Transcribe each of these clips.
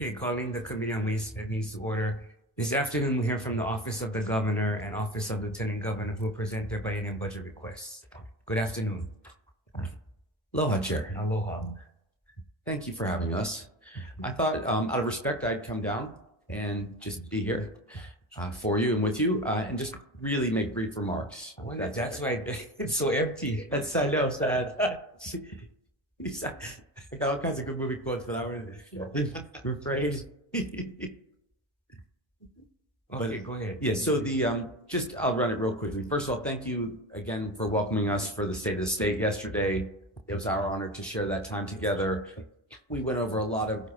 Okay, calling the Committee on Ways and Means to order. This afternoon, we'll hear from the Office of the Governor and Office of Lieutenant Governor, who will present their biennial budget requests. Good afternoon. Aloha, Chair. Aloha. Thank you for having us. I thought, out of respect, I'd come down and just be here for you and with you, and just really make brief remarks. I wonder that's why it's so empty. That's I know, sad. I got all kinds of good movie quotes, but I would rephrase. Okay, go ahead. Yeah, so I'll run it real quickly. First of all, thank you again for welcoming us for the State of the State yesterday. It was our honor to share that time together. We went over a lot of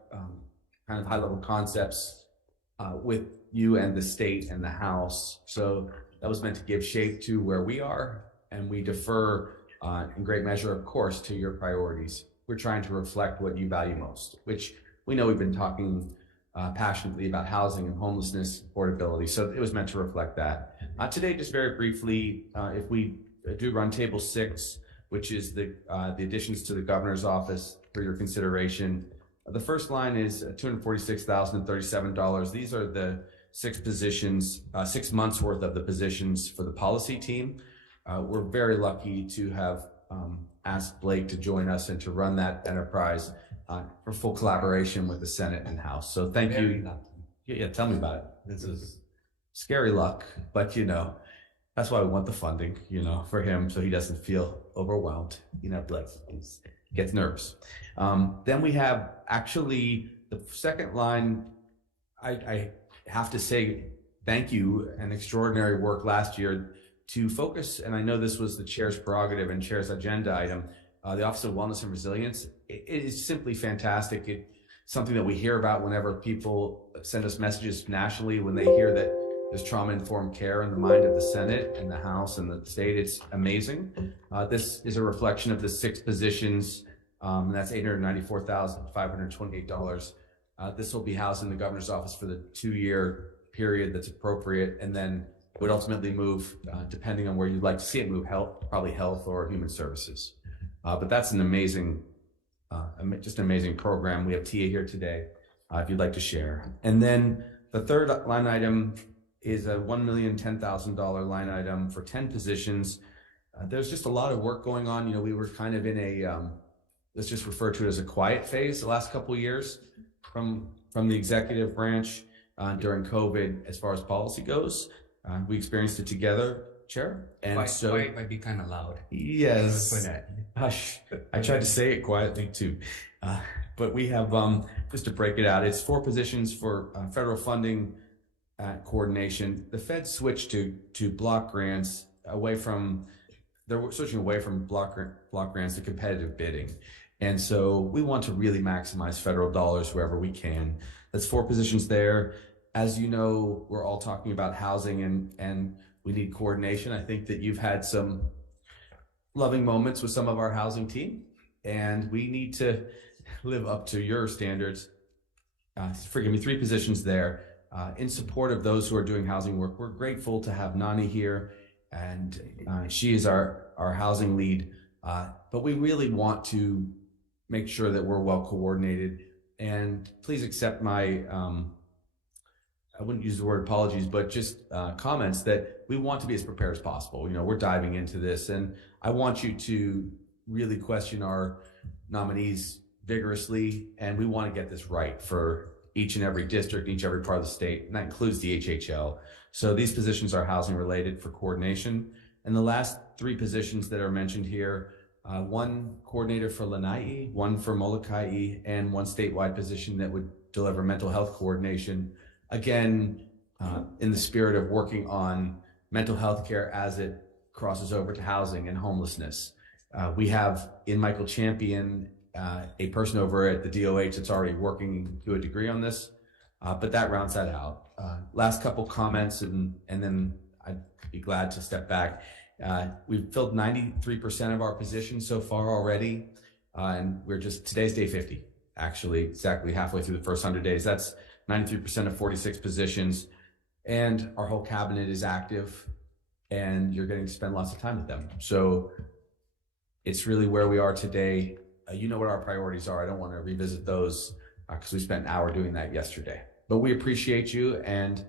kind of high-level concepts with you and the state and the House. So that was meant to give shape to where we are, and we defer in great measure, of course, to your priorities. We're trying to reflect what you value most, which we know we've been talking passionately about housing and homelessness, affordability. So it was meant to reflect that. Today, just very briefly, if we do run table 6, which is the additions to the governor's office for your consideration. The first line is $246,037. These are the 6 positions, 6 months worth of the positions for the policy team. We're very lucky to have asked Blake to join us and to run that enterprise for full collaboration with the Senate and House. So thank you. Yeah, tell me about it. This is scary luck, but that's why we want the funding, for him, so he doesn't feel overwhelmed. Blake gets nervous. Then we have actually the second line. I have to say thank you, an extraordinary work last year to focus, and I know this was the chair's prerogative and chair's agenda item, the Office of Wellness and Resilience. It is simply fantastic. It's something that we hear about whenever people send us messages nationally when they hear that there's trauma-informed care in the mind of the Senate and the House and the state. It's amazing. This is a reflection of the 6 positions, and that's $894,528. This will be housed in the governor's office for the 2-year period that's appropriate, and then would ultimately move, depending on where you'd like to see it move, probably health or human services. But that's an amazing, just an amazing program. We have Tia here today, if you'd like to share. And then the third line item is a $1,010,000 line item for 10 positions. There's just a lot of work going on. We were kind of in a, let's just refer to it as a quiet phase the last couple of years from the executive branch during COVID as far as policy goes. We experienced it together, Chair. And quiet might be kind of loud. Yes. Hush. I tried to say it quietly too. But we have, just to break it out, it's 4 positions for federal funding coordination. The Fed switched to block grants they're switching away from block grants to competitive bidding. And so we want to really maximize federal dollars wherever we can. That's 4 positions there. As you know, we're all talking about housing and we need coordination. I think that you've had some loving moments with some of our housing team, and we need to live up to your standards. Forgive me, 3 positions there. In support of those who are doing housing work, we're grateful to have Nani here, and she is our housing lead. But we really want to make sure that we're well coordinated. And please accept my, I wouldn't use the word apologies, but just comments that we want to be as prepared as possible. We're diving into this, and I want you to really question our nominees vigorously, and we want to get this right for each and every district, each and every part of the state, and that includes the HHL. So these positions are housing related for coordination. And the last 3 positions that are mentioned here, 1 coordinator for Lanai, 1 for Molokai, and 1 statewide position that would deliver mental health coordination. Again, in the spirit of working on mental health care as it crosses over to housing and homelessness. We have in Michael Champion a person over at the DOH that's already working to a degree on this, but that rounds that out. Last couple comments, and then I'd be glad to step back. We've filled 93% of our positions so far already, and today's day 50, actually, exactly halfway through the first 100 days. That's 93% of 46 positions, and our whole cabinet is active, and you're getting to spend lots of time with them. So it's really where we are today. You know what our priorities are. I don't want to revisit those. because we spent an hour doing that yesterday. But we appreciate you. And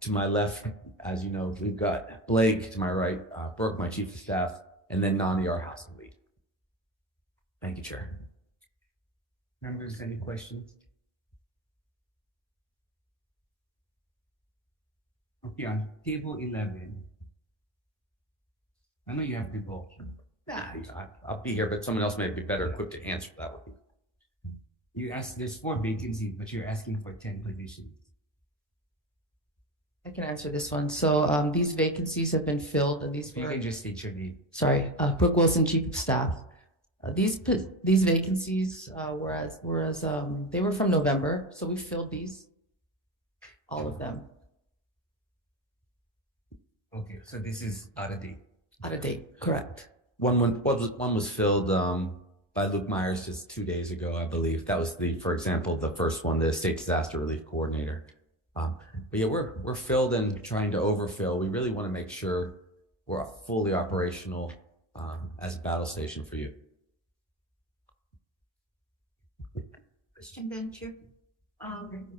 to my left, as you know, we've got Blake. To my right, Brooke, my chief of staff, and then Nani, our housing lead. Thank you, Chair. Members, any questions? Okay, on table 11. I know you have to go. Nah, I'll be here, but someone else may be better equipped to answer that one. You asked, there's 4 vacancies, but you're asking for 10 positions. I can answer this one. So these vacancies have been filled. These You can just state your name. Sorry, Brooke Wilson, Chief of Staff. These vacancies, whereas they were from November, so we filled these, all of them. Okay, so this is out of date. Out of date, correct. One was filled by Luke Myers just 2 days ago, I believe. That was for example, the first one, the State Disaster Relief Coordinator. But yeah, we're filled and trying to overfill. We really want to make sure we're fully operational as a battle station for you. Question, Bencher.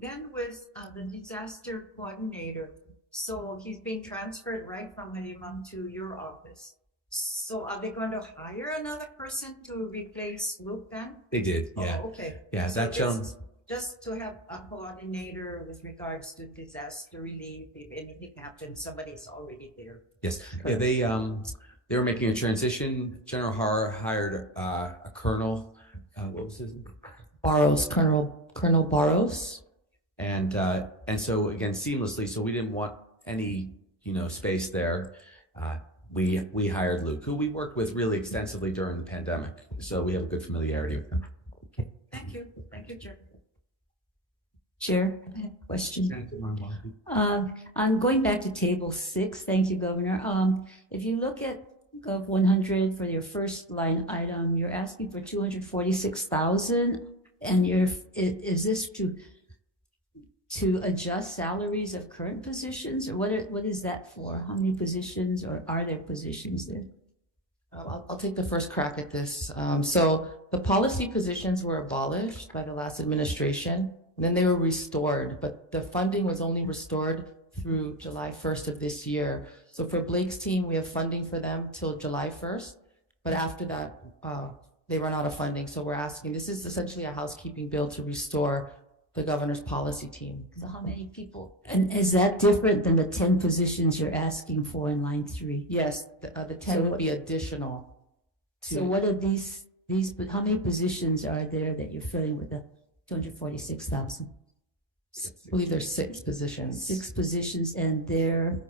Then with the disaster coordinator, so he's being transferred right from Halimam to your office. So are they going to hire another person to replace Luke then? They did, yeah. Oh, okay. Yeah, So that gentleman. just to have a coordinator with regards to disaster relief, if anything happens, somebody's already there. Yes, yeah, they were making a transition. General Har hired a colonel. What was his name? Barrows, Colonel Barrows. And so again, seamlessly. So we didn't want any space there. We hired Luke, who we worked with really extensively during the pandemic. So we have a good familiarity with him. Okay, thank you, Chair. Chair, I have a question. Senator Marmotti. I'm going back to table 6. Thank you, Governor. If you look at Gov 100 for your first line item, you're asking for 246,000, and is this to adjust salaries of current positions, or what is that for? How many positions, or are there positions there? I'll take the first crack at this. So the policy positions were abolished by the last administration, and then they were restored, but the funding was only restored through July 1st of this year. So for Blake's team, we have funding for them till July 1st, but after that, they run out of funding. So we're asking, this is essentially a housekeeping bill to restore the governor's policy team. So how many people, and is that different than the 10 positions you're asking for in line 3? Yes, the 10 would be additional. So what are these, how many positions are there that you're filling with the 246,000? I believe there's 6 positions. 6 positions, and their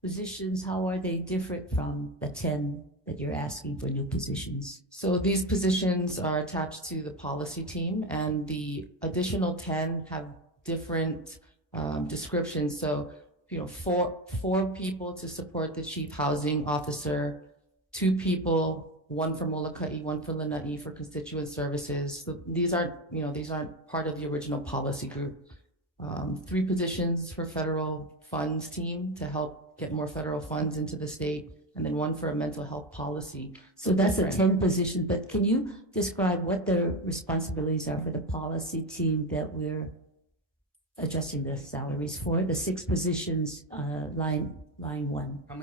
positions, how are they different from the 10 that you're asking for new positions? So these positions are attached to the policy team, and the additional 10 have different descriptions. So, 4 people to support the chief housing officer, 2 people, 1 for Molokai, 1 for Lanai for constituent services. So these aren't part of the original policy group. 3 positions for federal funds team to help get more federal funds into the state, and then 1 for a mental health policy. So that's a 10 position, but can you describe what the responsibilities are for the policy team that we're adjusting the salaries for? The 6 positions, line 1. How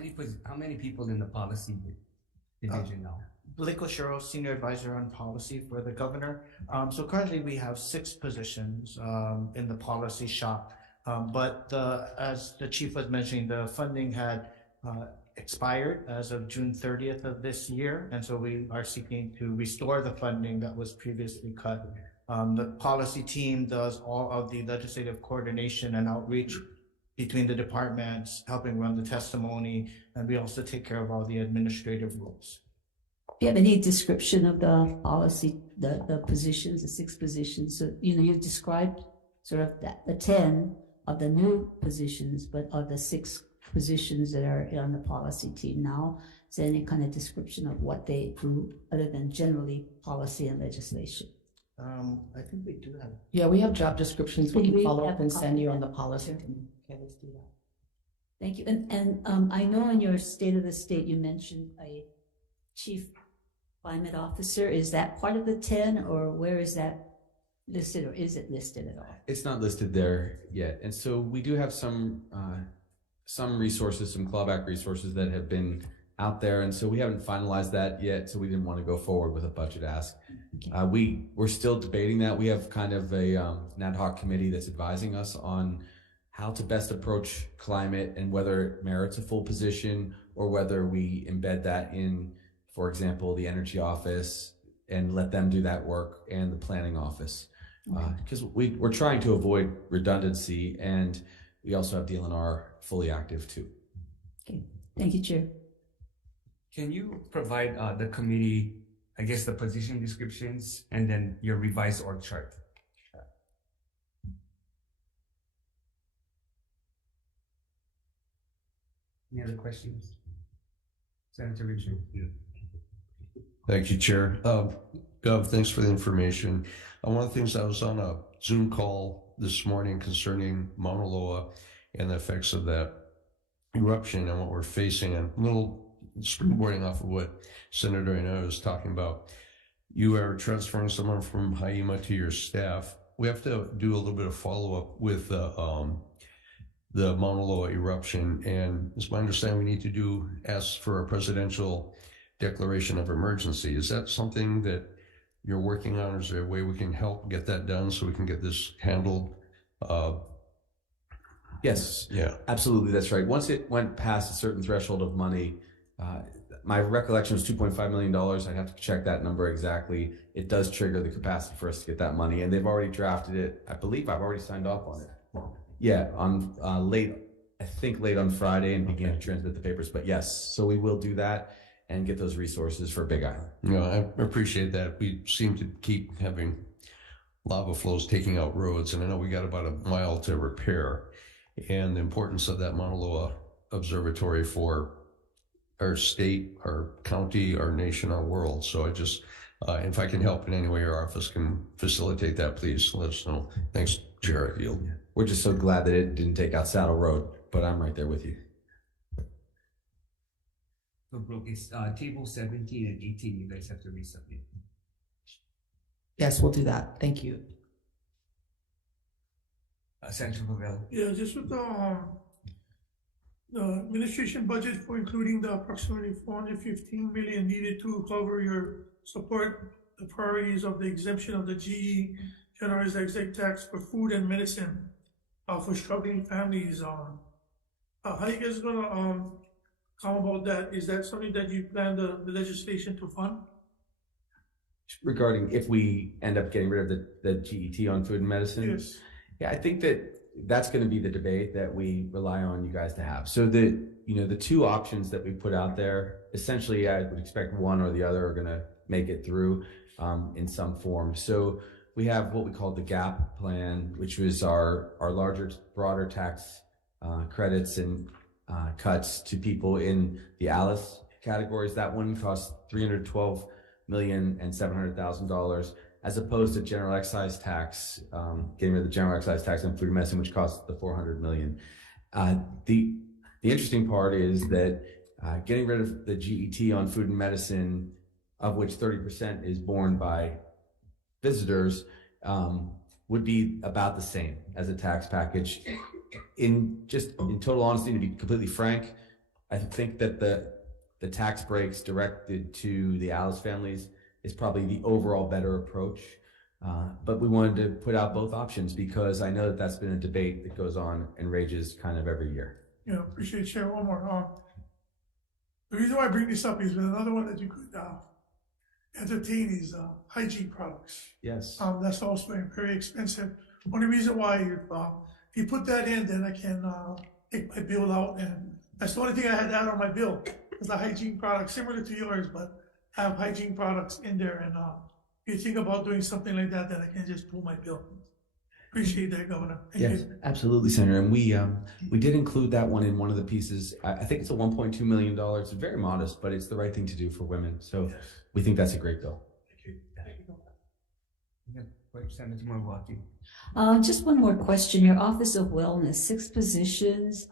many people in the policy division now? Blake Oshiro, Senior Advisor on Policy for the Governor. So currently we have 6 positions in the policy shop. But as the Chief was mentioning, the funding had expired as of June 30th of this year. And so we are seeking to restore the funding that was previously cut. The policy team does all of the legislative coordination and outreach between the departments, helping run the testimony, and we also take care of all the administrative roles. Do you have any description of the policy, the positions, the 6 positions? So, you've described sort of the 10 of the new positions, but of the 6 positions that are on the policy team now, is there any kind of description of what they do other than generally policy and legislation? I think we do have. Yeah, we have job descriptions. We can follow up and send you on the policy Sure. team. Okay, let's do that. Thank you. And I know in your State of the State, you mentioned a chief climate officer. Is that part of the 10, or where is that listed, or is it listed at all? It's not listed there yet. And so we do have some resources, some clawback resources that have been out there. And so we haven't finalized that yet. So we didn't want to go forward with a budget ask. We're still debating that. We have kind of an ad hoc committee that's advising us on how to best approach climate and whether it merits a full position or whether we embed that in, for example, the energy office and let them do that work and the planning office. Because we're trying to avoid redundancy, and we also have DLNR fully active too. Okay, thank you, Chair. Can you provide the committee, I guess, the position descriptions and then your revised org chart? Any other questions? Senator Richard. Thank you, Chair. Gov, thanks for the information. One of the things, I was on a Zoom call this morning concerning Mauna Loa and the effects of that eruption and what we're facing. And a little springboarding off of what Senator Ina was talking about. You are transferring someone from Hawai'i to your staff. We have to do a little bit of follow-up with the Mauna Loa eruption. And it's my understanding we need to ask for a presidential declaration of emergency. Is that something that you're working on? Or is there a way we can help get that done so we can get this handled? Yes, Yeah, absolutely. That's right. Once it went past a certain threshold of money, my recollection was $2.5 million. I'd have to check that number exactly. It does trigger the capacity for us to get that money, and they've already drafted it. I believe I've already signed off on it. Yeah, on late on Friday, and began to transmit the papers. But yes, so we will do that and get those resources for Big Island. no, I appreciate that. We seem to keep having lava flows taking out roads, and I know we got about a mile to repair. And the importance of that Mauna Loa Observatory for our state, our county, our nation, our world. So I just, if I can help in any way, our office can facilitate that, please let us know. Thanks, Chair. I yield. We're just so glad that it didn't take out Saddle Road, but I'm right there with you. So Brooke, it's table 17 and 18 you guys have to resubmit. Yes, we'll do that. Thank you. Senator Pavel. Yeah, just with the administration budget for including the approximately 415 million needed to cover your support the priorities of the exemption of the GE generalized exec tax for food and medicine for struggling families. How are you guys gonna come about that? Is that something that you plan the legislation to fund? Regarding if we end up getting rid of the GET on food and medicine? Yes. Yeah, I think that's going to be the debate that we rely on you guys to have. So the two options that we put out there, essentially, I would expect one or the other are going to make it through in some form. So we have what we call the GAP plan, which was our larger, broader tax credits and cuts to people in the ALICE categories. That one costs $312,700,000. As opposed to general excise tax, getting rid of the general excise tax on food and medicine, which costs the $400 million. The interesting part is that getting rid of the GET on food and medicine, of which 30% is borne by visitors, would be about the same as a tax package. In total honesty, to be completely frank, I think that the tax breaks directed to the Alice families is probably the overall better approach. But we wanted to put out both options because I know that that's been a debate that goes on and rages kind of every year. Yeah, appreciate it, Chair. One more. The reason why I bring this up is with another one that you could entertain is hygiene products. Yes. That's also very expensive. Only reason why if you put that in, then I can take my bill out, and that's the only thing I had to add on my bill is the hygiene products, similar to yours, but have hygiene products in there. And if you think about doing something like that, then I can just pull my bill. Appreciate that, Governor. Thank Yes, you. absolutely, Senator. And we did include that one in one of the pieces. I think it's a $1.2 million. It's very modest, but it's the right thing to do for women. So we think that's a great bill. Thank you. Senator Milwaukee. Just one more question. Your Office of Wellness, 6 positions,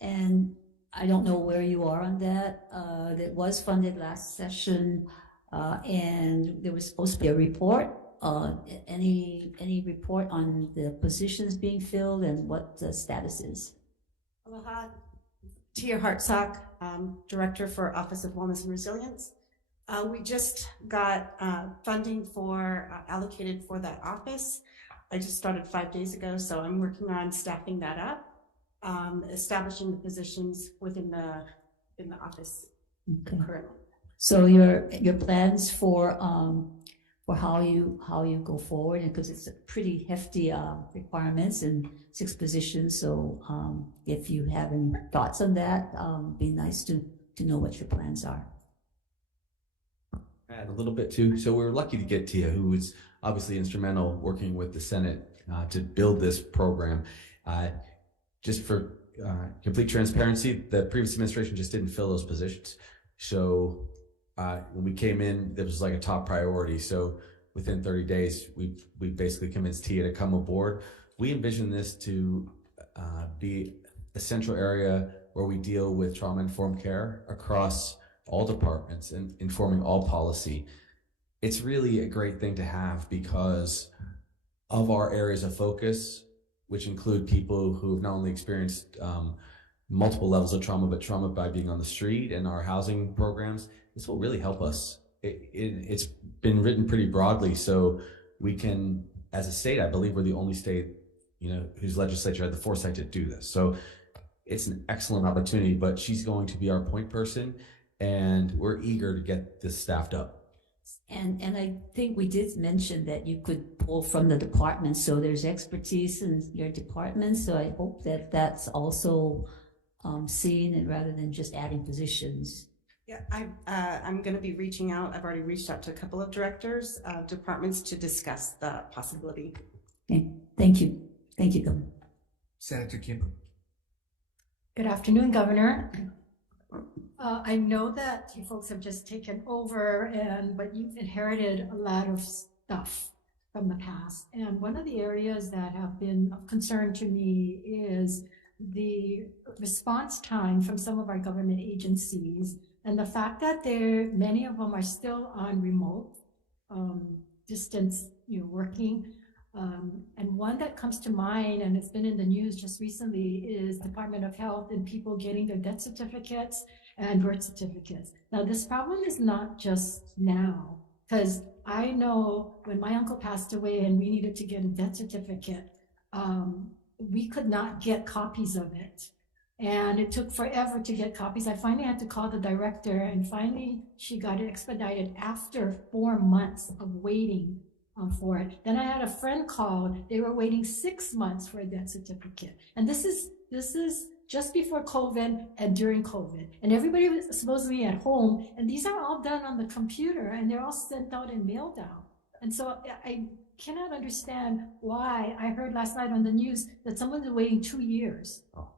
and I don't know where you are on that. That was funded last session, and there was supposed to be a report any report on the positions being filled and what the status is? Aloha, Tia Hartsock, Director for Office of Wellness and Resilience. We just got funding allocated for that office. I just started 5 days ago, so I'm working on staffing that up, establishing the positions within the office currently. So your plans for how you go forward, and because it's a pretty hefty requirements and 6 positions. So if you have any thoughts on that, be nice to know what your plans are. Add a little bit too. So we were lucky to get Tia, who was obviously instrumental working with the Senate to build this program. Just for complete transparency, the previous administration just didn't fill those positions. So when we came in, it was like a top priority. So within 30 days, we basically convinced Tia to come aboard. We envision this to be a central area where we deal with trauma-informed care across all departments and informing all policy. It's really a great thing to have because of our areas of focus, which include people who have not only experienced multiple levels of trauma, but trauma by being on the street and our housing programs. This will really help us. It's been written pretty broadly, so we can, as a state, I believe we're the only state, whose legislature had the foresight to do this. So it's an excellent opportunity, but she's going to be our point person, and we're eager to get this staffed up. And I think we did mention that you could pull from the department, so there's expertise in your department. So I hope that that's also seen, and rather than just adding positions. Yeah, I'm going to be reaching out. I've already reached out to a couple of directors, departments to discuss the possibility. Okay, thank you. Thank you, Governor. Senator Kim. Good afternoon, Governor. I know that you folks have just taken over, but you've inherited a lot of stuff from the past. And one of the areas that have been of concern to me is the response time from some of our government agencies, and the fact that many of them are still on remote distance, working. And one that comes to mind, and it's been in the news just recently, is Department of Health and people getting their death certificates and birth certificates. Now, this problem is not just now, because I know when my uncle passed away and we needed to get a death certificate, we could not get copies of it. And it took forever to get copies. I finally had to call the director, and finally she got it expedited after 4 months of waiting for it. Then I had a friend call. They were waiting 6 months for a death certificate. And this is just before COVID and during COVID. And everybody was supposedly at home. And these are all done on the computer, and they're all sent out and mailed out. And so I cannot understand why. I heard last night on the news that someone's waiting 2 years. Oh,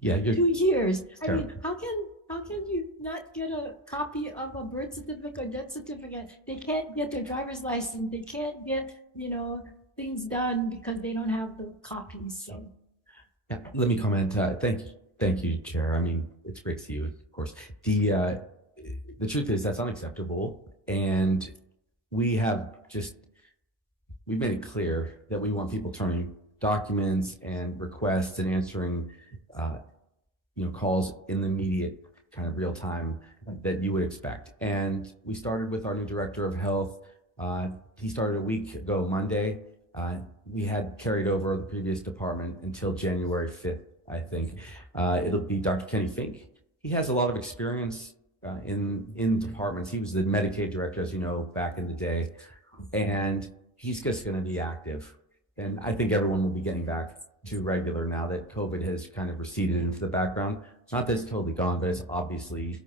yeah. 2 years. I terrible. mean, how can you not get a copy of a birth certificate or death certificate? They can't get their driver's license. They can't get, things done because they don't have the copies. So. Yeah, let me comment. Thank you, Chair. I mean, it's great to see you, of course. The truth is that's unacceptable, and we've made it clear that we want people turning documents and requests and answering, calls in the immediate kind of real time that you would expect. And we started with our new director of health. He started a week ago Monday. We had carried over the previous department until January 5th, I think. It'll be Dr. Kenny Fink. He has a lot of experience in departments. He was the Medicaid director, as you know, back in the day. And he's just going to be active. And I think everyone will be getting back to regular now that COVID has kind of receded into the background. Not that it's totally gone, but it's obviously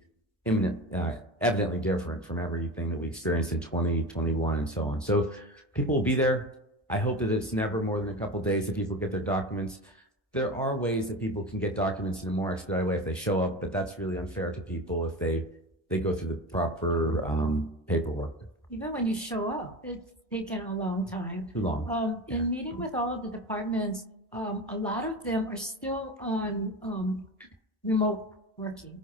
evidently different from everything that we experienced in 2021 and so on. So people will be there. I hope that it's never more than a couple of days that people get their documents. There are ways that people can get documents in a more expedited way if they show up, but that's really unfair to people if they go through the proper paperwork. Even when you show up, it's taken a long time. Too long. In meeting with all of the departments, a lot of them are still on remote working,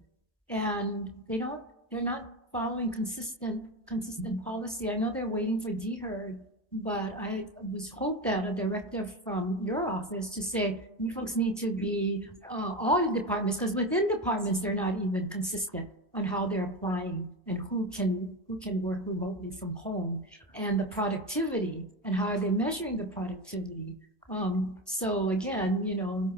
and they're not following consistent policy. I know they're waiting for DHERD, but I was hoped that a directive from your office to say, you folks need to be, all the departments, because within departments, they're not even consistent on how they're applying and who can work remotely from home, and the productivity and how are they measuring the productivity. So again, you know,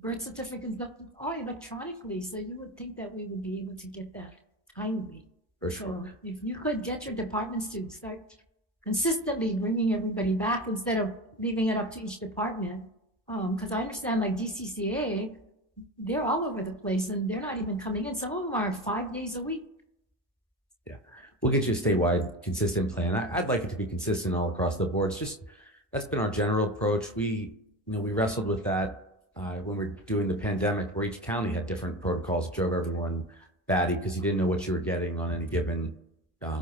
birth certificates all electronically, so you would think that we would be able to get that timely. For sure. So if you could get your departments to start consistently bringing everybody back instead of leaving it up to each department, because I understand like DCCA, they're all over the place and they're not even coming in. Some of them are 5 days a week. Yeah, we'll get you a statewide consistent plan. I'd like it to be consistent all across the board. It's just, that's been our general approach. We wrestled with that when we're doing the pandemic, where each county had different protocols, drove everyone batty because you didn't know what you were getting on any given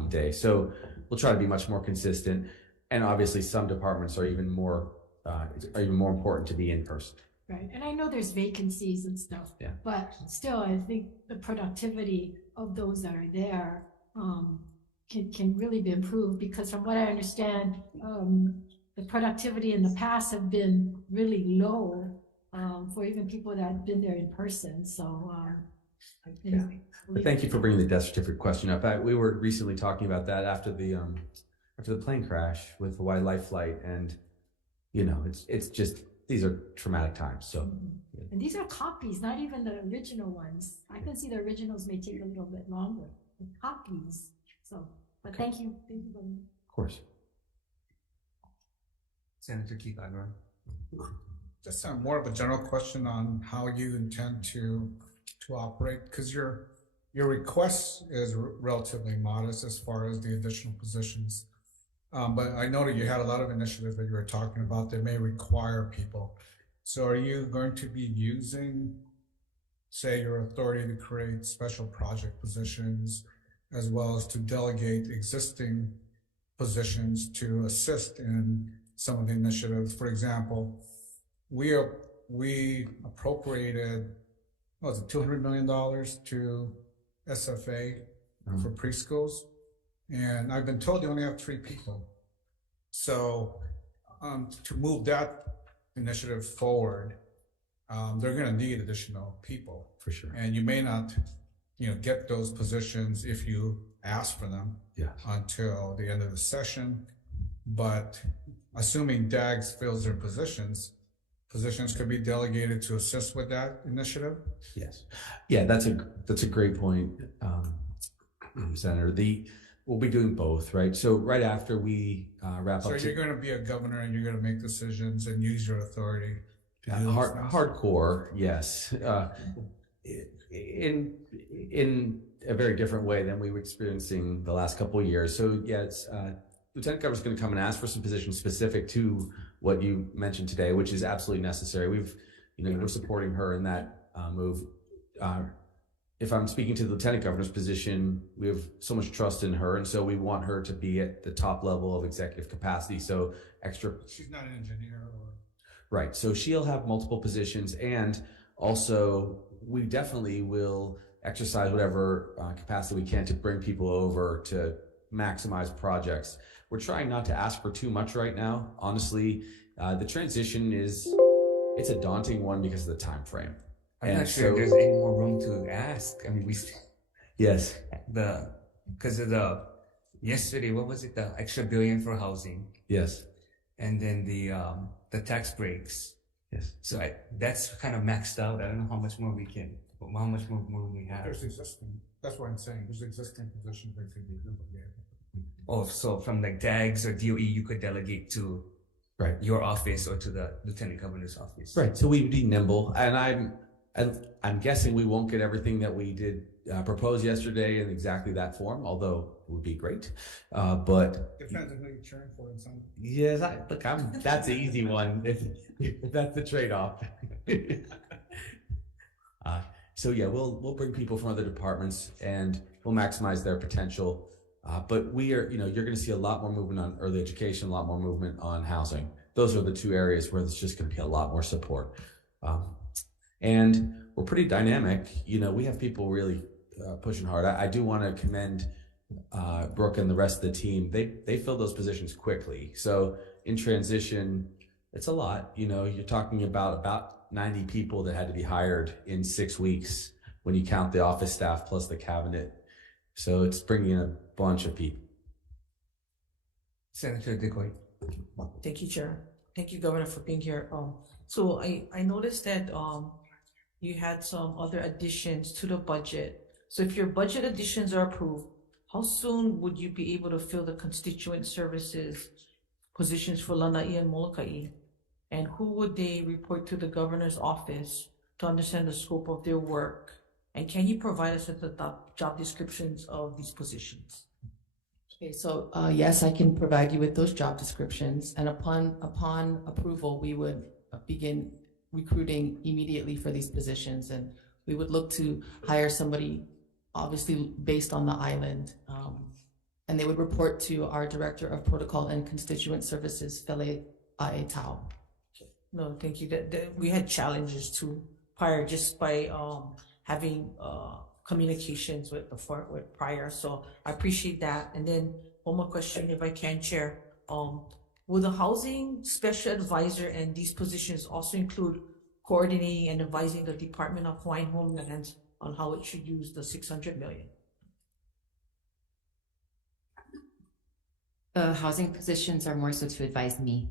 day. So we'll try to be much more consistent. And obviously some departments are even more important to be in person. Right, and I know there's vacancies and stuff, Yeah. but still, I think the productivity of those that are there can really be improved, because from what I understand, the productivity in the past have been really low for even people that have been there in person. So anyway. But thank you for bringing the death certificate question up. We were recently talking about that after the plane crash with Hawaii Life Flight, and you know, it's just, these are traumatic times. So, and these are copies, not even the original ones. I can see the originals may take a little bit longer. The copies. So, but thank you. Thank you very much. of course. Senator Keith Agron. Just more of a general question on how you intend to operate, because your request is relatively modest as far as the additional positions. But I know that you had a lot of initiatives that you were talking about that may require people. So are you going to be using, say, your authority to create special project positions, as well as to delegate existing positions to assist in some of the initiatives? For example, we appropriated, what was it, $200 million to SFA for preschools. And I've been told you only have 3 people. So to move that initiative forward, they're going to need additional people. For sure. And you may not, get those positions if you ask for them until the end of the session. But assuming DAGS fills their positions could be delegated to assist with that initiative? Yes. Yeah, that's a great point, Senator. We'll be doing both, right? So right after we wrap up. So you're going to be a governor and you're going to make decisions and use your authority. Hardcore, yes. In a very different way than we were experiencing the last couple of years. So yes, Lieutenant Governor's going to come and ask for some positions specific to what you mentioned today, which is absolutely necessary. We're supporting her in that move. If I'm speaking to the Lieutenant Governor's position, we have so much trust in her, and so we want her to be at the top level of executive capacity. So She's not an engineer, or right. So she'll have multiple positions, and also we definitely will exercise whatever capacity we can to bring people over to maximize projects. We're trying not to ask for too much right now. Honestly, the transition it's a daunting one because of the time frame. I'm not sure if there's any more room to ask. I mean, yes, because of yesterday, what was it? The extra $1 billion for housing. Yes. And then the tax breaks. Yes. So that's kind of maxed out. I don't know how much more we have. there's existing. That's what I'm saying. There's existing positions that could be delegated. Oh, so from like DAGS or DOE, you could delegate to your office or to the Lieutenant Governor's office. Right. So we would be nimble, and I'm guessing we won't get everything that we did propose yesterday in exactly that form, although it would be great. But depends on who you're cheering for. Yes, that's an easy one if that's the trade-off. So yeah, we'll bring people from other departments and we'll maximize their potential. But you're going to see a lot more movement on early education, a lot more movement on housing. Those are the 2 areas where there's just going to be a lot more support. And we're pretty dynamic. We have people really pushing hard. I do want to commend Brooke and the rest of the team. They filled those positions quickly. So in transition, it's a lot. You know, you're talking about 90 people that had to be hired in 6 weeks when you count the office staff plus the cabinet. So it's bringing in a bunch of people. Senator DeCoy. Thank you, Chair. Thank you, Governor, for being here. So I noticed that you had some other additions to the budget. So if your budget additions are approved, how soon would you be able to fill the constituent services positions for Lanai and Molokai? And who would they report to the governor's office to understand the scope of their work? And can you provide us with the job descriptions of these positions? Okay, so yes, I can provide you with those job descriptions, and upon approval, we would begin recruiting immediately for these positions, and we would look to hire somebody obviously based on the island, and they would report to our Director of Protocol and Constituent Services, Fele Aetao. No, thank you. We had challenges too prior, just by having communications with prior. So I appreciate that. And then one more question, if I can, Chair. Will the housing special advisor and these positions also include coordinating and advising the Department of Hawaiian Homelands on how it should use the $600 million? Housing positions are more so to advise me.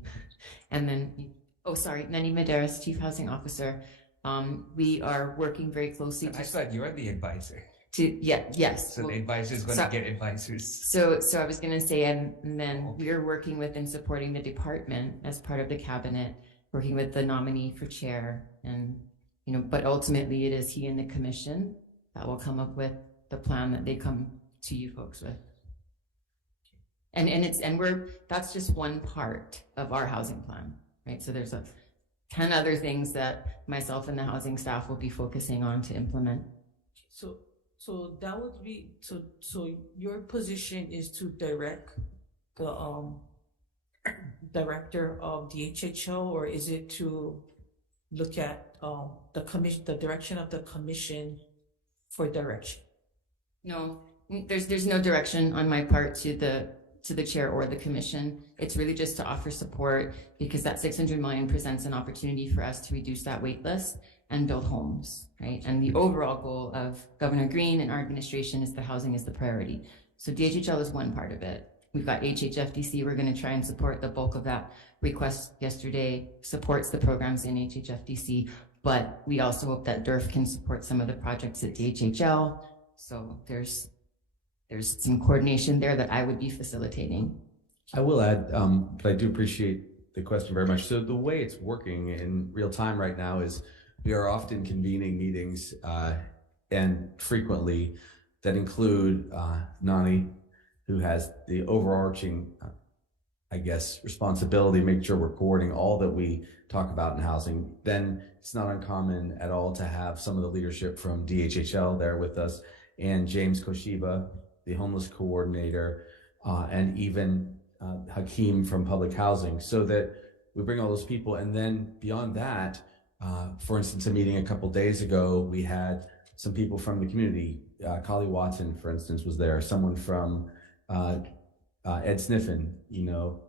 And then, Nani Medeiros, Chief Housing Officer. We are working very closely. I thought you're the advisor. Yes. So the advisor is going to get advisors. So I was going to say, and then we are working with and supporting the department as part of the cabinet, working with the nominee for chair, and but ultimately it is he and the commission that will come up with the plan that they come to you folks with. And that's just one part of our housing plan, right? So there's 10 other things that myself and the housing staff will be focusing on to implement. So that would be, so your position is to direct the director of the HHO, or is it to look at the direction of the commission for direction? No, there's no direction on my part to the chair or the commission. It's really just to offer support, because that $600 million presents an opportunity for us to reduce that wait list and build homes, right? And the overall goal of Governor Green and our administration is the housing is the priority. So DHHL is one part of it. We've got HHFDC. We're going to try and support the bulk of that request yesterday, supports the programs in HHFDC, but we also hope that DERF can support some of the projects at DHHL. So there's some coordination there that I would be facilitating. I will add, but I do appreciate the question very much. So the way it's working in real time right now is we are often convening meetings and frequently that include Nani, who has the overarching, responsibility, make sure we're coordinating all that we talk about in housing. Then it's not uncommon at all to have some of the leadership from DHHL there with us, and James Koshiba, the homeless coordinator, and even Hakeem from public housing, so that we bring all those people. And then beyond that, for instance, a meeting a couple days ago, we had some people from the community. Kali Watson, for instance, was there. Someone from Ed Sniffen,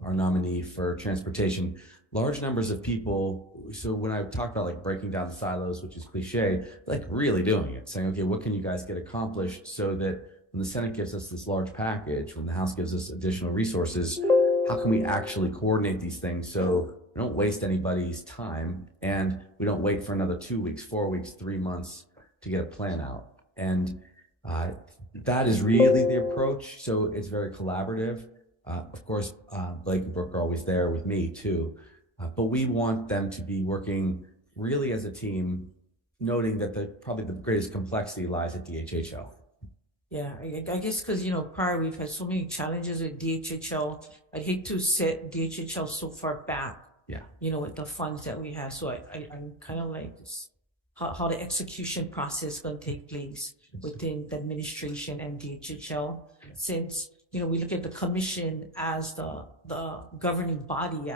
our nominee for transportation. Large numbers of people. So when I talk about like breaking down the silos, which is cliche, like really doing it, saying, okay, what can you guys get accomplished so that when the Senate gives us this large package, when the House gives us additional resources, how can we actually coordinate these things so we don't waste anybody's time and we don't wait for another 2 weeks, 4 weeks, 3 months to get a plan out? And that is really the approach. So it's very collaborative. Of course, Blake and Brooke are always there with me too. But we want them to be working really as a team, noting that probably the greatest complexity lies at DHHL. Yeah, I guess because, prior we've had so many challenges with DHHL. I'd hate to set DHHL so far back, with the funds that we have. So I'm kind of like this, how the execution process is going to take place within the administration and DHHL, since, we look at the commission as the governing body.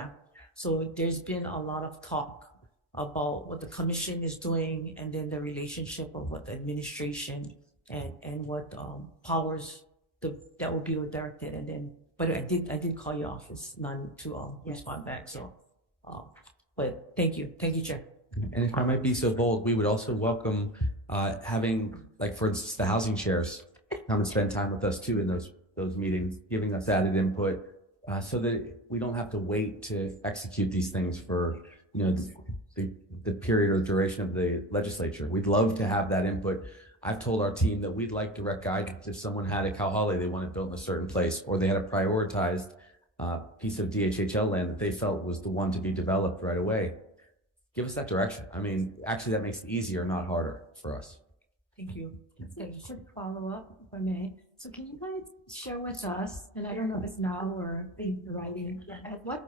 So there's been a lot of talk about what the commission is doing and then the relationship of what the administration and what powers that will be directed, and then, but I did call your office, none to respond back, so, but thank you, Chair. And if I might be so bold, we would also welcome having, like, for instance, the housing chairs come and spend time with us too in those meetings, giving us added input, so that we don't have to wait to execute these things for, you know, the period or duration of the legislature. We'd love to have that input. I've told our team that we'd like direct guidance if someone had a Kauhale they wanted built in a certain place, or they had a prioritized piece of DHHL land that they felt was the one to be developed right away. Give us that direction. I mean, actually, that makes it easier, not harder for us. Thank you. A quick follow-up, if I may. So can you guys share with us, and I don't know if it's now or in writing, at what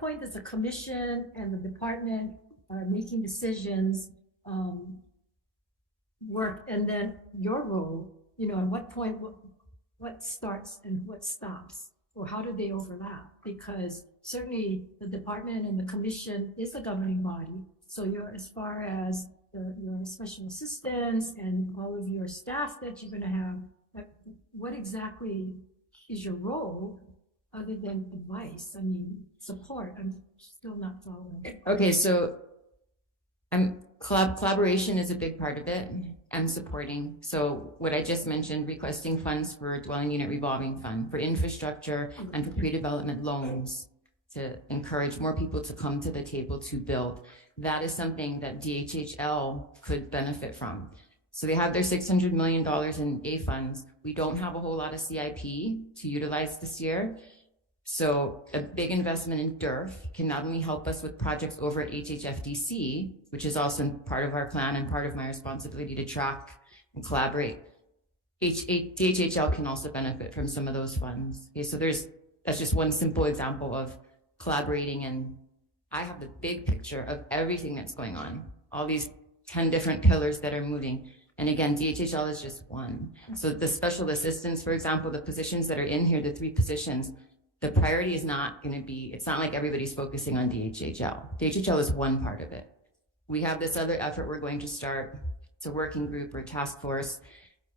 point does the commission and the department are making decisions work, and then your role, you know, at what point, what starts and what stops, or how do they overlap? Because certainly the department and the commission is the governing body, so you're, as far as your special assistants and all of your staff that you're going to have, what exactly is your role other than advice? I mean, support. I'm still not following. Okay, so collaboration is a big part of it, and supporting. So what I just mentioned, requesting funds for dwelling unit revolving fund, for infrastructure, and for pre-development loans to encourage more people to come to the table to build. That is something that DHHL could benefit from. So they have their $600 million in A funds. We don't have a whole lot of CIP to utilize this year. So a big investment in DERF can not only help us with projects over at HHFDC, which is also part of our plan and part of my responsibility to track and collaborate. DHHL can also benefit from some of those funds. Okay, so that's just one simple example of collaborating, and I have the big picture of everything that's going on, all these 10 different pillars that are moving. And again, DHHL is just one. So the special assistants, for example, the positions that are in here, the 3 positions, the priority is not going to be, it's not like everybody's focusing on DHHL. DHHL is one part of it. We have this other effort we're going to start. It's a working group or task force,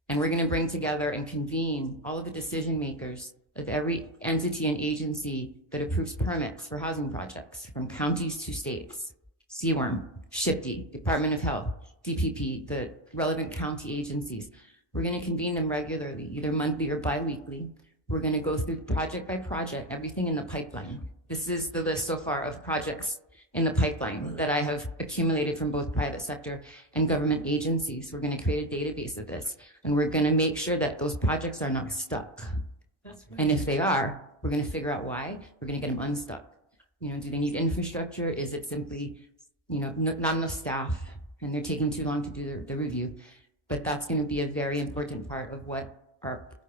and we're going to bring together and convene all of the decision makers of every entity and agency that approves permits for housing projects, from counties to states, CWARM, SHPD, Department of Health, DPP, the relevant county agencies. We're going to convene them regularly, either monthly or bi-weekly. We're going to go through project by project, everything in the pipeline. This is the list so far of projects in the pipeline that I have accumulated from both private sector and government agencies. We're going to create a database of this, and we're going to make sure that those projects are not stuck. And if they are, we're going to figure out why. We're going to get them unstuck. You know, do they need infrastructure? Is it simply, you know, not enough staff and they're taking too long to do the review? But that's going to be a very important part of what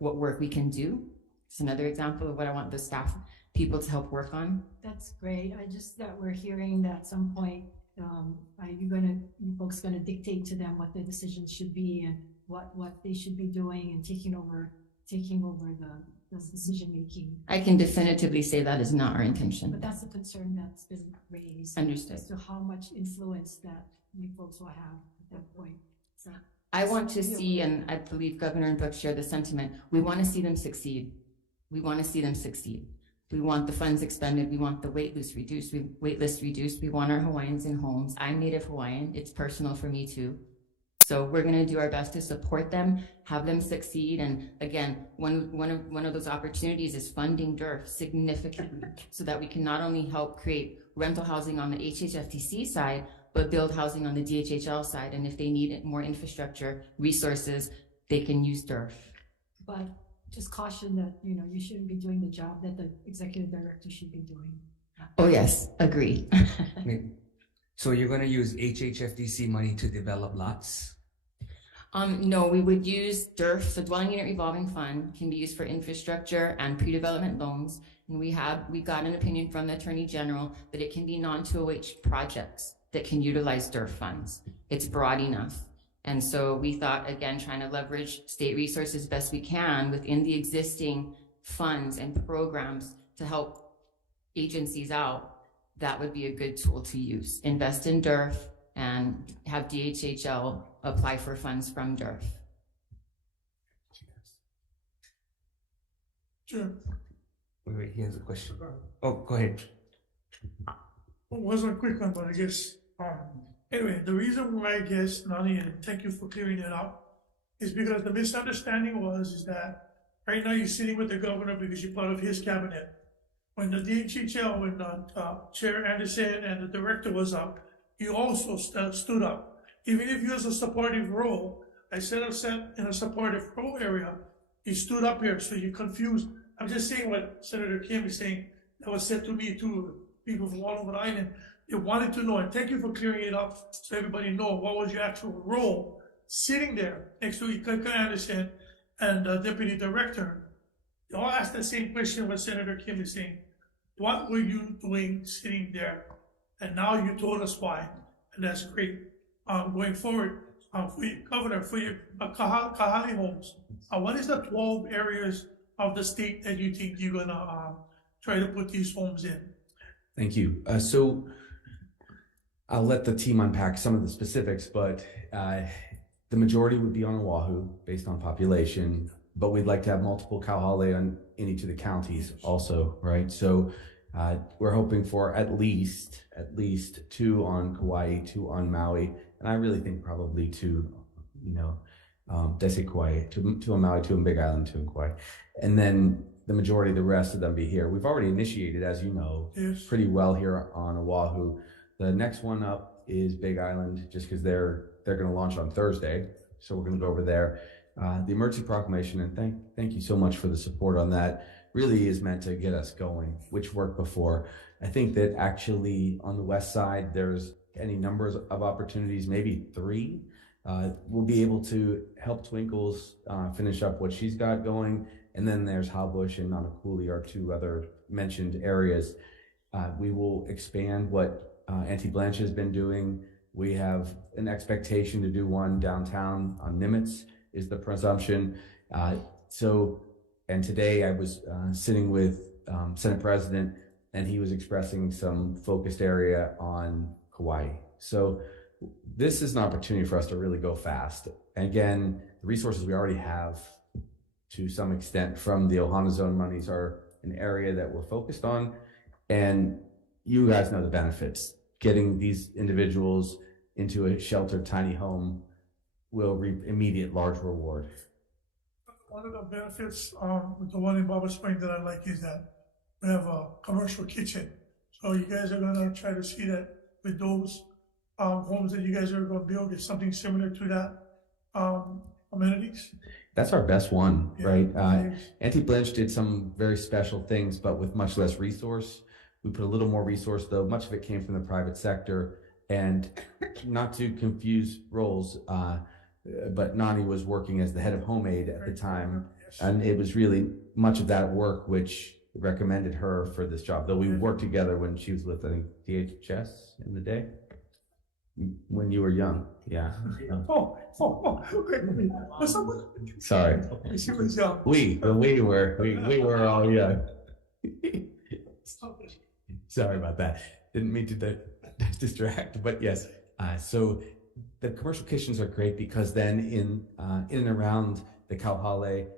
work we can do. It's another example of what I want the staff people to help work on. That's great. I just that we're hearing that at some point, you folks gonna dictate to them what the decisions should be and what they should be doing and taking over the decision making. I can definitively say that is not our intention. But that's a concern that's been raised. Understood. As to how much influence that you folks will have at that point. So I want to see, and I believe Governor and Brooks share the sentiment, we want to see them succeed. We want to see them succeed. We want the funds expended. We want the wait list reduced. We want our Hawaiians in homes. I'm Native Hawaiian. It's personal for me too. So we're going to do our best to support them, have them succeed. And again, one of those opportunities is funding DERF significantly so that we can not only help create rental housing on the HHFTC side, but build housing on the DHHL side. And if they need more infrastructure resources, they can use DERF. But just caution that, you know, you shouldn't be doing the job that the executive director should be doing. Oh yes, agree. So you're going to use HHFDC money to develop lots? No, we would use DERF, so dwelling unit revolving fund can be used for infrastructure and pre-development loans. And we got an opinion from the Attorney General that it can be non-2OH projects that can utilize DERF funds. It's broad enough. And so we thought, again, trying to leverage state resources best we can within the existing funds and programs to help agencies out, that would be a good tool to use. Invest in DERF, and have DHHL apply for funds from DERF. Sure. Wait, he has a question. Oh, go ahead. It wasn't a quick one, but I guess, anyway, the reason why I guess, Nani, and thank you for clearing it up, is because the misunderstanding is that right now you're sitting with the governor because you're part of his cabinet. When the DHHL, when Chair Anderson and the director was up, you also stood up. Even if you was a supportive role, I said I sat in a supportive role area, you stood up here, so you're confused. I'm just saying what Senator Kim is saying, that was said to me too, people from all over the island. They wanted to know, and thank you for clearing it up so everybody know what was your actual role sitting there next to Ikaka Anderson and Deputy Director. They all asked the same question what Senator Kim is saying. What were you doing sitting there? And now you told us why, and that's great. Going forward, for you, Governor, for your Kahale homes, what is the 12 areas of the state that you think you're gonna try to put these homes in? Thank you. So I'll let the team unpack some of the specifics, but the majority would be on Oahu based on population, but we'd like to have multiple Kauhale in each of the counties also, right? So we're hoping for at least 2 on Kauai, 2 on Maui, and I really think probably 2, did I say Kauai? 2 on Maui, 2 on Big Island, 2 on Kauai. And then the majority of the rest of them be here. We've already initiated, as you know, Yes. pretty well here on Oahu. The next one up is Big Island, just because they're going to launch on Thursday, so we're going to go over there. The emergency proclamation, and thank you so much for the support on that, really is meant to get us going, which worked before. I think that actually on the west side, there's any numbers of opportunities, maybe 3. We'll be able to help Twinkles finish up what she's got going. And then there's Howbush and Nanakuli are 2 other mentioned areas. We will expand what Auntie Blanche has been doing. We have an expectation to do one downtown on Nimitz is the presumption. And today I was sitting with Senate President, and he was expressing some focused area on Kauai. So this is an opportunity for us to really go fast. And again, the resources we already have to some extent from the Ohana Zone monies are an area that we're focused on. And you guys know the benefits. Getting these individuals into a sheltered tiny home will reap immediate large reward. One of the benefits with the one in Baba Spring that I like is that we have a commercial kitchen. So you guys are gonna try to see that with those homes that you guys are gonna build is something similar to that amenities. That's our best one, Yeah, right? Auntie Blanche did some very special things, but with much less resource. We put a little more resource, though. Much of it came from the private sector. And not to confuse roles, but Nani was working as the head of home aid at the time. And it was really much of that work which recommended her for this job. Though we worked together when she was with, I think, DHS in the day. When you were young, yeah. Okay. What's up? Sorry. She was young. We were all young. Sorry about that. Didn't mean to distract, but yes. So the commercial kitchens are great because then in and around the Kauhale,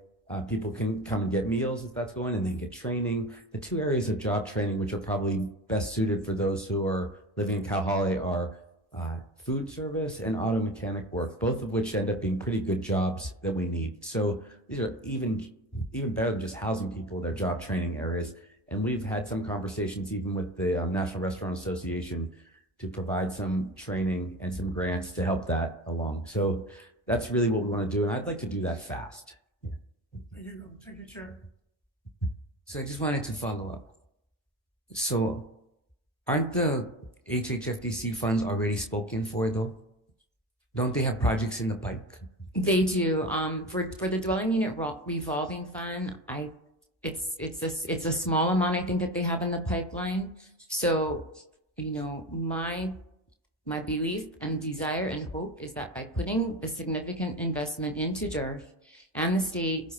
people can come and get meals if that's going, and then get training. The 2 areas of job training, which are probably best suited for those who are living in Kauhale, are food service and auto mechanic work, both of which end up being pretty good jobs that we need. So these are even better than just housing people, they're job training areas. And we've had some conversations even with the National Restaurant Association to provide some training and some grants to help that along. So that's really what we want to do, and I'd like to do that fast. Thank you, Chair. So I just wanted to follow up. So aren't the HHFDC funds already spoken for though? Don't they have projects in the pipe? They do. For the dwelling unit revolving fund, it's a small amount I think that they have in the pipeline. So, my belief and desire and hope is that by putting a significant investment into DERF and the state,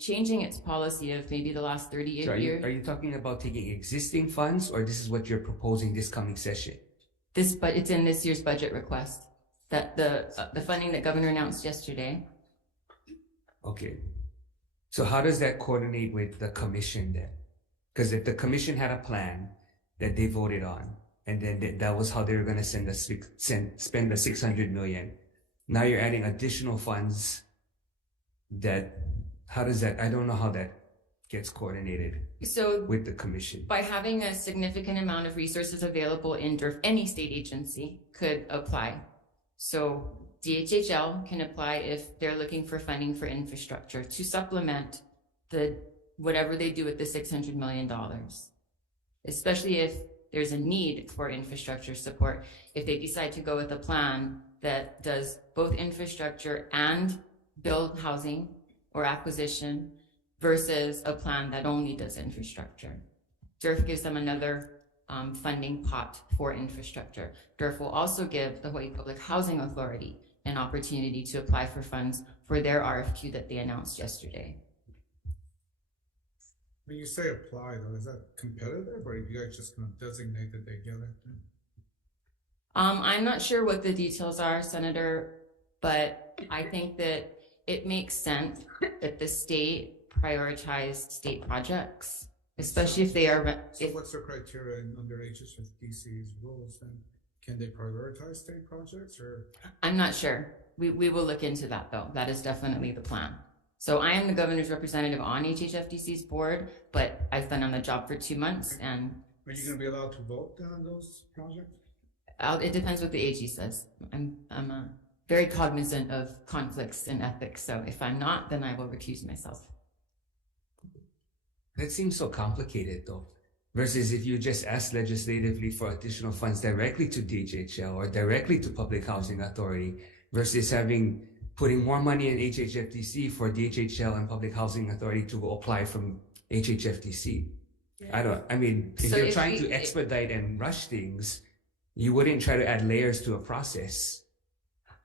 changing its policy of maybe the last 38 years. Are you talking about taking existing funds, or this is what you're proposing this coming session? but it's in this year's budget request, that the funding that Governor announced yesterday. Okay. So how does that coordinate with the commission then? Because if the commission had a plan that they voted on, and then that was how they were going to spend the 600 million. Now you're adding additional funds. How does that? I don't know how that gets coordinated. So with the commission, by having a significant amount of resources available in DERF, any state agency could apply. So DHHL can apply if they're looking for funding for infrastructure to supplement whatever they do with the $600 million, especially if there's a need for infrastructure support. If they decide to go with a plan that does both infrastructure and build housing or acquisition versus a plan that only does infrastructure. DERF gives them another funding pot for infrastructure. DERF will also give the Hawaii Public Housing Authority an opportunity to apply for funds for their RFQ that they announced yesterday. When you say apply, though, is that competitive, or are you guys just going to designate that they get it? I'm not sure what the details are, Senator, but I think that it makes sense that the state prioritize state projects, especially if they are. So what's the criteria under HHFDC's rules? Then can they prioritize state projects, or? I'm not sure. We will look into that, though. That is definitely the plan. So I am the governor's representative on HHFDC's board, but I've been on the job for 2 months, and are you going to be allowed to vote on those projects? It depends what the AG says. I'm very cognizant of conflicts and ethics, so if I'm not, then I will recuse myself. That seems so complicated, though. Versus if you just ask legislatively for additional funds directly to DHHL or directly to Public Housing Authority, versus putting more money in HHFDC for DHHL and Public Housing Authority to apply from HHFDC. Yeah. If you're trying to expedite and rush things, you wouldn't try to add layers to a process.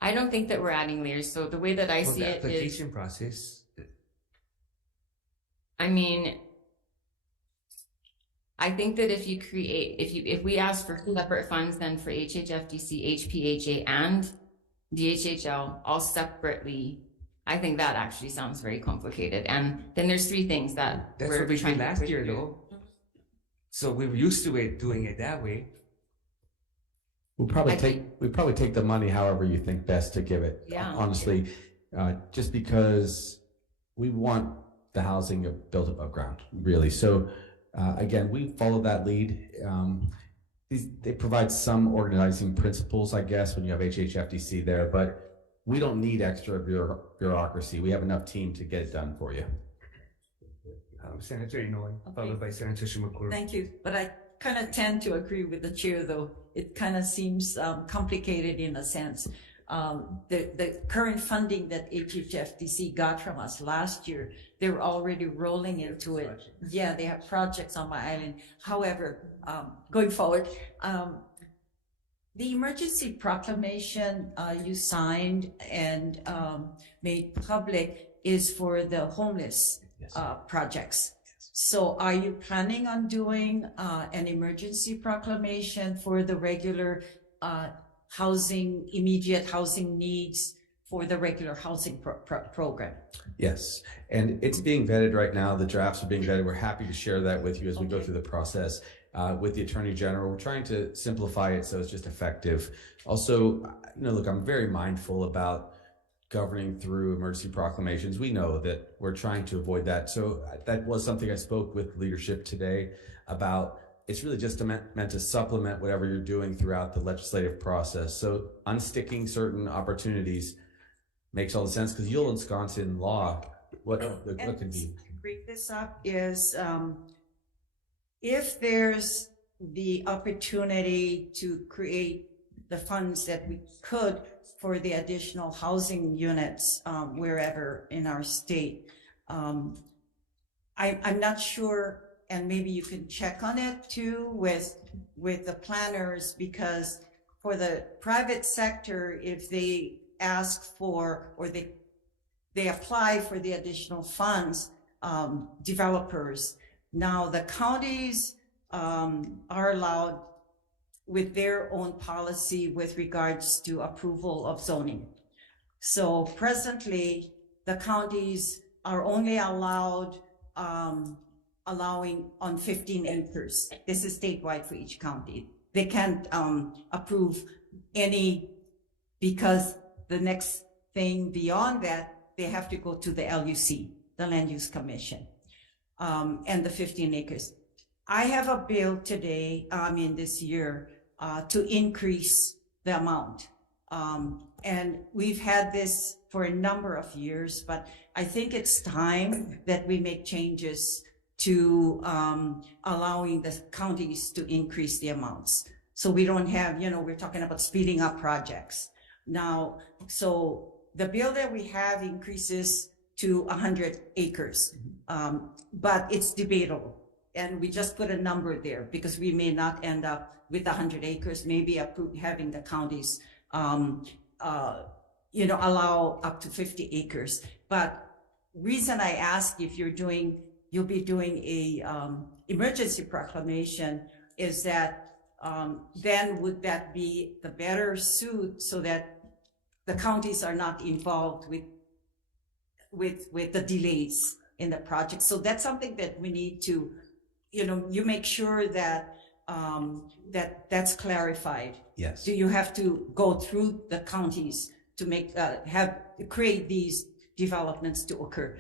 I don't think that we're adding layers. So the way that I see it is the application process. I think that if we ask for separate funds, then for HHFDC, HPHA, and DHHL all separately, I think that actually sounds very complicated. And then there's 3 things that's what we did last year, though. So we're used to doing it that way. We'll probably take the money however you think best to give it. Yeah. Honestly, just because we want the housing built above ground, really. So again, we follow that lead. They provide some organizing principles, I guess, when you have HHFDC there, but we don't need extra bureaucracy. We have enough team to get it done for you. Senator Inoue, followed by Senator Shimakura. Thank you, but I kind of tend to agree with the chair, though. It kind of seems complicated in a sense. The current funding that HHFDC got from us last year, they're already rolling into it. Yeah, they have projects on my island. However, going forward, the emergency proclamation you signed and made public is for the homeless projects. So are you planning on doing an emergency proclamation for the regular immediate housing needs for the regular housing program? Yes, and it's being vetted right now. The drafts are being vetted. We're happy to share that with you as we go through the process with the Attorney General. We're trying to simplify it so it's just effective. Also, look, I'm very mindful about governing through emergency proclamations. We know that we're trying to avoid that. So that was something I spoke with leadership today about. It's really just meant to supplement whatever you're doing throughout the legislative process. So unsticking certain opportunities makes all the sense, because you'll ensconce in law what could be. To bring this up is if there's the opportunity to create the funds that we could for the additional housing units wherever in our state, I'm not sure. And maybe you can check on it too with the planners, because for the private sector, if they ask for or they apply for the additional funds, developers, now the counties are allowed with their own policy with regards to approval of zoning. So presently, the counties are only allowing on 15 acres. This is statewide for each county. They can't approve any, because the next thing beyond that, they have to go to the LUC, the Land Use Commission, and the 15 acres. I have a bill today, this year, to increase the amount. And we've had this for a number of years, but I think it's time that we make changes to allowing the counties to increase the amounts. So we don't have, we're talking about speeding up projects. Now, so the bill that we have increases to 100 acres, but it's debatable. And we just put a number there because we may not end up with 100 acres, maybe having the counties, allow up to 50 acres. But reason I ask if you'll be doing a emergency proclamation is that then would that be the better suit so that the counties are not involved with the delays in the project. So that's something that we need to, you make sure that that's clarified. Yes. Do you have to go through the counties to make create these developments to occur?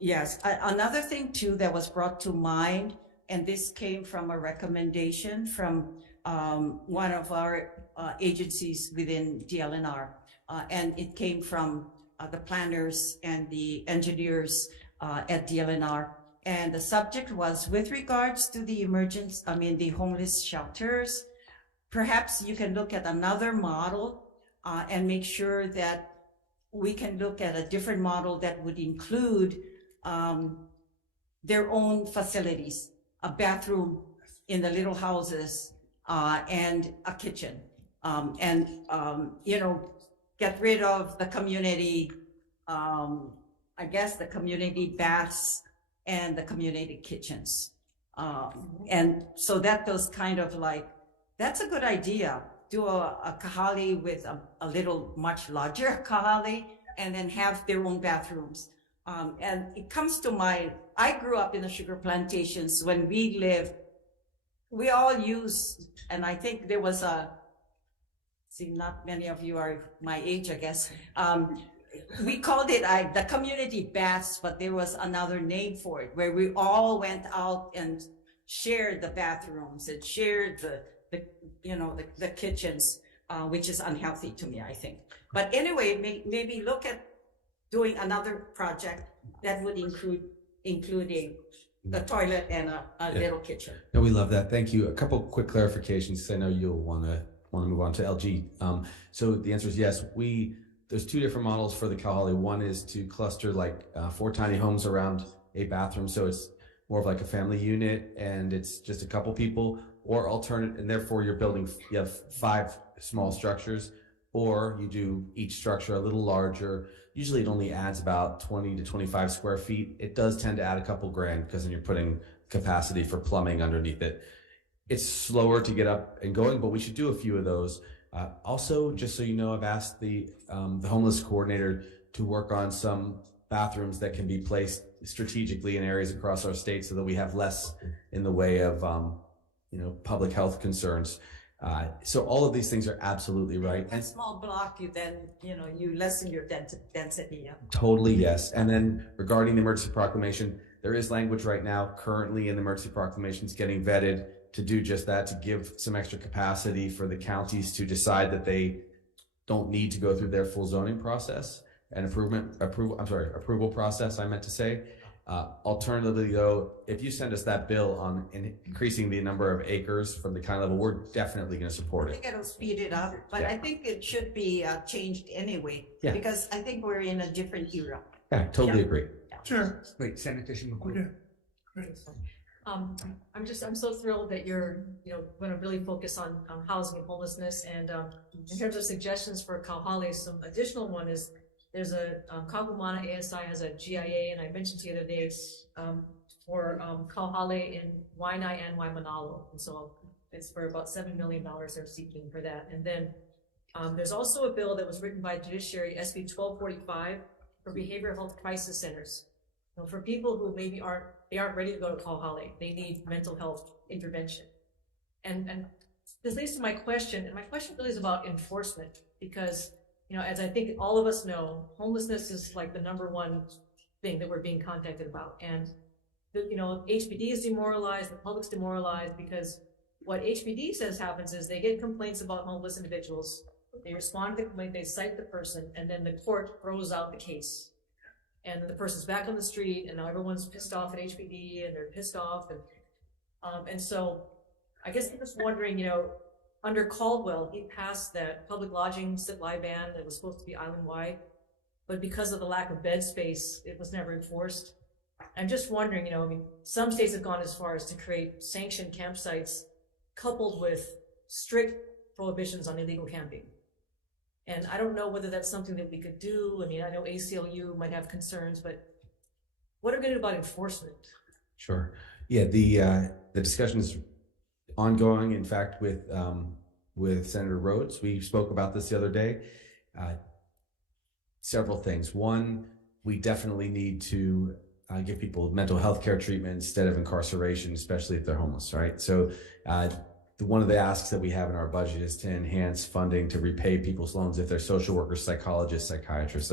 Yes. Another thing too that was brought to mind, and this came from a recommendation from one of our agencies within DLNR, and it came from the planners and the engineers at DLNR. And the subject was with regards to the the homeless shelters. Perhaps you can look at another model and make sure that we can look at a different model that would include their own facilities, a bathroom in the little houses, and a kitchen, and get rid of the community, the community baths and the community kitchens. And so that those kind of that's a good idea. Do a kahali with a little much larger kahali and then have their own bathrooms. And it comes to mind, I grew up in the sugar plantations. When we lived, we all used, and I think there was not many of you are my age, I guess. We called it the community baths, but there was another name for it, where we all went out and shared the bathrooms and shared the kitchens, which is unhealthy to me, I think. But anyway, maybe look at doing another project that would including the toilet and a little kitchen. No, we love that. Thank you. A couple quick clarifications, because I know you'll want to move on to LG. So the answer is yes. There's two different models for the Kahali. One is to cluster 4 tiny homes around a bathroom, so it's more of like a family unit, and it's just a couple people, or alternate, and therefore you have 5 small structures, or you do each structure a little larger. Usually it only adds about 20 to 25 square feet. It does tend to add a couple grand because then you're putting capacity for plumbing underneath it. It's slower to get up and going, but we should do a few of those. Also, just so you know, I've asked the homeless coordinator to work on some bathrooms that can be placed strategically in areas across our state so that we have less in the way of public health concerns. So all of these things are absolutely right. A small block, you lessen your density. Yeah. Totally, yes. And then regarding the emergency proclamation, there is language right now currently in the emergency proclamations getting vetted to do just that, to give some extra capacity for the counties to decide that they don't need to go through their full zoning process and approval process, I meant to say. Alternatively, though, if you send us that bill on increasing the number of acres from the county level, we're definitely going to support I it. think it'll speed it up, but I think it should be changed anyway, because I think we're in a different era. Yeah, totally agree. Sure. Wait, Senator Shimokura. Okay. Great. I'm so thrilled that you're, going to really focus on housing and homelessness. And in terms of suggestions for Kauhali, some additional one is there's a Kakumana ASI has a GIA, and I mentioned to you the other day for Kauhali in Waianae and Waimanalo. And so It's for about $7 million they're seeking for that. And then there's also a bill that was written by Judiciary, SB 1245, for behavioral health crisis centers. You know, for people who maybe aren't ready to go to Kauhale, they need mental health intervention. And this leads to my question, and my question really is about enforcement, because, you know, as I think all of us know, homelessness is like the #1 thing that we're being contacted about. And, you know, HPD is demoralized, the public's demoralized, because what HPD says happens is they get complaints about homeless individuals, they respond to the complaint, they cite the person, and then the court throws out the case. And then the person's back on the street, and now everyone's pissed off at HPD, and they're pissed off. And so I guess I'm just wondering, you know, under Caldwell, he passed that public lodging supply ban that was supposed to be island-wide, but because of the lack of bed space, it was never enforced. I'm just wondering, you know, I mean, some states have gone as far as to create sanctioned campsites coupled with strict prohibitions on illegal camping. And I don't know whether that's something that we could do. I mean, I know ACLU might have concerns, but what are we going to do about enforcement? Sure. Yeah, the discussion is ongoing. In fact, with Senator Rhodes, we spoke about this the other day. Several things. One, we definitely need to give people mental health care treatment instead of incarceration, especially if they're homeless, right? So one of the asks that we have in our budget is to enhance funding to repay people's loans if they're social workers, psychologists, psychiatrists,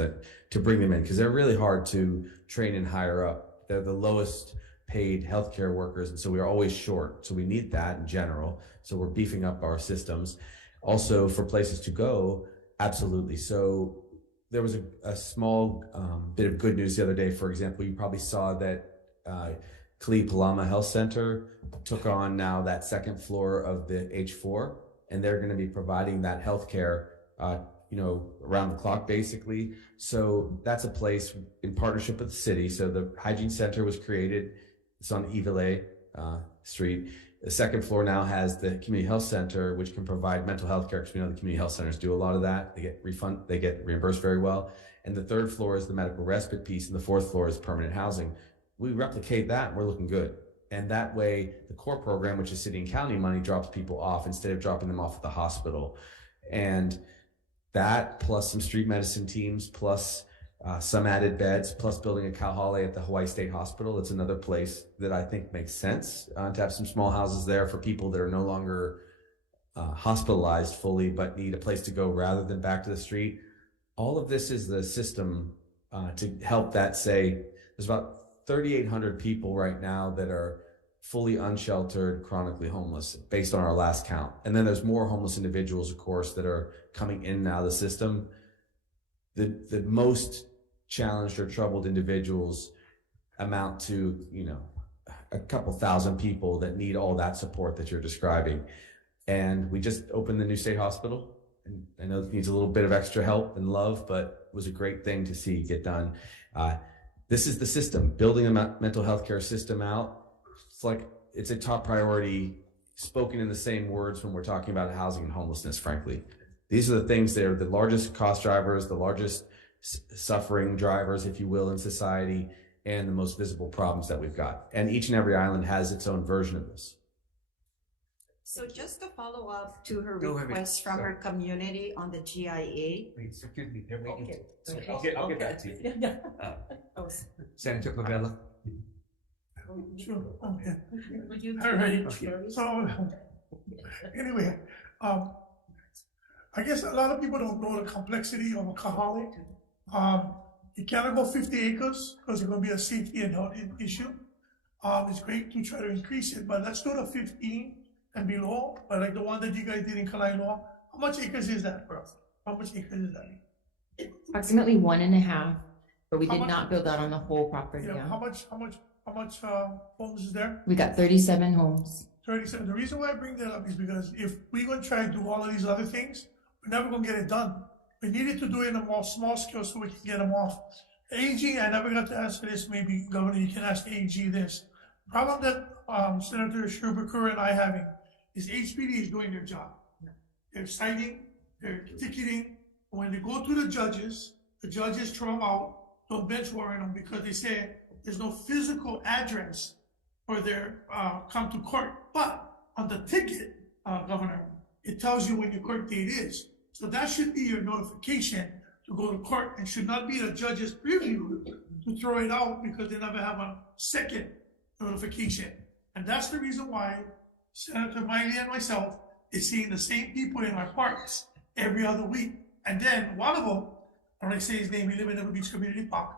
to bring them in, because they're really hard to train and hire up. They're the lowest paid healthcare workers, and so we are always short. So we need that in general. So we're beefing up our systems. Also, for places to go, absolutely. So there was a small bit of good news the other day. For example, you probably saw that Kali Palama Health Center took on now that second floor of the H4, and they're going to be providing that healthcare, you know, around the clock, basically. So that's a place in partnership with the city. So the hygiene center was created. It's on Ivile Street. The second floor now has the community health center, which can provide mental health care, because we know the community health centers do a lot of that. They get reimbursed very well. And the third floor is the medical respite piece, and the fourth floor is permanent housing. We replicate that, and we're looking good. And that way, the core program, which is city and county money, drops people off instead of dropping them off at the hospital. And that, plus some street medicine teams, plus some added beds, plus building a Kauhale at the Hawai'i State Hospital. It's another place that I think makes sense to have some small houses there for people that are no longer hospitalized fully, but need a place to go rather than back to the street. All of this is the system to help that. Say there's about 3,800 people right now that are fully unsheltered, chronically homeless, based on our last count. And then there's more homeless individuals, of course, that are coming in and out of the system. The most challenged or troubled individuals amount to, you know, a couple thousand people that need all that support that you're describing. And we just opened the new state hospital. And I know it needs a little bit of extra help and love, but it was a great thing to see get done. This is the system, building a mental health care system out. It's a top priority, spoken in the same words when we're talking about housing and homelessness, frankly. These are the things that are the largest cost drivers, the largest suffering drivers, if you will, in society, and the most visible problems that we've got. And each and every island has its own version of this. So just to follow up to her request from her community on the GIA. Wait, excuse me, they're waiting. Okay. I'll get back to you. Senator Covella. Sure, okay. All right, so, anyway, I guess a lot of people don't know the complexity of a Kauhale. You cannot go 50 acres because it's going to be a safety and health issue. It's great to try to increase it, but let's go to 15 and below, but like the one that you guys did in Kalainoa. How much acres is that, bro? How much acres is that? Approximately 1.5, but we did not build out on the whole property. Yeah, how much homes is there? We got 37 homes. 37. The reason why I bring that up is because if we're going to try to do all of these other things, we're never going to get it done. We needed to do it in a more small scale so we can get them off. AG, I never got to answer this. Maybe, Governor, you can ask AG this. The problem that Senator Schubacher and I having is HPD is doing their job. They're citing, they're ticketing. When they go to the judges throw them out, don't bench warrant them because they say there's no physical address for their come to court. But on the ticket, Governor, it tells you when your court date is. So that should be your notification to go to court, and should not be the judge's preview to throw it out because they never have a second notification. And that's the reason why Senator Miley and myself is seeing the same people in our parks every other week. And then one of them, I don't say his name, we live in River Beach Community Park.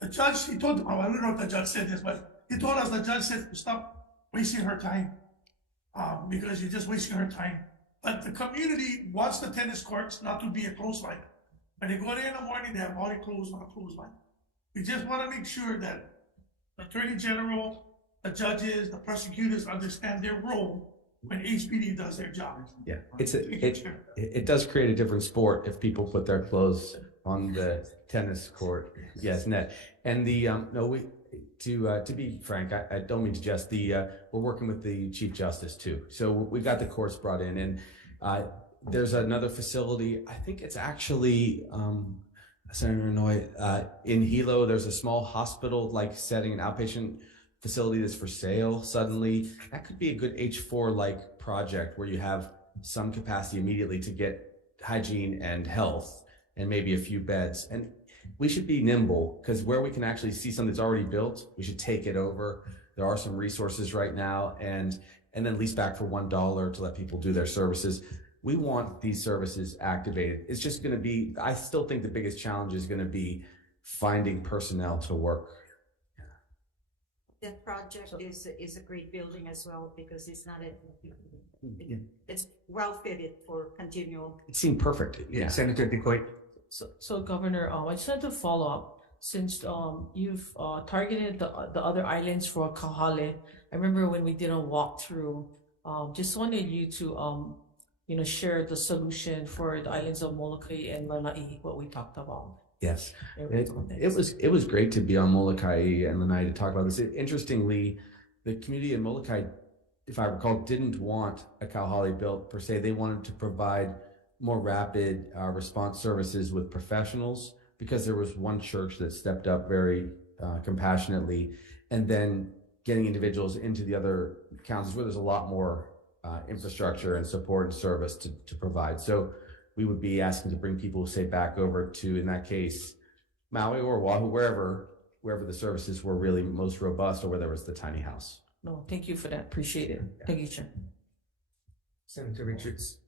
The judge, he told, I don't know if the judge said this, but he told us, the judge said to stop wasting her time because you're just wasting her time. But the community wants the tennis courts not to be a clothesline. When they go there in the morning, they have all their clothes on a clothesline. We just want to make sure that the Attorney General, the judges, the prosecutors understand their role when HPD does their job. Yeah, it does create a different sport if people put their clothes on the tennis court. Yes, net. And the to be frank, I don't mean to jest. We're working with the Chief Justice too, so we got the courts brought in, and there's another facility. I think it's actually Senator Noy in Hilo. There's a small hospital-like setting, an outpatient facility that's for sale suddenly. That could be a good H4 like project where you have some capacity immediately to get hygiene and health and maybe a few beds. And we should be nimble, because where we can actually see something that's already built, we should take it over. There are some resources right now, and then lease back for $1 to let people do their services. We want these services activated. It's just going to be, I still think the biggest challenge is going to be finding personnel to work. That project is a great building as well, because it's not it's well fitted for continual. It seemed perfect. Yeah, Senator Decoy. So Governor, I just wanted to follow up, since you've targeted the other islands for Kahale. I remember when we did a walkthrough, just wanted you to share the solution for the islands of Molokai and Lanai, what we talked about. Yes, it was great to be on Molokai and Lanai to talk about this. Interestingly, the community in Molokai, if I recall, didn't want a Kauhale built per se. They wanted to provide more rapid response services with professionals, because there was one church that stepped up very compassionately, and then getting individuals into the other counties where there's a lot more infrastructure and support and service to provide. So we would be asking to bring people, say, back over to, in that case, Maui or Oahu, wherever the services were really most robust, or where there was the tiny house. No, thank you for that. Appreciate it. Yeah. Thank you, Chair. Senator Richards.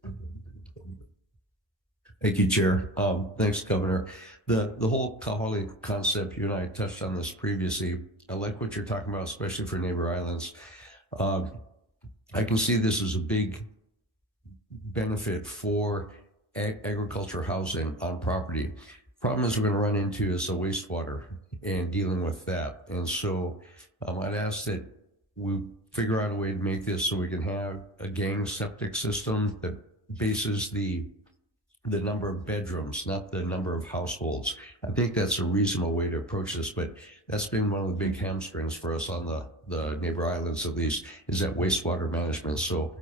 Thank you, Chair. Thanks, Governor. The whole Kahale concept, you and I touched on this previously. I like what you're talking about, especially for neighbor islands. I can see this as a big benefit for agriculture housing on property. Problem is we're going to run into is the wastewater and dealing with that. And so I'd ask that we figure out a way to make this so we can have a gang septic system that bases the number of bedrooms, not the number of households. I think that's a reasonable way to approach this, but that's been one of the big hamstrings for us on the neighbor islands, at least, is that wastewater management. So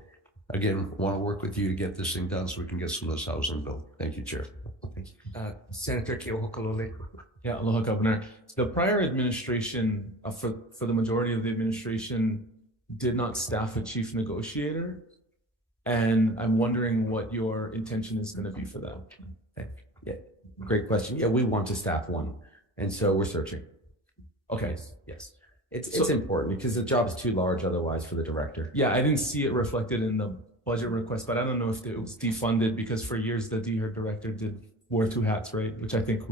again, want to work with you to get this thing done so we can get some of this housing built. Thank you, Chair. Thank you. Senator Keohokalole. Yeah, aloha, Governor. The prior administration, for the majority of the administration, did not staff a chief negotiator. And I'm wondering what your intention is going to be for that. Yeah, great question. Yeah, we want to staff one. And so we're searching. Okay. Yes. It's important because the job is too large otherwise for the director. Yeah, I didn't see it reflected in the budget request, but I don't know if it was defunded, because for years the DHER director wore two hats, right? Which I think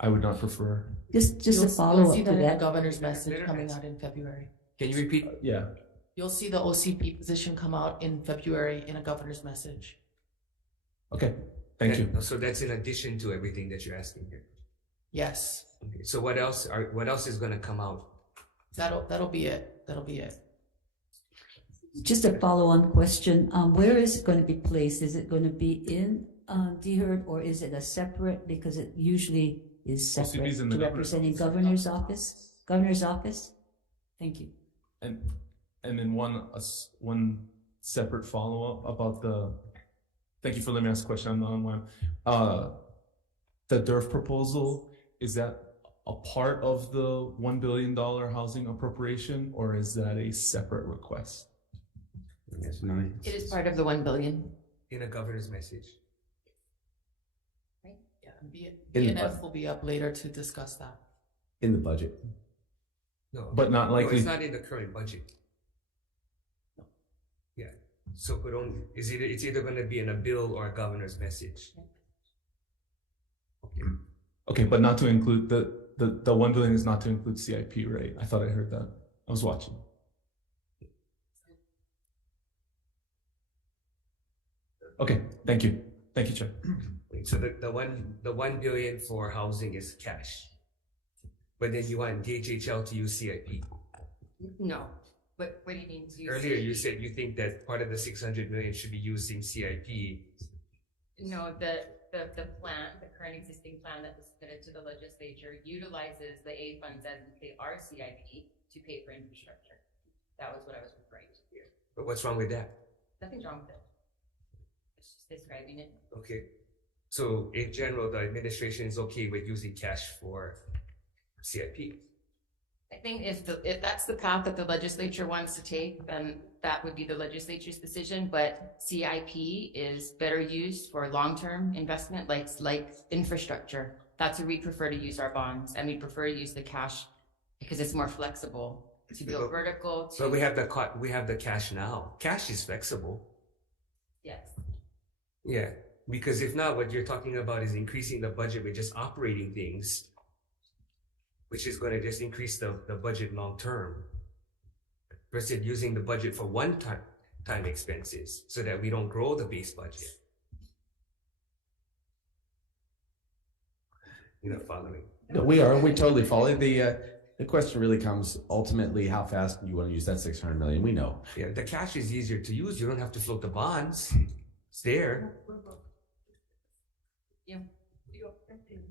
I would not prefer. Just a follow up see to that in the that. governor's message coming out in February. Can you repeat? Yeah. You'll see the OCP position come out in February in a governor's message. Okay, thank you. So that's in addition to everything that you're asking here. Yes. Okay. So what else is going to come out? That'll be it. That'll be it. Just a follow-on question. Where is it going to be placed? Is it going to be in DHER, or is it a separate, because it usually is separate to representing governor's office? Governor's office? Thank you. And then one separate follow-up about thank you for letting me ask a question. I'm not on the DERF proposal, is that a part of the $1 billion housing appropriation, or is that a separate request? Yes, no, It is part of the 1 billion. In a governor's message. Yeah, In the BNF will be up later to discuss that. in the budget. No. But not No, likely. it's not in the current budget. Yeah. So it's either going to be in a bill or a governor's message. Okay, but not to include the 1 billion is not to include CIP, right? I thought I heard that. I was watching. Okay, thank you. Thank you, Chair. So the 1 billion for housing is cash. But then you want DHHL to use CIP. No. What do you mean? Earlier you said you think that part of the 600 million should be using CIP. No, the plan, the current existing plan that was submitted to the legislature utilizes the A funds as if they are CIP to pay for infrastructure. That was what I was referring to here. But what's wrong with that? Nothing's wrong with it. It's just describing it. Okay. So in general, the administration is okay with using cash for CIP. I think if that's the path that the legislature wants to take, then that would be the legislature's decision. But CIP is better used for long-term investment, like infrastructure. That's where we prefer to use our bonds, and we prefer to use the cash because it's more flexible to go vertical. But we have the cash now. Cash is flexible. Yes. Yeah, because if not, what you're talking about is increasing the budget with just operating things, which is going to just increase the budget long term, versus using the budget for one-time expenses so that we don't grow the base budget. You're not following? No, we are. We totally follow. The question really comes ultimately how fast you want to use that 600 million. We know. Yeah, the cash is easier to use. You don't have to float the bonds. It's there. Yeah.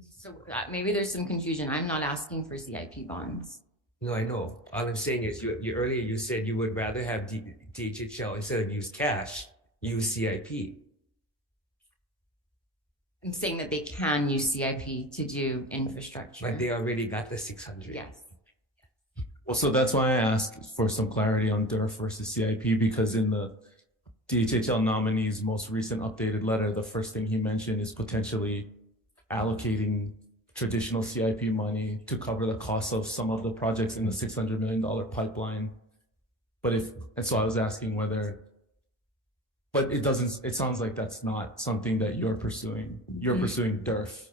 So maybe there's some confusion. I'm not asking for CIP bonds. No, I know. All I'm saying is you earlier you said you would rather have DHHL instead of use cash, use CIP. I'm saying that they can use CIP to do infrastructure. But they already got the 600. Yes. Well, so that's why I asked for some clarity on DERF versus CIP, because in the DHHL nominee's most recent updated letter, the first thing he mentioned is potentially allocating traditional CIP money to cover the cost of some of the projects in the $600 million pipeline. And so I was asking but it sounds like that's not something that you're pursuing. You're pursuing DERF.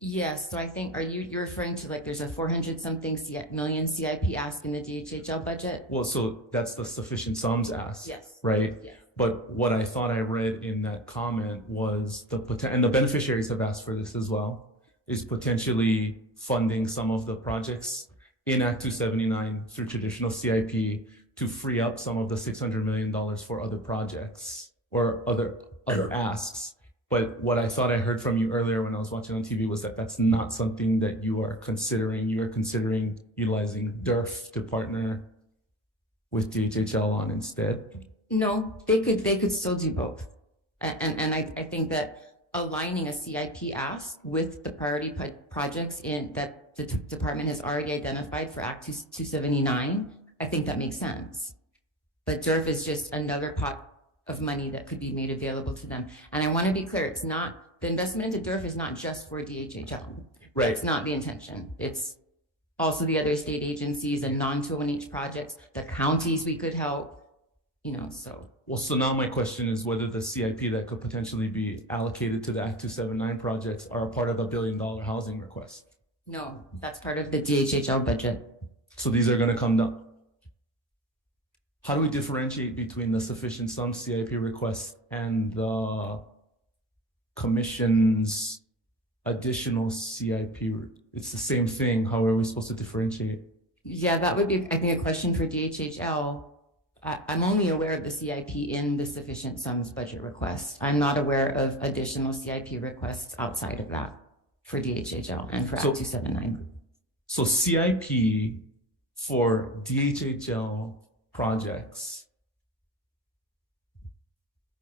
Yes, so I think, you're referring to there's a 400 something million CIP ask in the DHHL budget? Well, so that's the sufficient sums ask. Yes. Right? Yes. But what I thought I read in that comment was and the beneficiaries have asked for this as well, is potentially funding some of the projects in Act 279 through traditional CIP to free up some of the $600 million for other projects or other asks. But what I thought I heard from you earlier when I was watching on TV was that that's not something that you are considering. You are considering utilizing DERF to partner with DHHL on instead. No, they could still do both. And I think that aligning a CIP ask with the priority projects that the department has already identified for Act 279, I think that makes sense. But DERF is just another pot of money that could be made available to them. And I want to be clear, the investment into DERF is not just for DHHL. Right. It's not the intention. It's also the other state agencies and non-201H projects, the counties we could help, so. Well, so now my question is whether the CIP that could potentially be allocated to the Act 279 projects are a part of a $1 billion housing request. No, that's part of the DHHL budget. So these are going to come down. How do we differentiate between the sufficient sum CIP request and the commission's additional CIP? It's the same thing. How are we supposed to differentiate? Yeah, that would be, I think, a question for DHHL. I'm only aware of the CIP in the sufficient sums budget request. I'm not aware of additional CIP requests outside of that for DHHL and for Act 279. So CIP for DHHL projects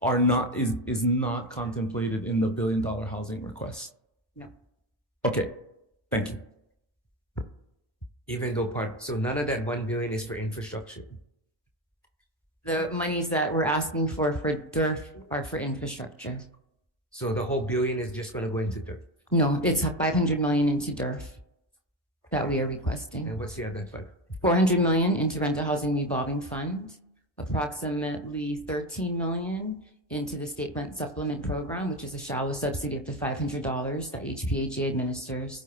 is not contemplated in the $1 billion housing request. No. Okay, thank you. Even though so none of that 1 billion is for infrastructure. The monies that we're asking for DERF are for infrastructure. So the whole billion is just going to go into dirt. No, it's 500 million into DERF that we are requesting. And what's the other fund? 400 million into rental housing revolving fund, approximately 13 million into the state rent supplement program, which is a shallow subsidy up to $500 that HPHA administers.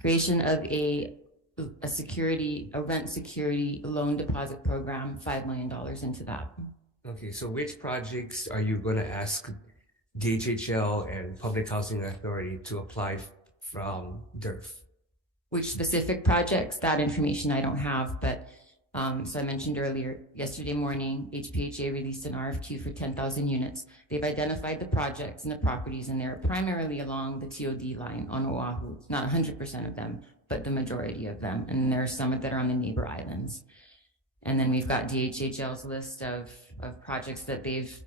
Creation of a rent security loan deposit program, $5 million into that. Okay, so which projects are you going to ask DHHL and Public Housing Authority to apply from DERF? Which specific projects, that information I don't have, but so I mentioned earlier, yesterday morning, HPHA released an RFQ for 10,000 units. They've identified the projects and the properties, and they're primarily along the TOD line on Oahu. Not 100% of them, but the majority of them. And there are some that are on the neighbor islands. And then we've got DHHL's list of projects that they've,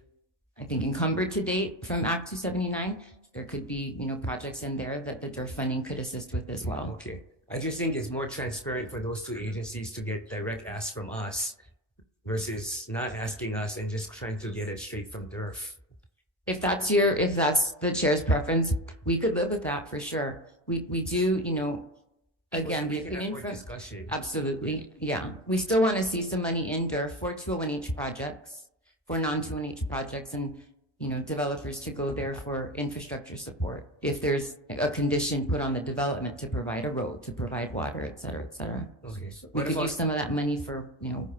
I think, encumbered to date from Act 279. There could be, projects in there that the DERF funding could assist with as well. Okay. I just think it's more transparent for those two agencies to get direct asks from us versus not asking us and just trying to get it straight from DERF. If that's the chair's preference, we could live with that for sure. We do, again, the opinion from discussion. Absolutely, yeah. We still want to see some money in DERF for 201H projects, for non-201H projects, and developers to go there for infrastructure support. If there's a condition put on the development to provide a road, to provide water, et cetera, et cetera. Okay. So we could use some of that money for,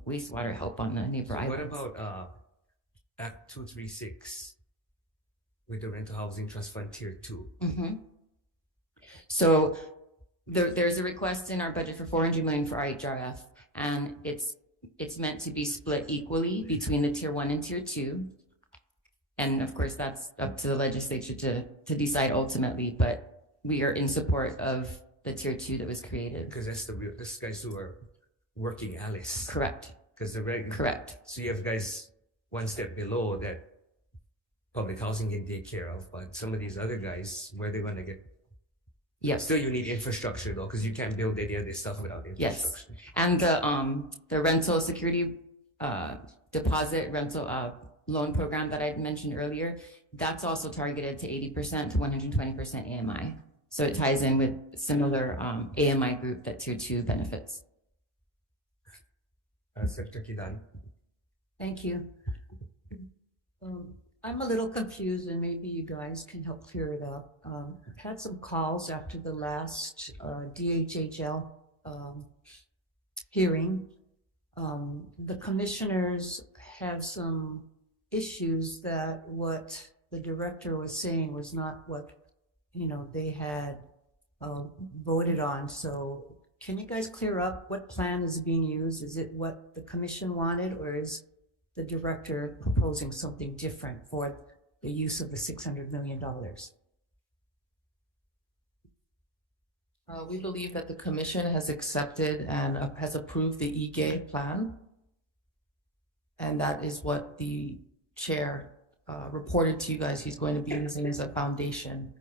wastewater help on the neighbor islands. What about Act 236 with the Rental Housing Trust Fund Tier 2? Mm-hmm. So there's a request in our budget for 400 million for RHRF, and it's meant to be split equally between the Tier 1 and Tier 2. And of course, that's up to the legislature to decide ultimately, but we are in support of the Tier 2 that was created. Because that's this guys who are working Alice. Correct. Because correct. So you have guys one step below that public housing can take care of, but some of these other guys, where they're going to get? Yes. Still, you need infrastructure though, because you can't build any of this stuff without infrastructure. Yes. And the rental security deposit rental loan program that I mentioned earlier, that's also targeted to 80% to 120% AMI. So it ties in with similar AMI group that Tier 2 benefits. Secretary Kidan. Thank you. I'm a little confused, and maybe you guys can help clear it up. I've had some calls after the last DHHL hearing. The commissioners have some issues that what the director was saying was not what they had voted on. So can you guys clear up what plan is being used? Is it what the commission wanted, or is the director proposing something different for the use of the $600 million? We believe that the commission has accepted and has approved the EGA plan. And that is what the chair reported to you guys he's going to be using as a foundation.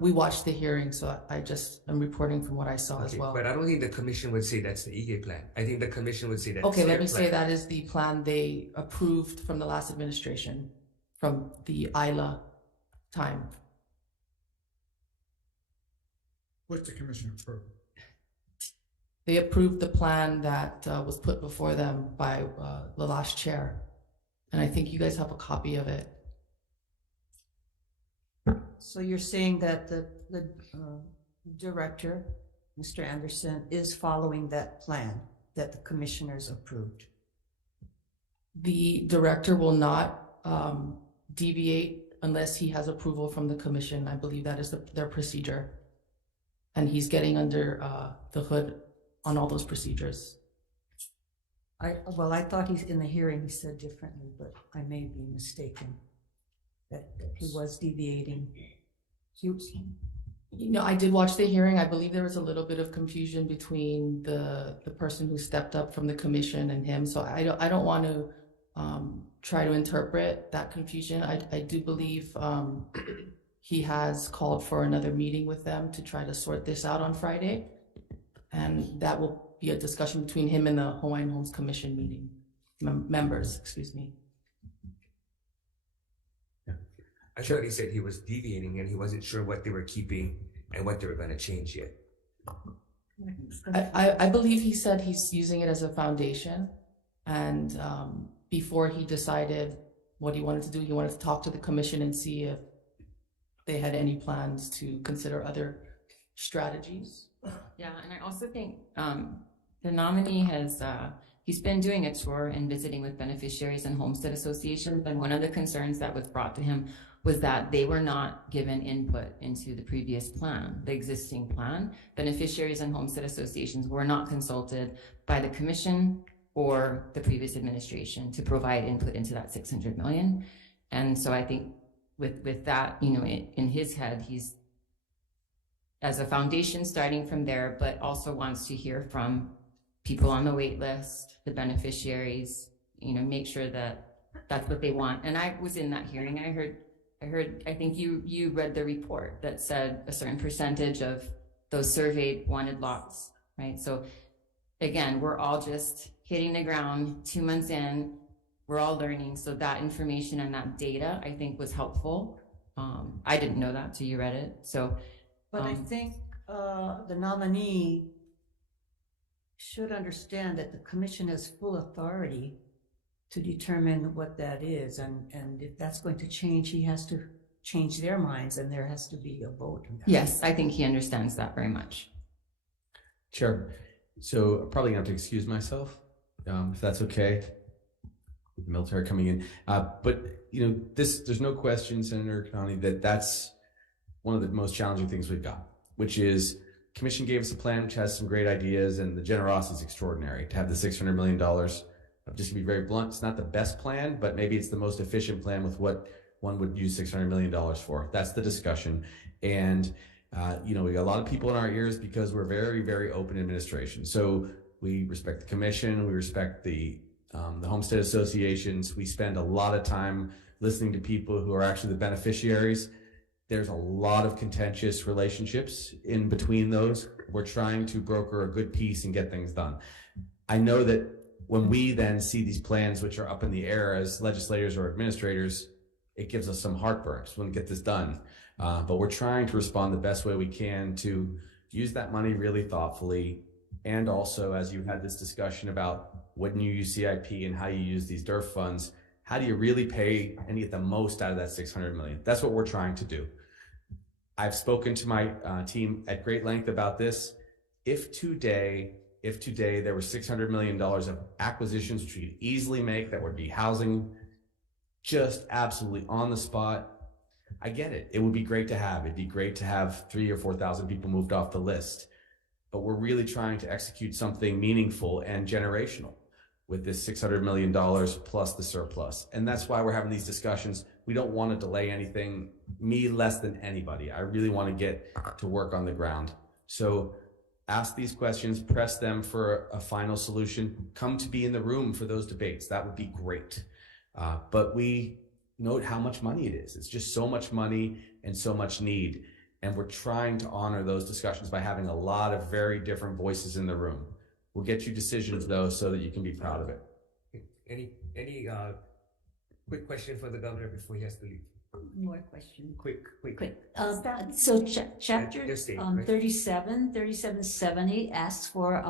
We watched the hearing, so I just am reporting from what I saw as well. But I don't think the commission would say that's the EGA plan. I think the commission would say that's okay, let me plan. say that is the plan they approved from the last administration, from the ILA time. What's the commission approve? They approved the plan that was put before them by the last chair. And I think you guys have a copy of it. So you're saying that the director, Mr. Anderson, is following that plan that the commissioners approved? The director will not deviate unless he has approval from the commission. I believe that is their procedure. And he's getting under the hood on all those procedures. I thought he's in the hearing, he said differently, but I may be mistaken that he was deviating. I did watch the hearing. I believe there was a little bit of confusion between the person who stepped up from the commission and him. So I don't want to try to interpret that confusion. I do believe he has called for another meeting with them to try to sort this out on Friday. And that will be a discussion between him and the Hawaiian Homes Commission meeting. members, excuse me. I thought he said he was deviating and he wasn't sure what they were keeping and what they were going to change yet. I believe he said he's using it as a foundation, and before he decided what he wanted to do, he wanted to talk to the commission and see if they had any plans to consider other strategies. Yeah, and I also think the nominee has, he's been doing a tour and visiting with beneficiaries and homestead associations, and one of the concerns that was brought to him was that they were not given input into the previous plan, the existing plan. Beneficiaries and homestead associations were not consulted by the commission or the previous administration to provide input into that 600 million. And so I think with that, you know, in his head, he's as a foundation starting from there, but also wants to hear from people on the wait list, the beneficiaries, you know, make sure that that's what they want. And I was in that hearing. I think you read the report that said a certain percentage of those surveyed wanted lots, right? So again, we're all just hitting the ground 2 months in, we're all learning. So that information and that data, I think, was helpful. I didn't know that till you read it. So, but I think the nominee should understand that the commission has full authority to determine what that is, and if that's going to change, he has to change their minds, and there has to be a vote. Yes, I think he understands that very much. Chair, so I'm probably gonna have to excuse myself, if that's okay. With the military coming in, but you know, there's no question, Senator Kanani, that's one of the most challenging things we've got, which is Commission gave us a plan which has some great ideas, and the generosity is extraordinary to have the $600 million. Just to be very blunt, it's not the best plan, but maybe it's the most efficient plan with what one would use $600 million for. That's the discussion. And, you know, we got a lot of people in our ears because we're very, very open administration. So we respect the commission, we respect the homestead associations. We spend a lot of time listening to people who are actually the beneficiaries. There's a lot of contentious relationships in between those. We're trying to broker a good peace and get things done. I know that when we then see these plans which are up in the air as legislators or administrators, it gives us some heartburn. We want to get this done. But we're trying to respond the best way we can to use that money really thoughtfully. And also, as you had this discussion about when you use CIP and how you use these DERF funds, how do you really pay and get the most out of that $600 million? That's what we're trying to do. I've spoken to my team at great length about this. If today there were $600 million of acquisitions which we could easily make that would be housing just absolutely on the spot, I get it. It would be great to have. It'd be great to have 3,000 or 4,000 people moved off the list. But we're really trying to execute something meaningful and generational with this $600 million plus the surplus. And that's why we're having these discussions. We don't want to delay anything, me less than anybody. I really want to get to work on the ground. So ask these questions, press them for a final solution, come to be in the room for those debates. That would be great. But we note how much money it is. It's just so much money and so much need. And we're trying to honor those discussions by having a lot of very different voices in the room. We'll get you decisions though, so that you can be proud of it. Any quick question for the governor before he has to leave? More question. Quick. So chapter Your state, right? 3770 asks for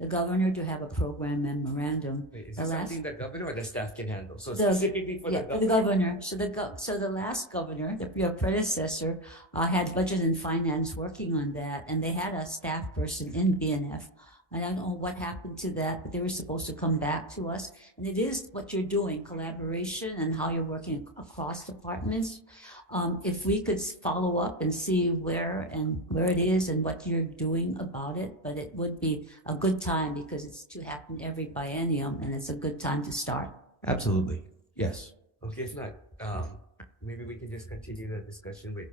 the governor to have a program memorandum. Wait, is this something the governor or the staff can handle? So specifically for the governor. So the last governor, your predecessor, had budget and finance working on that, and they had a staff person in BNF. I don't know what happened to that, but they were supposed to come back to us. And it is what you're doing, collaboration and how you're working across departments. If we could follow up and see where it is and what you're doing about it, but it would be a good time because it's to happen every biennium and it's a good time to start. Absolutely. Yes. Okay, if not, maybe we can just continue the discussion with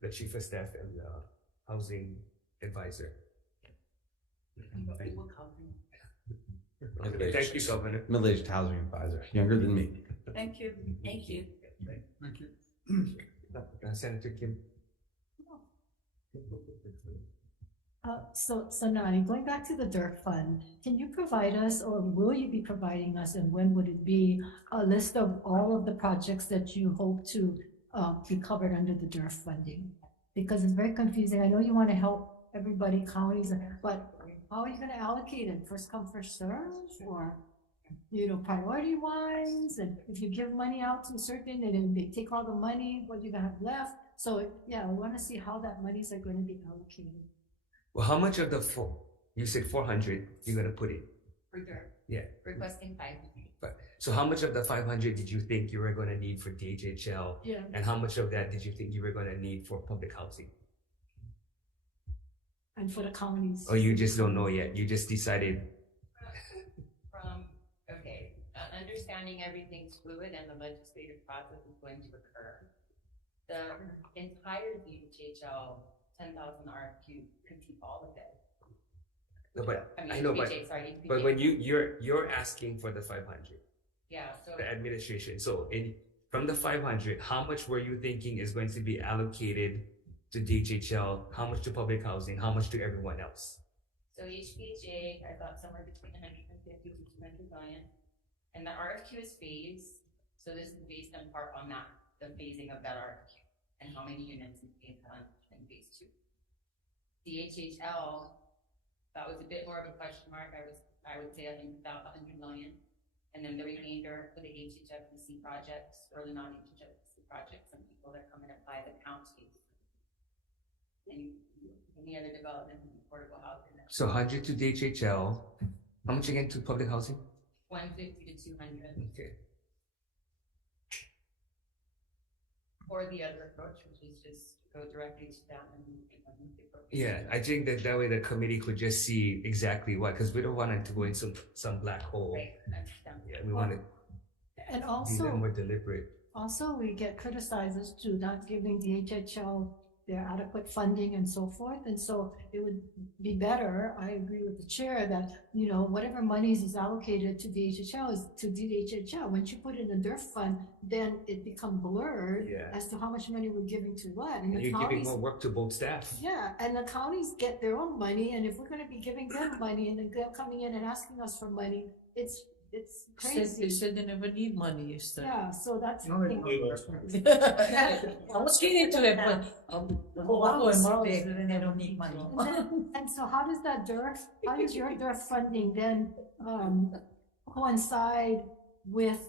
the chief of staff and the housing advisor. Thank you, Governor. Middle-aged housing advisor, younger than me. Thank you. Thank you. Thank you. Senator Kim. So Nani, going back to the DERF fund, can you provide us, or will you be providing us, and when would it be, a list of all of the projects that you hope to be covered under the DERF funding? Because it's very confusing. I know you want to help everybody, counties, but how are you going to allocate it? First come, first serve, or priority wise? And if you give money out to a certain, and then they take all the money, what you have left? So yeah, I want to see how that monies are going to be allocated. Well, how much of the you said 400 you're going to put in? For DERF. Yeah. Requesting 500. But so how much of the 500 did you think you were going to need for DHHL? Yeah. And how much of that did you think you were going to need for public housing? And for the counties. Or you just don't know yet? You just decided? Understanding everything's fluid and the legislative process is going to occur. The entire DHHL 10,000 RFQ could keep all of it. No, but I mean, know, HPJ, but when you're asking for the 500. Yeah. So the administration. So from the 500, how much were you thinking is going to be allocated to DHHL? How much to public housing? How much to everyone else? So HPJ, I thought somewhere between 150 to 200 million. And the RFQ is phased. So this is based in part on that, the phasing of that RFQ and how many units is being done in phase 2. DHHL, that was a bit more of a question mark. I would say I think about 100 million. And then the remainder for the HHFBC projects or the non-HHFBC projects, some people that come and apply the counties. And any other development in affordable housing. So 100 to DHHL. How much again to public housing? 150 to 200. Okay. Or the other approach, which is just go directly to them and yeah, I think that way the committee could just see exactly what, because we don't want it to go in some black hole. Right. Yeah, we want to and be also more deliberate. Also, we get criticized as to not giving the HHL their adequate funding and so forth. And so it would be better, I agree with the chair, that, whatever monies is allocated to DHHL is to DHHL. Once you put it in the DERF fund, then it becomes blurred as to how much money we're giving to what. And you're giving more work to both staff. Yeah, and the counties get their own money, and if we're going to be giving them money and then they're coming in and asking us for money, it's crazy. They said they never need money. Yeah, so that's. I was getting into it, but they don't need money. And so how does your DERF funding then coincide with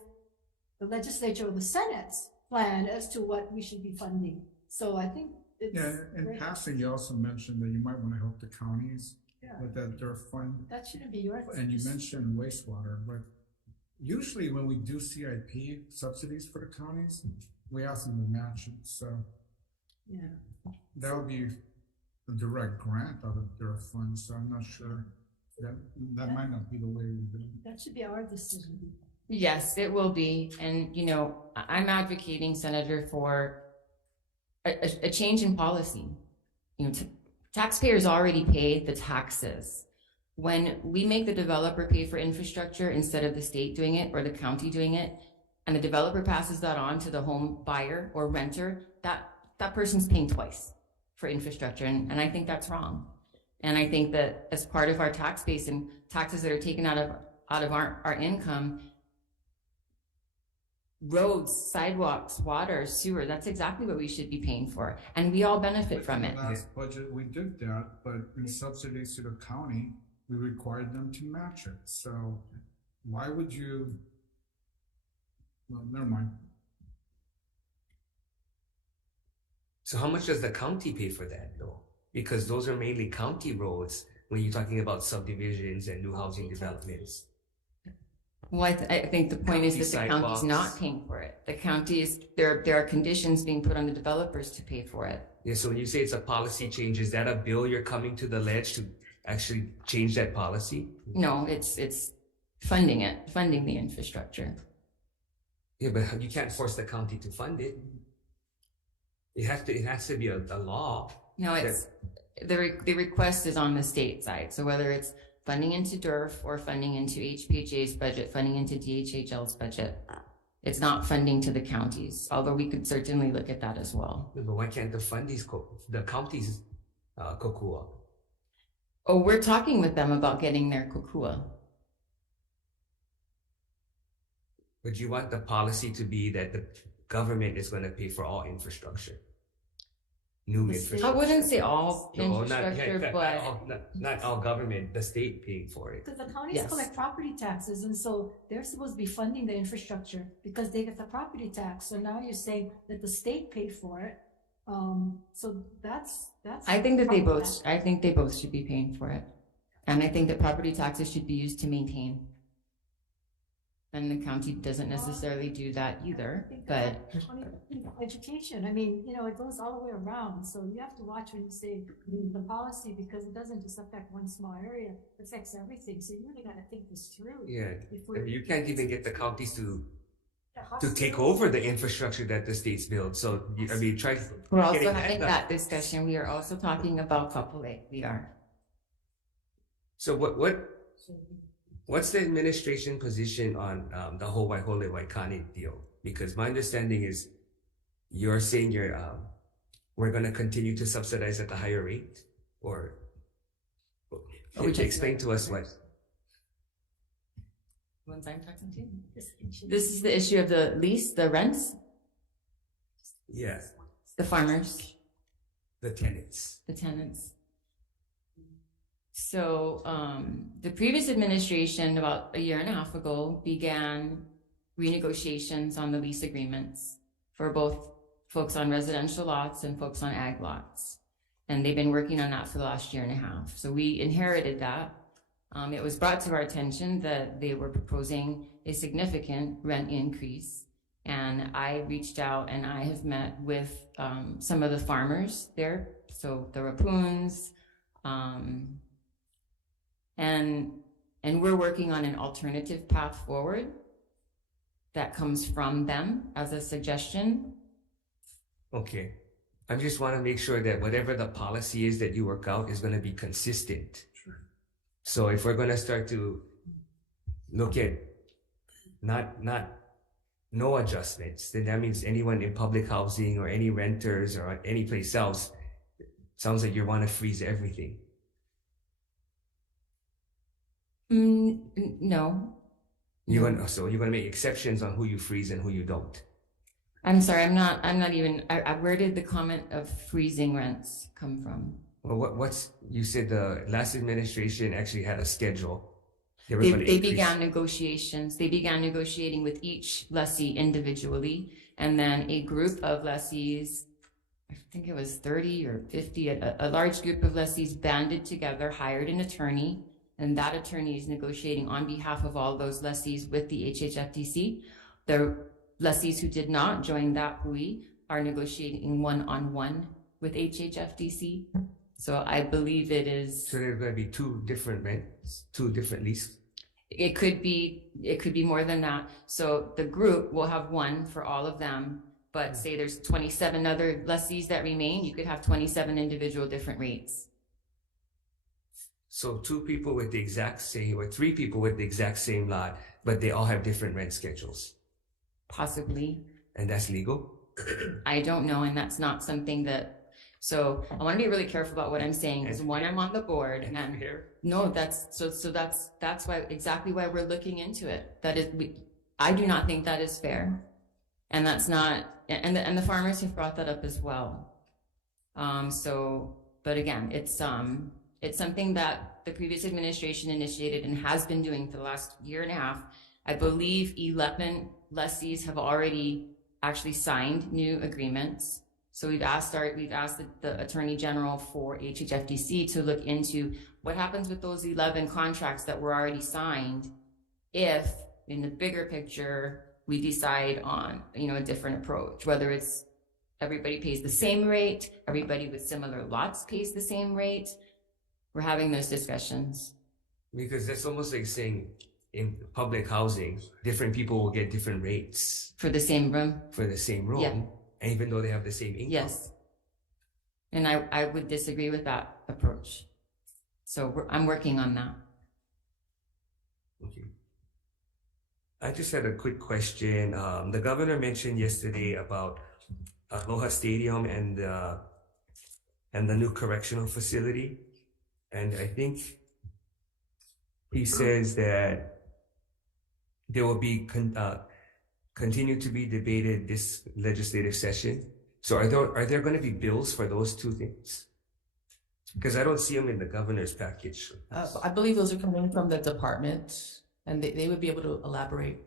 the legislature or the Senate's plan as to what we should be funding? So I think it's. Yeah, in passing, you also mentioned that you might want to help the counties with that DERF fund. That shouldn't be yours. And you mentioned wastewater, but usually when we do CIP subsidies for the counties, we ask them to match it. So that would be a direct grant out of their funds. So I'm not sure that might not be the way we do it. That should be our decision. Yes, it will be. And, I'm advocating, Senator, for a change in policy. Taxpayers already pay the taxes. When we make the developer pay for infrastructure instead of the state doing it or the county doing it, and the developer passes that on to the home buyer or renter, that person's paying twice for infrastructure. And I think that's wrong. And I think that as part of our tax base and taxes that are taken out of our income, roads, sidewalks, water, sewer, that's exactly what we should be paying for. And we all benefit from it. In the last budget, we did that, but in subsidies to the county, we required them to match it. So why would you, well, never mind. So how much does the county pay for that though? Because those are mainly county roads when you're talking about subdivisions and new housing developments. Well, I think the point is that the county's not paying for it. The county is, there are conditions being put on the developers to pay for it. Yeah, so when you say it's a policy change, is that a bill you're coming to the ledge to actually change that policy? No, it's funding the infrastructure. Yeah, but you can't force the county to fund it. It has to be a law. No, the request is on the state side. So whether it's funding into DERF or funding into HPHA's budget, funding into DHHL's budget, it's not funding to the counties, although we could certainly look at that as well. But why can't the counties kokua? Oh, we're talking with them about getting their kukua. But you want the policy to be that the government is going to pay for all infrastructure. New infrastructure. I wouldn't say all No, infrastructure, but not all government, the state paying for it. Because the counties Yes. collect property taxes, and so they're supposed to be funding the infrastructure because they get the property tax. So now you're saying that the state paid for it. So that's. I think that they problem both. I think they both should be paying for it, and I think that property taxes should be used to maintain. And the county doesn't necessarily do that either, but Education, I mean, you know, it goes all the way around, so you have to watch when you say the policy, because it doesn't just affect one small area, it affects everything, so you really gotta think this through. Yeah, Before I mean, you can't even get the counties to take hospital- over the infrastructure that the states build. So I mean, try. we're also getting having done. that discussion. We are also talking about Kapolei. We are. So what's the administration position on the whole Waihole Waikani deal? Because my understanding is you're saying we're going to continue to subsidize at the higher rate, or Would you explain to us what? Ones I'm talking to. This is the issue of the lease, the rents, Yeah, the farmers, the tenants. the tenants. So the previous administration, about a year and a half ago, began renegotiations on the lease agreements for both folks on residential lots and folks on ag lots. And they've been working on that for the last year and a half. So we inherited that. It was brought to our attention that they were proposing a significant rent increase. And I reached out and I have met with some of the farmers there. So the Rapoons, and we're working on an alternative path forward that comes from them as a suggestion. Okay. I just want to make sure that whatever the policy is that you work out is going to be consistent. Sure. So if we're going to start to look at no adjustments, then that means anyone in public housing or any renters or any place else, sounds like you want to freeze everything. No. You're gonna make exceptions on who you freeze and who you don't. I'm sorry, I'm not even, where did the comment of freezing rents come from? Well, you said the last administration actually had a schedule. They began negotiations. They began negotiating with each lessee individually, and then a group of lessees, I think it was 30 or 50, a large group of lessees banded together, hired an attorney, and that attorney is negotiating on behalf of all those lessees with the HHFTC. The lessees who did not join that hui are negotiating one-on-one with HHFTC. So I believe it is. So there's going to be two different rents, two different leases. It could be more than that. So the group will have one for all of them, but say there's 27 other lessees that remain, you could have 27 individual different rates. So two people with the exact same, or three people with the exact same lot, but they all have different rent schedules. Possibly. And that's legal? I don't know, and that's not something that, so I want to be really careful about what I'm saying, because one, I'm on the board, and no, that's why, exactly why we're looking into it. That is, I do not think that is fair. And that's not, and the farmers have brought that up as well. But again, it's something that the previous administration initiated and has been doing for the last year and a half. I believe 11 lessees have already actually signed new agreements. So we've asked the Attorney General for HHFTC to look into what happens with those 11 contracts that were already signed if, in the bigger picture, we decide on, a different approach, whether it's everybody pays the same rate, everybody with similar lots pays the same rate. We're having those discussions. Because that's almost like saying in public housing, different people will get different rates. For the same room? For the same room. Yeah. Even though they have the same income. Yes. And I would disagree with that approach. So I'm working on that. Okay. I just had a quick question. The governor mentioned yesterday about Aloha Stadium and the new correctional facility. And I think he says that there will be continue to be debated this legislative session. So are there going to be bills for those two things? Because I don't see them in the governor's package. I believe those are coming from the department, and they would be able to elaborate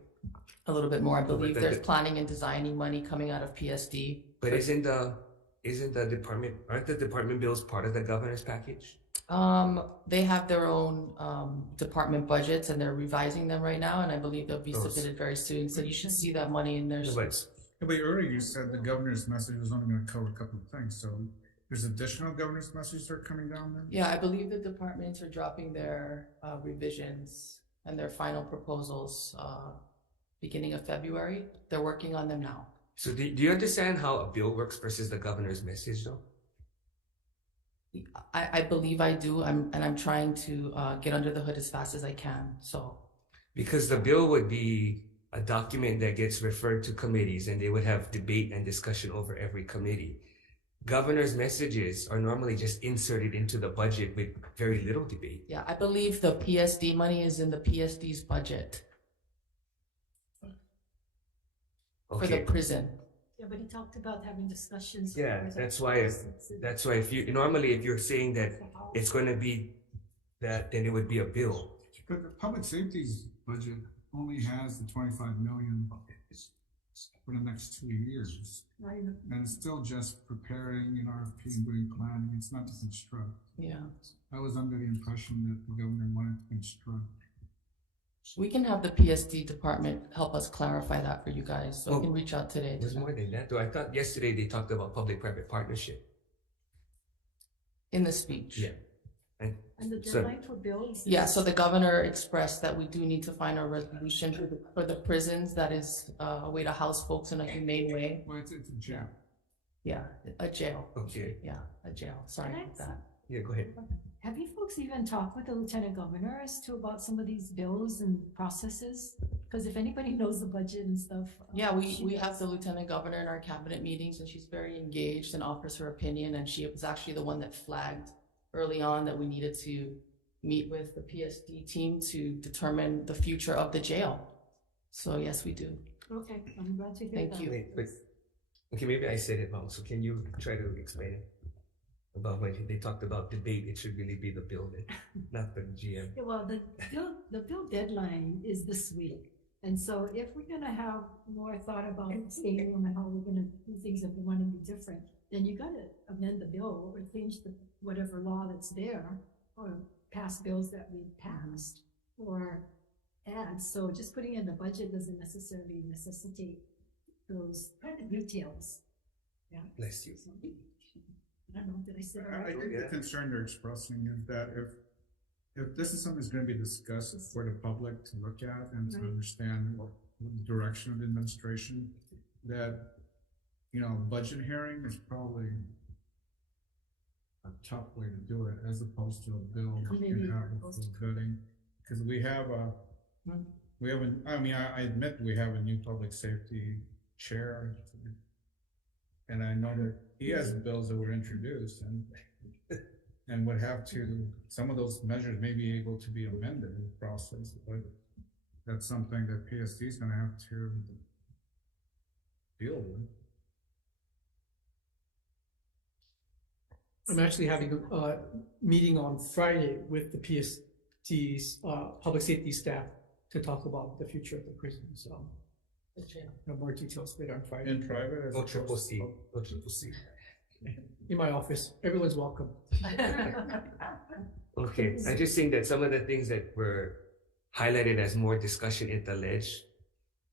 a little bit more. I believe there's planning and designing money coming out of PSD. But aren't the department bills part of the governor's package? They have their own department budgets, and they're revising them right now, and I believe they'll be submitted very soon. So you should see that money in there. But earlier you said the governor's message was only going to cover a couple of things. So there's additional governor's messages that are coming down then? Yeah, I believe the departments are dropping their revisions and their final proposals beginning of February. They're working on them now. So do you understand how a bill works versus the governor's message, though? I believe I do. I'm trying to get under the hood as fast as I can. So, because the bill would be a document that gets referred to committees, and they would have debate and discussion over every committee. Governor's messages are normally just inserted into the budget with very little debate. Yeah, I believe the PSD money is in the PSD's budget for the prison. Yeah, but he talked about having discussions. Yeah, that's why if you're saying that it's going to be that, then it would be a bill. But the public safety's budget only has the 25 million for the next 2 years. Right. And it's still just preparing an RFP and doing planning. It's not to construct. Yeah. I was under the impression that the governor wanted to construct. We can have the PSD department help us clarify that for you guys. So we can reach out today. There's more than that, though. I thought yesterday they talked about public-private partnership. In the speech. Yeah. And the deadline for bills? Yeah, so the governor expressed that we do need to find a resolution for the prisons that is a way to house folks in a humane way. Well, it's a jail. Yeah, a jail. Okay. Yeah, a jail. Sorry about that. Yeah, go ahead. Have you folks even talked with the lieutenant governor as to about some of these bills and processes? Because if anybody knows the budget and stuff. Yeah, we have the lieutenant governor in our cabinet meetings, and she's very engaged and offers her opinion. And she was actually the one that flagged early on that we needed to meet with the PSD team to determine the future of the jail. So yes, we do. Okay, I'm glad to hear that. Thank you. Wait, but okay, maybe I said it wrong. So can you try to explain it? About when they talked about debate, it should really be the building, not the GM. Yeah, well, the bill deadline is this week. And so if we're gonna have more thought about stadium and how we're gonna do things if we wanna be different, then you gotta amend the bill or change whatever law that's there, or pass bills that we passed, or add. So just putting in the budget doesn't necessarily necessitate those kind of details. Yeah. Bless you. I don't know, did I say that I right? think the concern they're expressing is that if this is something that's going to be discussed for the public to look at and to understand the direction of the administration, that, budget hearing is probably a tough way to do it as opposed to a bill you have a full voting. Because I admit we have a new public safety chair, and I know that he has bills that were introduced and would have to, some of those measures may be able to be amended in the process, but that's something that PSD is going to have to deal with. I'm actually having a meeting on Friday with the PST's public safety staff to talk about the future of the prison. So, more details later on Friday. In private? No triple C. No triple C. In my office. Everyone's welcome. Okay, I just think that some of the things that were highlighted as more discussion in the ledge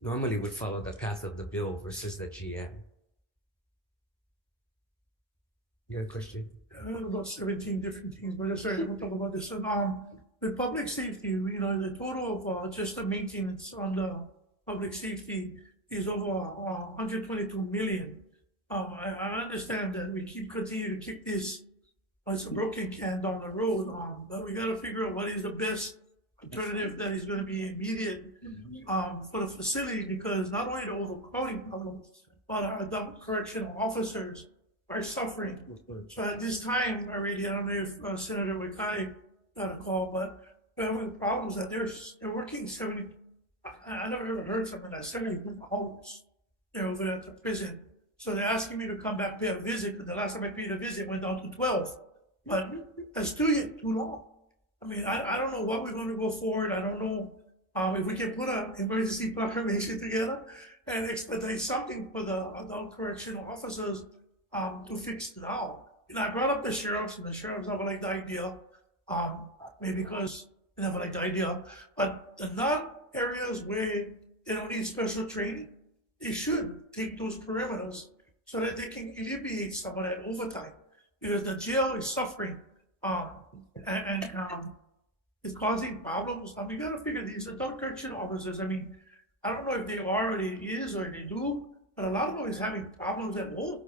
normally would follow the path of the bill versus the GM. You got a question? About 17 different things, but sorry, we'll talk about this. With public safety, the total of just the maintenance on the public safety is over 122 million. I understand that we continue to kick this as a broken can down the road, but we got to figure out what is the best alternative that is going to be immediate for the facility, because not only the overcrowding problem, but our adult correctional officers are suffering. So at this time already, I don't know if Senator Wakai got a call, but we're having problems that they're working 70. I never ever heard something like 72 hours. They're over at the prison. So they're asking me to come back pay a visit, because the last time I paid a visit went down to 12. But that's too long. I mean, I don't know what we're going to go forward. I don't know if we can put an emergency proclamation together and expedite something for the adult correctional officers to fix it now. And I brought up the sheriffs, and the sheriffs never liked the idea, maybe because they never liked the idea. But the non-areas where they don't need special training, they should take those perimeters so that they can alleviate some of that overtime, because the jail is suffering and it's causing problems. I mean, you gotta figure these adult correction officers, I mean, I don't know if they already is or they do, but a lot of them is having problems at home.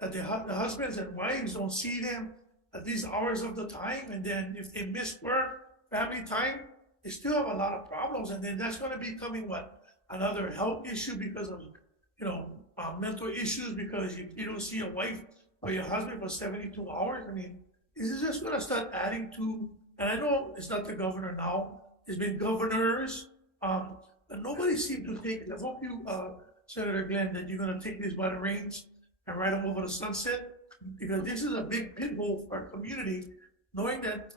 That the husbands and wives don't see them at these hours of the time, and then if they miss work, family time, they still have a lot of problems, and then that's gonna be becoming another health issue because of, mental issues, because you don't see your wife or your husband for 72 hours. I mean, this is just gonna start adding to, and I know it's not the governor now, there's been governors, but nobody seemed to take it. I hope you, Senator Glenn, that you're gonna take this by the reins and ride them over the sunset, because this is a big pinhole for our community, knowing that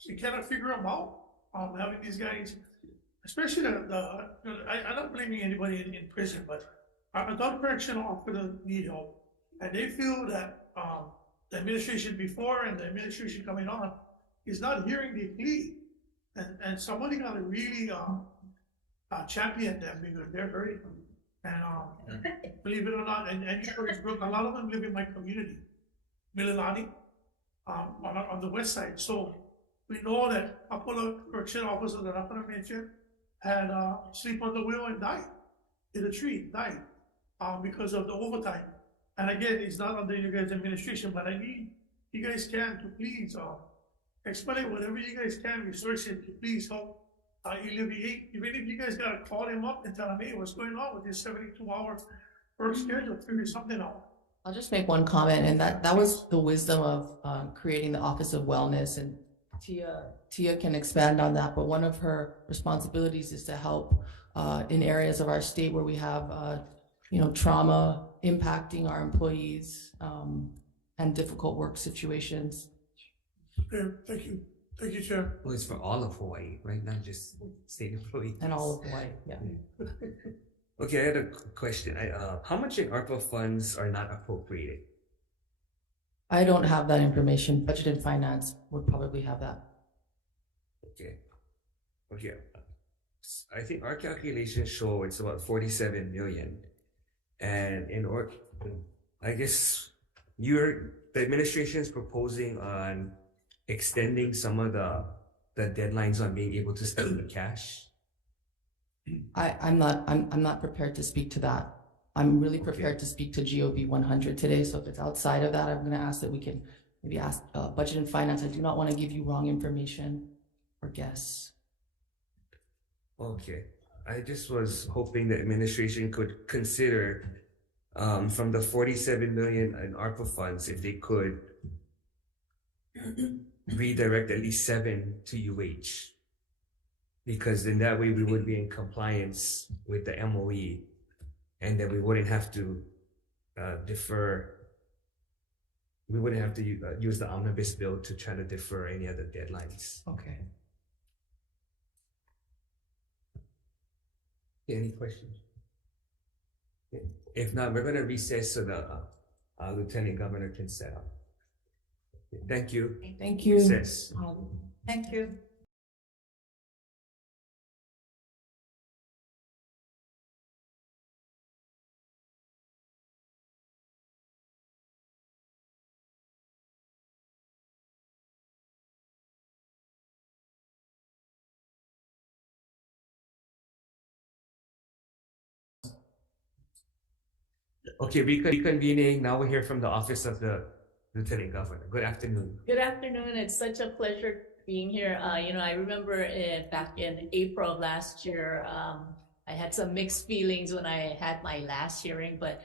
you cannot figure them out, having these guys, especially I'm not blaming anybody in prison, but adult correctional officers need help, and they feel that the administration before and the administration coming on is not hearing the plea, and somebody got to really champion them, because they're hurting. And believe it or not, and a lot of them live in my community, Mililani, on the west side. So we know that a couple of correction officers that I'm going to mention had sleep on the wheel and died in a tree, died because of the overtime. And again, it's not under you guys' administration, but I need you guys can to please explain whatever you guys can, resources to please help alleviate. Even if you guys gotta call them up and tell them, hey, what's going on with this 72-hour work schedule, figure something out. I'll just make one comment, and that was the wisdom of creating the Office of Wellness, and Tia can expand on that, but one of her responsibilities is to help in areas of our state where we have trauma impacting our employees and difficult work situations. Okay, thank you. Thank you, Chair. Well, it's for all of Hawaii, right? Not just state employees. And all of Hawaii, yeah. Okay, I had a question. How much in ARPA funds are not appropriated? I don't have that information. Budget and Finance would probably have that. Okay. I think our calculations show it's about 47 million. And I guess the administration is proposing on extending some of the deadlines on being able to spend the cash. I'm not prepared to speak to that. I'm really prepared to speak to GOB 100 today. So if it's outside of that, I'm going to ask that we can maybe ask Budget and Finance. I do not want to give you wrong information or guess. Okay. I just was hoping the administration could consider from the 47 million in ARPA funds, if they could redirect at least 7 to UH. Because in that way we would be in compliance with the MOE, and then we wouldn't have to defer. We wouldn't have to use the omnibus bill to try to defer any other deadlines. Okay. Any questions? If not, we're going to recess so the Lieutenant Governor can set up. Thank you. Thank you. Recess. Thank you. Okay, reconvening. Now we'll hear from the Office of the Lieutenant Governor. Good afternoon. Good afternoon. It's such a pleasure being here. I remember back in April of last year, I had some mixed feelings when I had my last hearing, but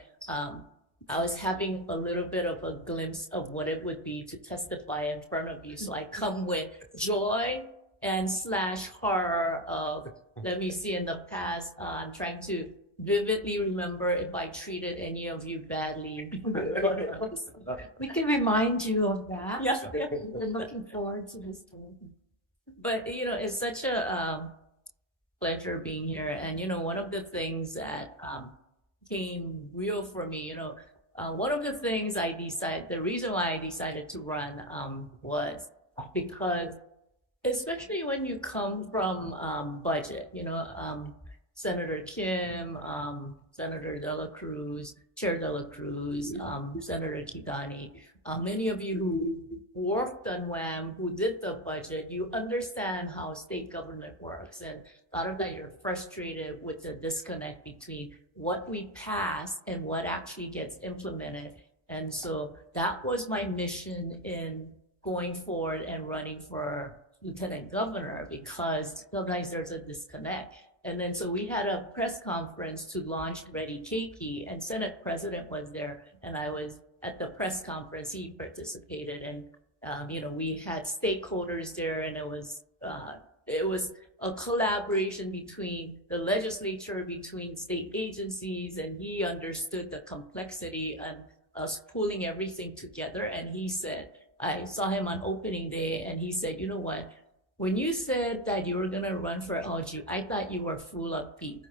I was having a little bit of a glimpse of what it would be to testify in front of you. So I come with joy and / horror of, let me see, in the past, I'm trying to vividly remember if I treated any of you badly. We can remind you of that. Yeah. We're looking forward to this time. But, you know, it's such a pleasure being here. And, you know, one of the things that came real for me, you know, one of the things the reason why I decided to run was because, especially when you come from budget, you know, Senator Kim, Senator De La Cruz, Chair De La Cruz, Senator Kitani, many of you who worked on WAM, who did the budget, you understand how state government works. And a lot of that you're frustrated with the disconnect between what we pass and what actually gets implemented. And so that was my mission in going forward and running for lieutenant governor, because sometimes there's a disconnect. And then so we had a press conference to launch Ready Keiki, and Senate President was there, and I was at the press conference. He participated, and you know, we had stakeholders there, and it was a collaboration between the legislature, between state agencies, and he understood the complexity and us pulling everything together. And he said, I saw him on opening day, and he said, you know what? When you said that you were going to run for LG, I thought you were full of peep.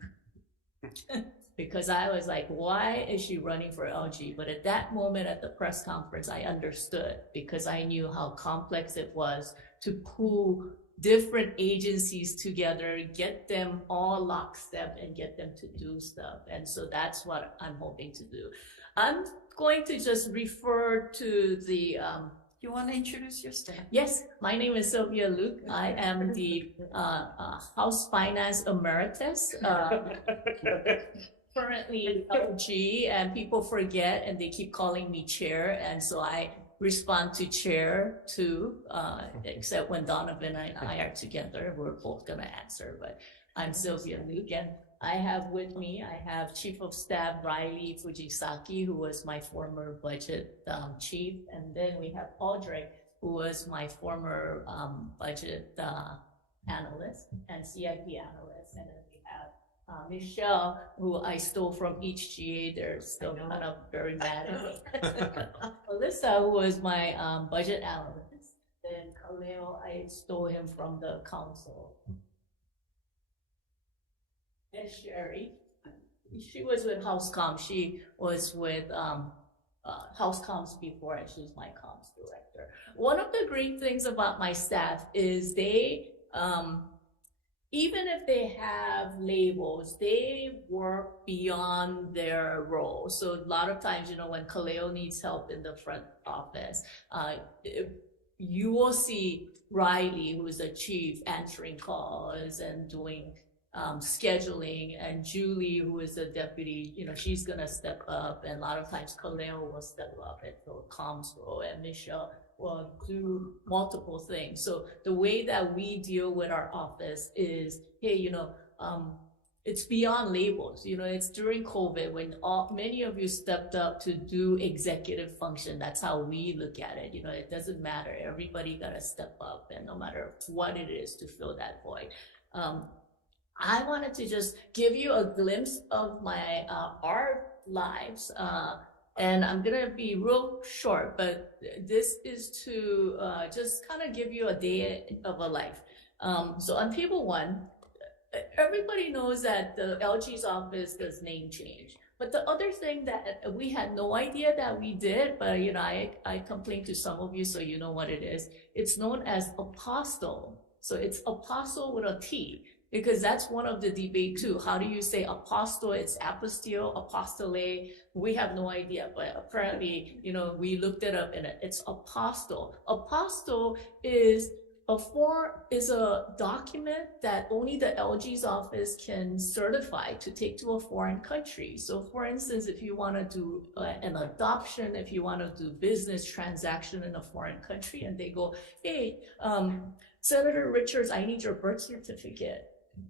Because I was like, why is she running for LG? But at that moment at the press conference, I understood, because I knew how complex it was to pull different agencies together, get them all lockstep, and get them to do stuff. And so that's what I'm hoping to do. I'm going to just refer to the You want to introduce your staff? Yes, my name is Sylvia Luke. I am the House Finance Emeritus, currently LG, and people forget and they keep calling me chair, and so I respond to chair too, except when Donovan and I are together, we're both gonna answer, but I'm Sylvia Luke, and I have with me, I have Chief of Staff Riley Fujisaki, who was my former budget chief. And then we have Aldrich, who was my former budget analyst and CIP analyst. And then we have Michelle, who I stole from each GA. They're still kind of very mad at me. Alyssa, who was my budget analyst. Then Khalil, I stole him from the council. And Sherry, she was with HouseCom. She was with HouseComs before, and she's my comms director. One of the great things about my staff is they, even if they have labels, they work beyond their role. So a lot of times, you know, when Kaleo needs help in the front office, you will see Riley, who is the chief, answering calls and doing scheduling, and Julie, who is the deputy, you know, she's gonna step up, and a lot of times Kaleo will step up and fill comms role, and Michelle will do multiple things. So the way that we deal with our office is, hey, you know, it's beyond labels. You know, it's during COVID when many of you stepped up to do executive function. That's how we look at it. You know, it doesn't matter. Everybody got to step up, and no matter what it is, to fill that void. I wanted to just give you a glimpse of my our lives, and I'm gonna be real short, but this is to just kind of give you a day of a life. So on table one, everybody knows that the LG's office does name change. But the other thing that we had no idea that we did, but you know, I complained to some of you, so you know what it is. It's known as apostle. So it's apostle with a T, because that's one of the debate too. How do you say apostle? It's apostille, apostole. We have no idea, but apparently, you know, we looked it up and it's apostle. Apostle is a document that only the LG's office can certify to take to a foreign country. So for instance, if you want to do an adoption, if you want to do business transaction in a foreign country, and they go, hey, Senator Richards, I need your birth certificate.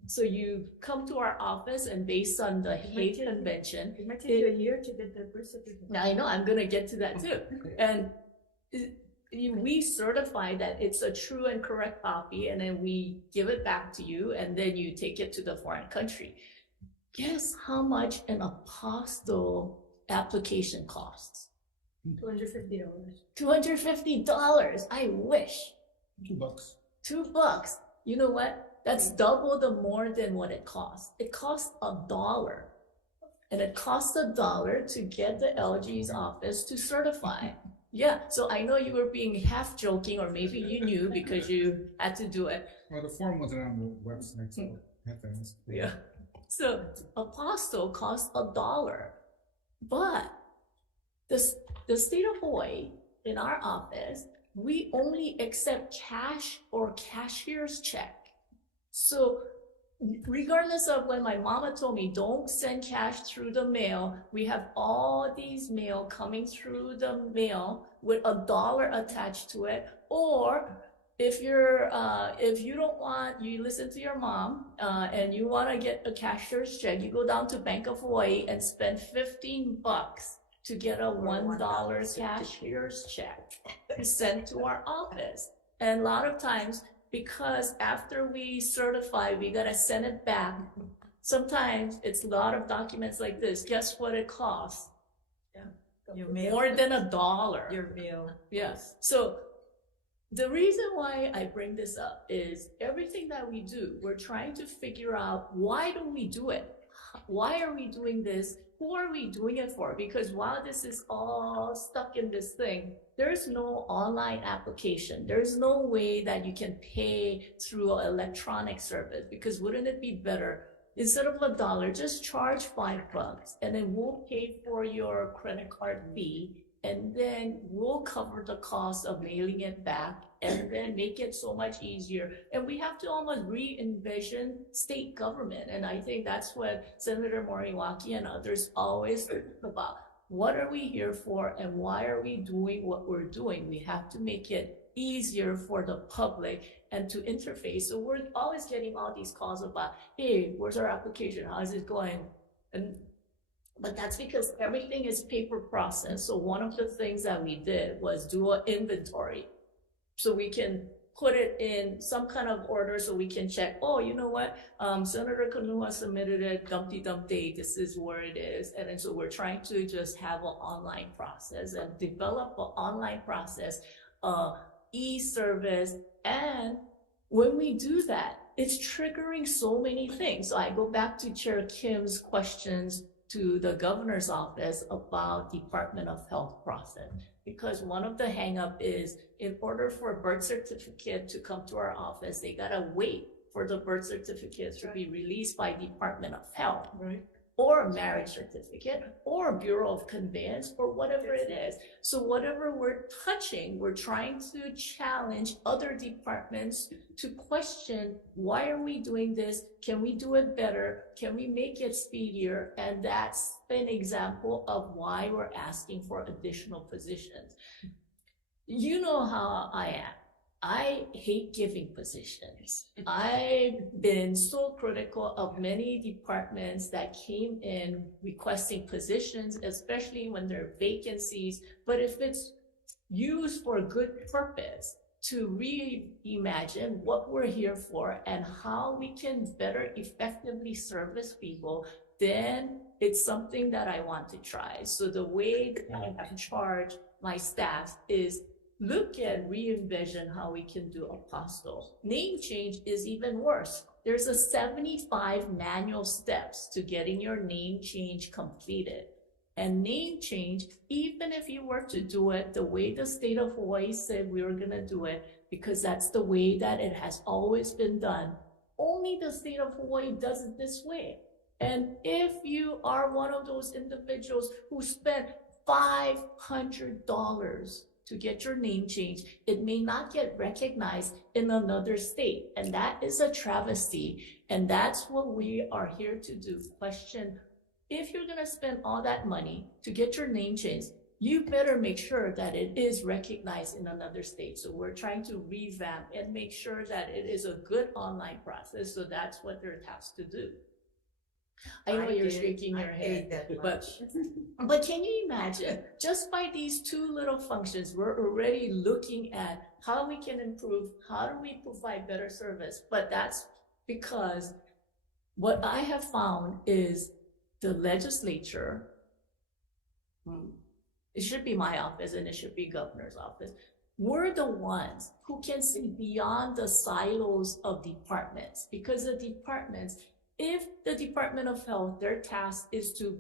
So you come to our office, and based on the Hague Convention, It might take you a year to get the birth certificate. I know, I'm gonna get to that too. And we certify that it's a true and correct copy, and then we give it back to you, and then you take it to the foreign country. Guess how much an apostille application costs? $250. $250. I wish. $2. $2. You know what? That's double the more than what it costs. It costs $1. And it costs $1 to get the LG's office to certify. Yeah, so I know you were being half joking, or maybe you knew because you had to do it. Well, the form wasn't on the website, so I had to ask. Yeah. So apostille costs $1. But the state of Hawaii, in our office, we only accept cash or cashier's check. So regardless of when my mama told me, don't send cash through the mail, we have all these mail coming through the mail with $1 attached to it. Or if you don't want, you listen to your mom, and you want to get a cashier's check, you go down to Bank of Hawaii and spend $15 to get a $1 cashier's check sent to our office. And a lot of times, because after we certify, we gotta send it back. Sometimes it's a lot of documents like this. Guess what it costs? More than $1. Your mail. Yes. So the reason why I bring this up is everything that we do, we're trying to figure out, why do we do it? Why are we doing this? Who are we doing it for? Because while this is all stuck in this thing, there's no online application. There's no way that you can pay through an electronic service, because wouldn't it be better, instead of $1, just charge $5, and then we'll pay for your credit card fee, and then we'll cover the cost of mailing it back, and then make it so much easier. And we have to almost re-envision state government. And I think that's what Senator Moriwaki and others always talk about. What are we here for, and why are we doing what we're doing? We have to make it easier for the public and to interface. So we're always getting all these calls about, hey, where's our application? How is it going? But that's because everything is paper processed. So one of the things that we did was do an inventory, so we can put it in some kind of order, so we can check, oh, you know what, Senator Kanua submitted it, Dumpty Dumpty, this is where it is. And then so we're trying to just have an online process and develop an online process, e-service. And when we do that, it's triggering so many things. So I go back to Chair Kim's questions to the governor's office about Department of Health process. Because one of the hang-up is, in order for a birth certificate to come to our office, they gotta wait for the birth certificate to be released by Department of Health. Right. Or a marriage certificate, or Bureau of Conveyance, or whatever it is. So whatever we're touching, we're trying to challenge other departments to question, why are we doing this? Can we do it better? Can we make it speedier? And that's an example of why we're asking for additional positions. You know how I am. I hate giving positions. I've been so critical of many departments that came in requesting positions, especially when there are vacancies. But if it's used for a good purpose, to reimagine what we're here for and how we can better effectively service people, then it's something that I want to try. So the way that I have charged my staff is look at, re-envision how we can do apostille. Name change is even worse. There's a 75 manual steps to getting your name change completed. And name change, even if you were to do it the way the state of Hawaii said we were gonna do it, because that's the way that it has always been done, only the state of Hawaii does it this way. And if you are one of those individuals who spent $500 to get your name changed, it may not get recognized in another state. And that is a travesty. And that's what we are here to do. Question, if you're gonna spend all that money to get your name changed, you better make sure that it is recognized in another state. So we're trying to revamp and make sure that it is a good online process. So that's what they're tasked to do. I know you're shaking your head, but can you imagine, just by these two little functions, we're already looking at how we can improve, how do we provide better service? But that's because what I have found is the legislature, it should be my office and it should be governor's office. We're the ones who can see beyond the silos of departments, because the departments, if the Department of Health, their task is to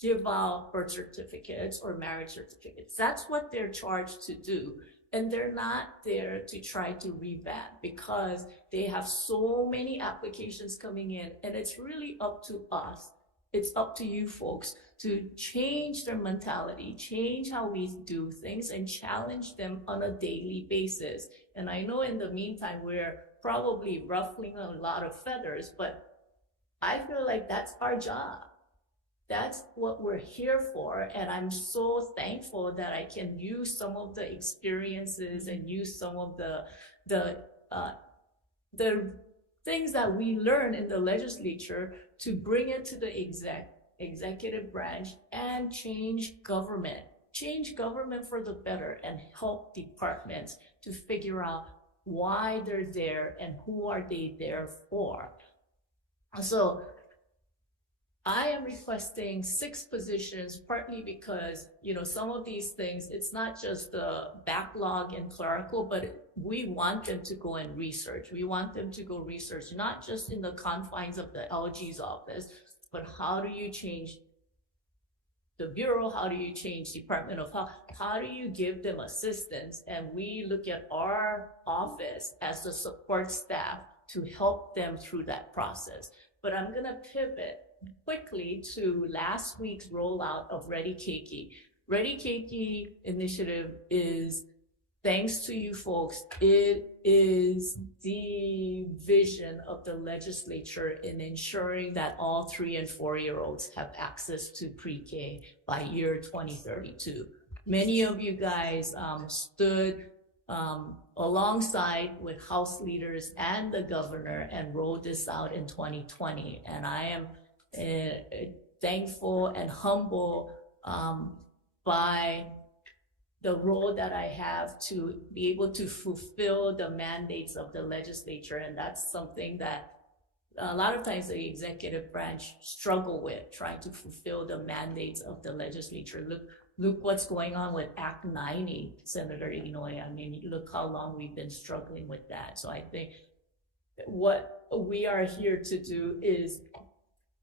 give out birth certificates or marriage certificates, that's what they're charged to do. And they're not there to try to revamp, because they have so many applications coming in, and it's really up to us. It's up to you folks to change their mentality, change how we do things, and challenge them on a daily basis. And I know in the meantime, we're probably ruffling a lot of feathers, but I feel like that's our job. That's what we're here for. And I'm so thankful that I can use some of the experiences and use some of the things that we learn in the legislature to bring it to the executive branch and change government for the better, and help departments to figure out why they're there and who are they there for. So I am requesting 6 positions, partly because, you know, some of these things, it's not just the backlog and clerical, but we want them to go and research. We want them to go research, not just in the confines of the LG's office, but how do you change the Bureau? How do you change Department of Health? How do you give them assistance? And we look at our office as the support staff to help them through that process. But I'm gonna pivot quickly to last week's rollout of Ready Keiki. Ready Keiki initiative is, thanks to you folks, it is the vision of the legislature in ensuring that all 3 and 4-year-olds have access to pre-K by year 2032. Many of you guys stood alongside with House leaders and the governor and rolled this out in 2020. And I am thankful and humble by the role that I have to be able to fulfill the mandates of the legislature. And that's something that a lot of times the executive branch struggle with, trying to fulfill the mandates of the legislature. Look what's going on with Act 90, Senator Inoue. I mean, look how long we've been struggling with that. So I think what we are here to do is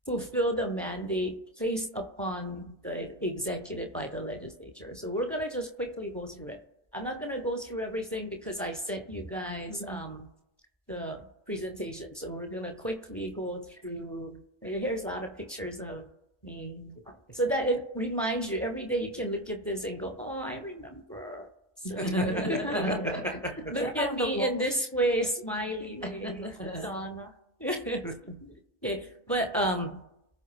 fulfill the mandate placed upon the executive by the legislature. So we're gonna just quickly go through it. I'm not gonna go through everything because I sent you guys the presentation. So we're gonna quickly go through, here's a lot of pictures of me. So that it reminds you, every day you can look at this and go, oh, I remember. So, look at me in this way, smiley way, Donna. Okay, but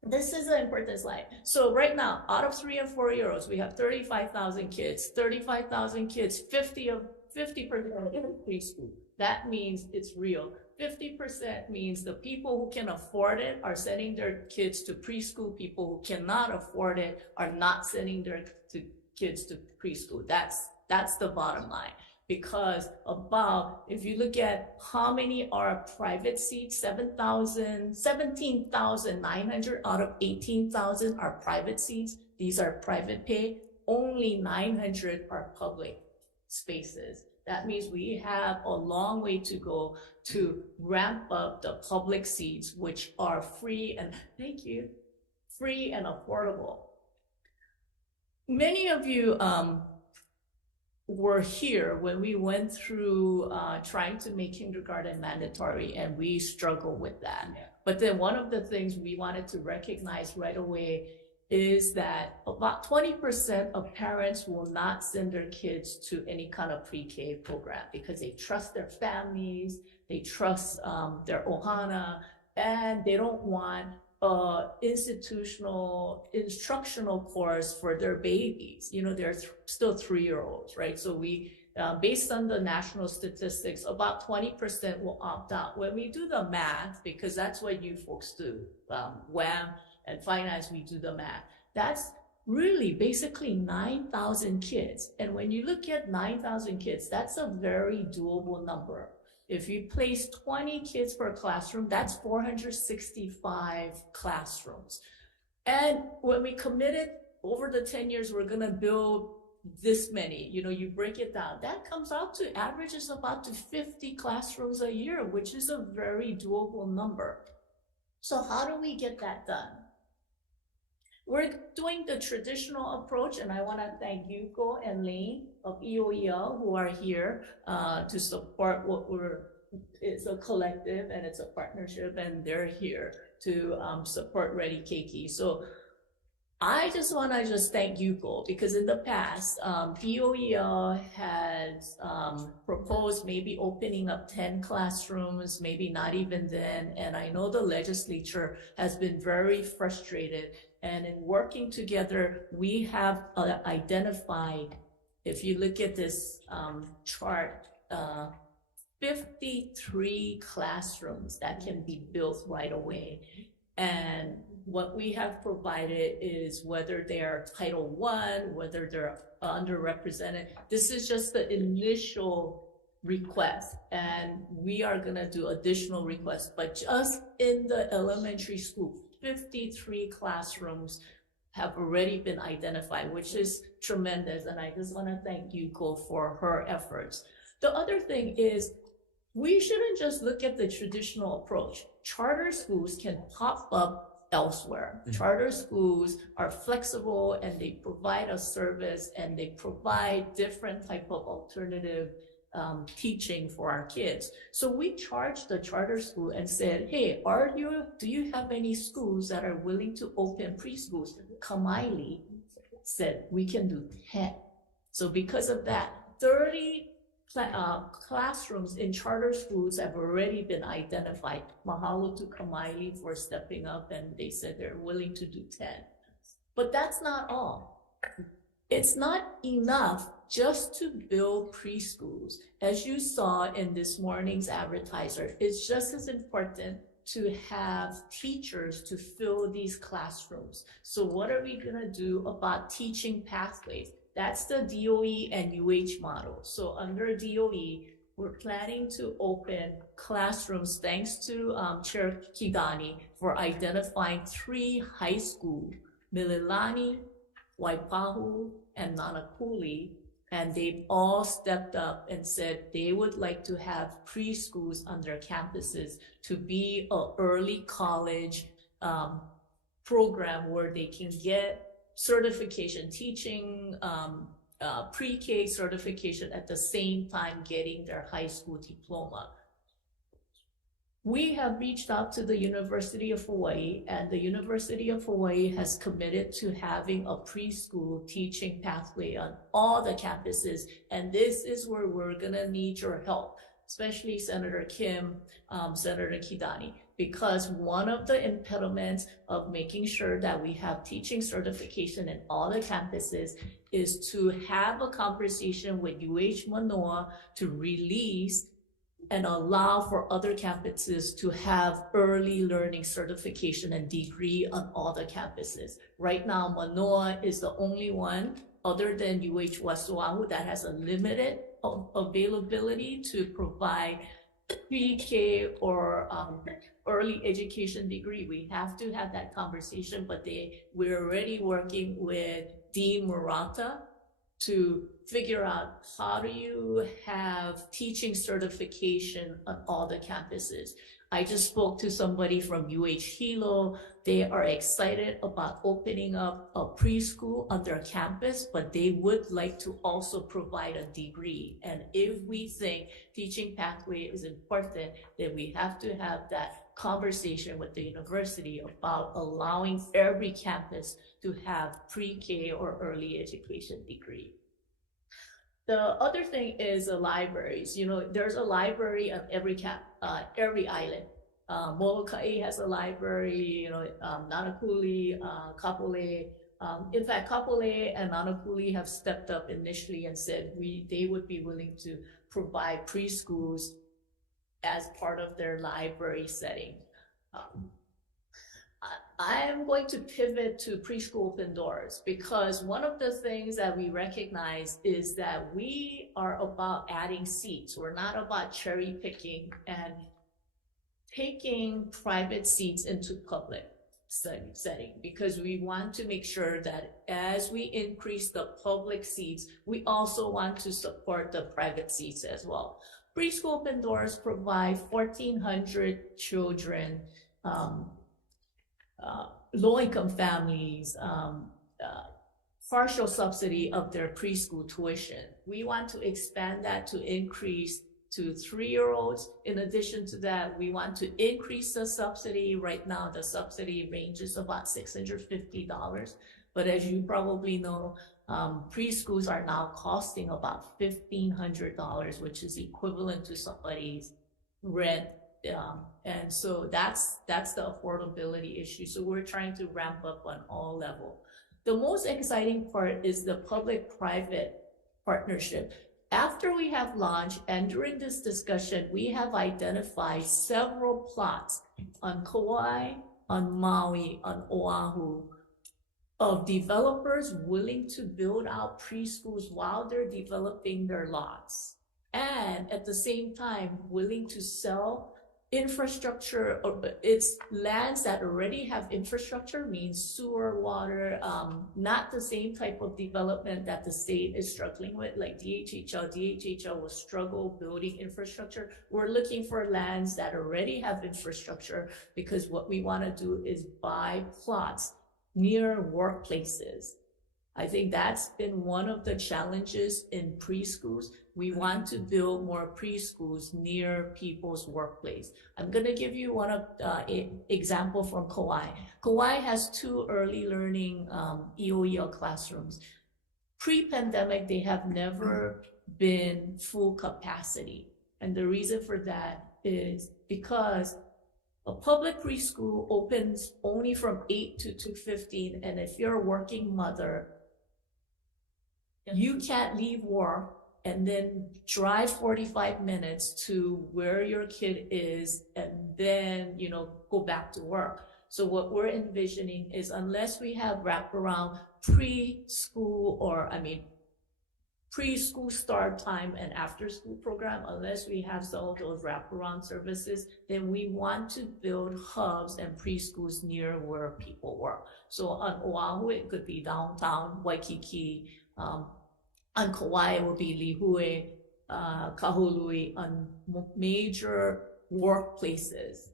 this is an important slide. So right now, out of 3 and 4-year-olds, we have 35,000 kids. 35,000 kids, 50% in preschool. That means it's real. 50% means the people who can afford it are sending their kids to preschool. People who cannot afford it are not sending their kids to preschool. That's the bottom line. Because if you look at how many are private seats, 17,900 out of 18,000 are private seats. These are private pay. Only 900 are public spaces. That means we have a long way to go to ramp up the public seats, which are free and, thank you, free and affordable. Many of you, were here when we went through trying to make kindergarten mandatory, and we struggle with that. But then one of the things we wanted to recognize right away is that about 20% of parents will not send their kids to any kind of pre-K program because they trust their families, they trust their ohana, and they don't want institutional instructional course for their babies. You know, they're still 3-year-olds, right? So we, based on the national statistics, about 20% will opt out. When we do the math, because that's what you folks do, WAM and finance, we do the math. That's really basically 9,000 kids. And when you look at 9,000 kids, that's a very doable number. If you place 20 kids per classroom, that's 465 classrooms. And when we committed over the 10 years, we're gonna build this many, you know, you break it down, that comes out to averages about to 50 classrooms a year, which is a very doable number. So how do we get that done? We're doing the traditional approach, and I want to thank Yuko and Lane of EOEL who are here to support it's a collective and it's a partnership, and they're here to support Ready Keiki. So I just want to thank Yuko, because in the past, EOEL has proposed maybe opening up 10 classrooms, maybe not even then. And I know the legislature has been very frustrated. And in working together, we have identified, if you look at this chart, 53 classrooms that can be built right away. And what we have provided is, whether they are Title I, whether they're underrepresented, this is just the initial request. And we are gonna do additional requests, but just in the elementary school, 53 classrooms have already been identified, which is tremendous. And I just wanna thank Yuko for her efforts. The other thing is, we shouldn't just look at the traditional approach. Charter schools can pop up elsewhere. Charter schools are flexible, and they provide a service, and they provide different type of alternative teaching for our kids. So we charged the charter school and said, hey, do you have any schools that are willing to open preschools? Kamaili said, we can do 10. So because of that, 30 classrooms in charter schools have already been identified. Mahalo to Kamaili for stepping up, and they said they're willing to do 10. But that's not all. It's not enough just to build preschools. As you saw in this morning's advertiser, it's just as important to have teachers to fill these classrooms. So what are we gonna do about teaching pathways? That's the DOE and UH model. So under DOE, we're planning to open classrooms, thanks to Chair Kidani, for identifying 3 high schools, Mililani, Waipahu, and Nanakuli. And they've all stepped up and said they would like to have preschools on their campuses to be an early college program where they can get certification, teaching pre-K certification at the same time getting their high school diploma. We have reached out to the University of Hawaii, and the University of Hawaii has committed to having a preschool teaching pathway on all the campuses. And this is where we're gonna need your help, especially Senator Kim, Senator Kidani, because one of the impediments of making sure that we have teaching certification in all the campuses is to have a conversation with UH Manoa to release and allow for other campuses to have early learning certification and degree on all the campuses. Right now, Manoa is the only one other than UH West Oahu that has a limited availability to provide pre-K or early education degree. We have to have that conversation, but we're already working with Dean Murata to figure out how do you have teaching certification on all the campuses. I just spoke to somebody from UH Hilo. They are excited about opening up a preschool on their campus, but they would like to also provide a degree. And if we think teaching pathway is important, then we have to have that conversation with the university about allowing every campus to have pre-K or early education degree. The other thing is the libraries. You know, there's a library on every island. Molokai has a library, Nanakuli, Kapolei. In fact, Kapolei and Nanakuli have stepped up initially and said they would be willing to provide preschools as part of their library setting. I am going to pivot to preschool open doors because one of the things that we recognize is that we are about adding seats. We're not about cherry picking and taking private seats into public setting because we want to make sure that as we increase the public seats, we also want to support the private seats as well. Preschool open doors provide 1,400 children, low-income families, partial subsidy of their preschool tuition. We want to expand that to increase to 3-year-olds. In addition to that, we want to increase the subsidy. Right now, the subsidy ranges about $650. But as you probably know, preschools are now costing about $1,500, which is equivalent to somebody's rent. And so that's the affordability issue. So we're trying to ramp up on all levels. The most exciting part is the public-private partnership. After we have launched and during this discussion, we have identified several plots on Kauai, on Maui, on Oahu, of developers willing to build out preschools while they're developing their lots. And at the same time, willing to sell infrastructure, or it's lands that already have infrastructure, means sewer, water, not the same type of development that the state is struggling with, like DHHL. DHHL will struggle building infrastructure. We're looking for lands that already have infrastructure because what we want to do is buy plots near workplaces. I think that's been one of the challenges in preschools. We want to build more preschools near people's workplace. I'm going to give you one of example from Kauai. Kauai has 2 early learning EOEL classrooms. Pre-pandemic, they have never been full capacity. And the reason for that is because a public preschool opens only from 8 to 2:15, and if you're a working mother, you can't leave work and then drive 45 minutes to where your kid is and then, go back to work. So what we're envisioning is unless we have wraparound preschool start time and after school program, unless we have some of those wraparound services, then we want to build hubs and preschools near where people work. So on Oahu, it could be downtown Waikiki. On Kauai, it will be Lihue, Kahului, on major workplaces.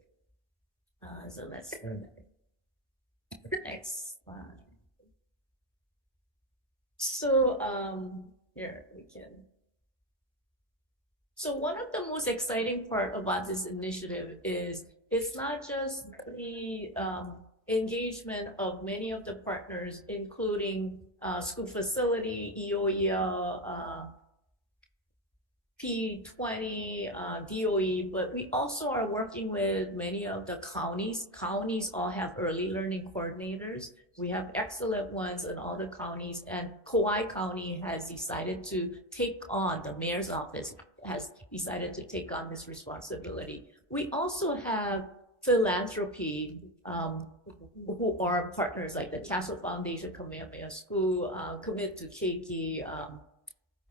So let's go next slide. So here we can. So one of the most exciting part about this initiative is it's not just the engagement of many of the partners, including school facility, EOEL, P20, DOE, but we also are working with many of the counties. Counties all have early learning coordinators. We have excellent ones in all the counties, and Kauai County has decided to take on, the mayor's office has decided to take on this responsibility. We also have philanthropy, who are partners like the Castle Foundation, Kamehameha School, Commit to Keiki,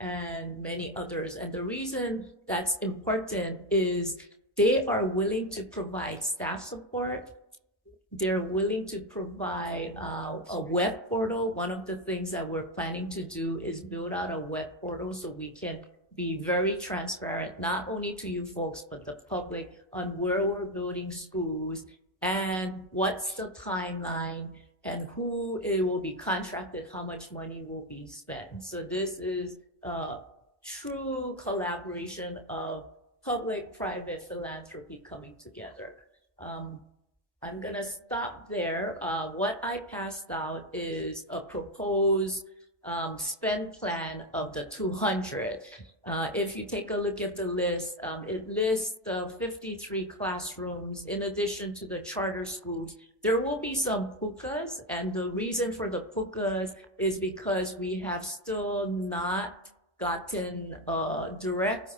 and many others. And the reason that's important is they are willing to provide staff support. They're willing to provide a web portal. One of the things that we're planning to do is build out a web portal so we can be very transparent, not only to you folks, but the public on where we're building schools and what's the timeline and who it will be contracted, how much money will be spent. So this is a true collaboration of public-private philanthropy coming together. I'm gonna stop there. What I passed out is a proposed spend plan of the 200. If you take a look at the list, it lists the 53 classrooms in addition to the charter schools. There will be some pukas, and the reason for the pukas is because we have still not gotten direct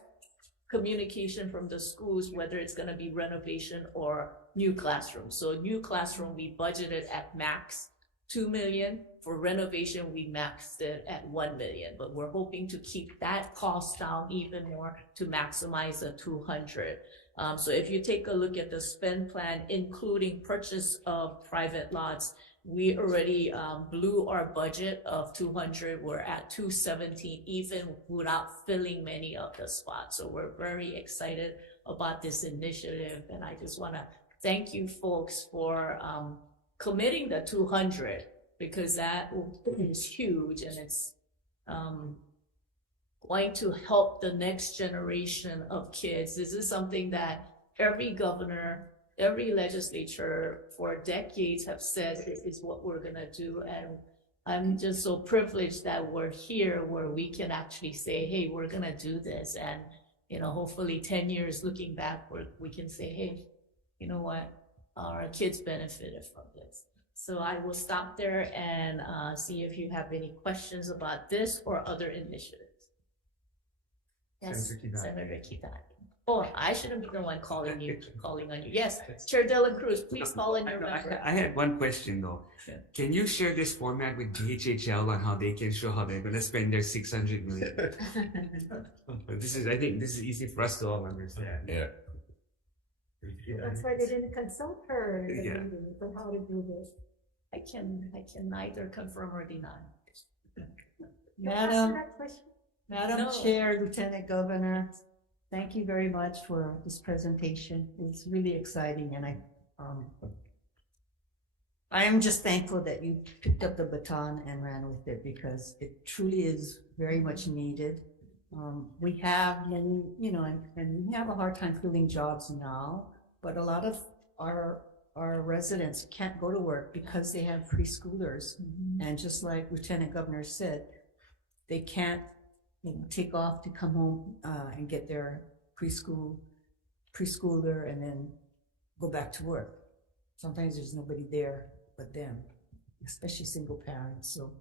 communication from the schools whether it's going to be renovation or new classrooms. So new classroom, we budgeted at max 2 million. For renovation, we maxed it at 1 million, but we're hoping to keep that cost down even more to maximize the 200. So if you take a look at the spend plan, including purchase of private lots, we already blew our budget of 200. We're at 217, even without filling many of the spots. So we're very excited about this initiative, and I just want to thank you folks for committing the 200, because that is huge, and it's going to help the next generation of kids. This is something that every governor, every legislature for decades have said this is what we're gonna do. And I'm just so privileged that we're here where we can actually say, hey, we're gonna do this. And, you know, hopefully 10 years looking back, we can say, hey, you know what, our kids benefited from this. So I will stop there and see if you have any questions about this or other initiatives. Yes, Senator Kitani. Oh, I shouldn't be the one calling on you. Yes, Chair Dela Cruz, please call in your member. I had one question though. Sure. Can you share this format with DHHL on how they can show how they're going to spend their 600 million? I think this is easy for us to all understand. Yeah. That's why they didn't consult her in the Yeah. meeting on how to do this. I can neither confirm or deny. Madam, That question? Madam No. Chair, Lieutenant Governor, thank you very much for this presentation. It's really exciting, and I am just thankful that you picked up the baton and ran with it, because it truly is very much needed. We have many, you know, and we have a hard time filling jobs now, but a lot of our residents can't go to work because they have preschoolers. And just like Lieutenant Governor said, they can't, you know, take off to come home and get their preschooler and then go back to work. Sometimes there's nobody there but them, especially single parents. So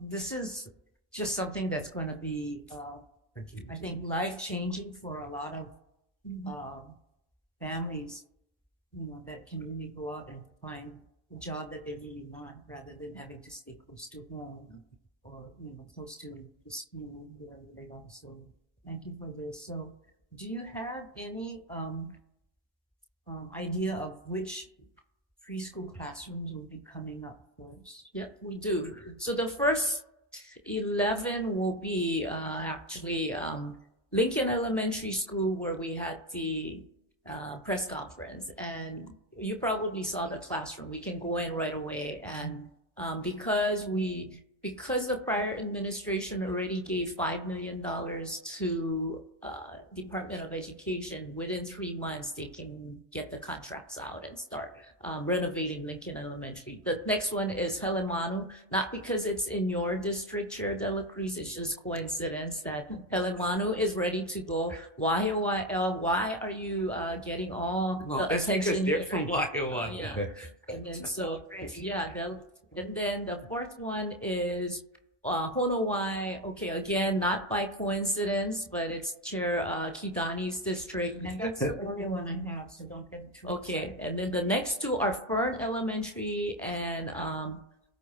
this is just something that's going to be, I think, life-changing for a lot of families, you know, that can really go out and find a job that they really want, rather than having to stay close to home or, you know, close to the school wherever they are. So thank you for this. So do you have any idea of which preschool classrooms will be coming up first? Yep, we do. So the first 11 will be actually Lincoln Elementary School, where we had the press conference, and you probably saw the classroom. We can go in right away, and because the prior administration already gave $5 million to Department of Education, within 3 months they can get the contracts out and start renovating Lincoln Elementary. The next one is Helen Manu, not because it's in your district, Chair Dela Cruz, it's just coincidence that Helen Manu is ready to go. YOYL, why are you getting all the attention? They're from YOYL. Yeah. And then so, yeah, and then the fourth one is Honowai. Okay, again, not by coincidence, but it's Chair Kidani's district. And that's the only one I have, so don't get too Okay, and then the next two are Fern Elementary and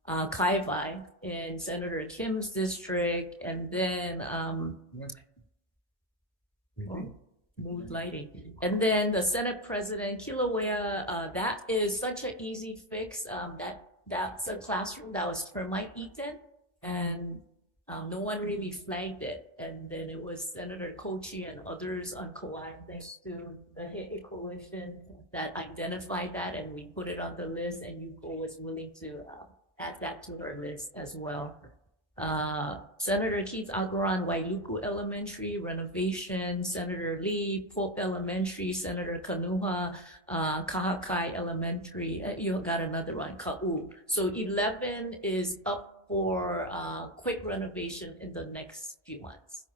Kaivai in Senator Kim's district, and then mood lighting. And then the Senate President Kilauea, that is such an easy fix. That's a classroom that was termite eaten, and no one really flagged it. And then it was Senator Kochi and others on Kauai, thanks to the He'e Coalition, that identified that, and we put it on the list, and Yuko was willing to add that to her list as well. Senator Keith Agaran, Wailuku Elementary, renovation. Senator Lee, Pope Elementary. Senator Kanuha, Kahakai Elementary. You got another one, Ka'u. So 11 is up for quick renovation in the next few months.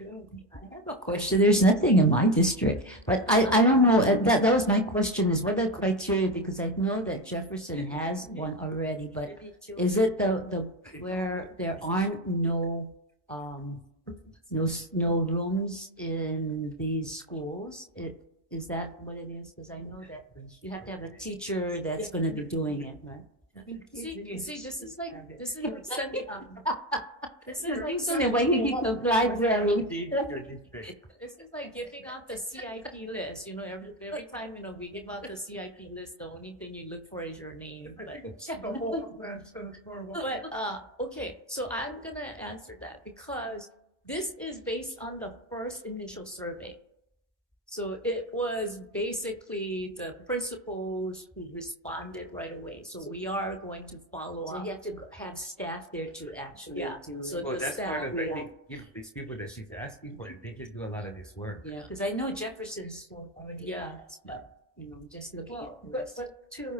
I have a question. There's nothing in my district, but I don't know. That was my question: is what are the criteria? Because I know that Jefferson has one already, but is it the where there aren't no rooms in these schools? Is that what it is? Because I know that you have to have a teacher that's going to be doing it, right? See, this is like sending this is like So the way you keep the library. This is like giving out the CIP list. You know, every time we give out the CIP list, the only thing you look for is your name. But okay, so I'm gonna answer that because this is based on the first initial survey. So it was basically the principals who responded right away. So we are going to follow up. So you have to have staff there to actually do. So Well, the that's staff, part of it. I think these people that she's asking for, they can do a lot of this work. Yeah, because I know Jefferson School already has, but just looking at. But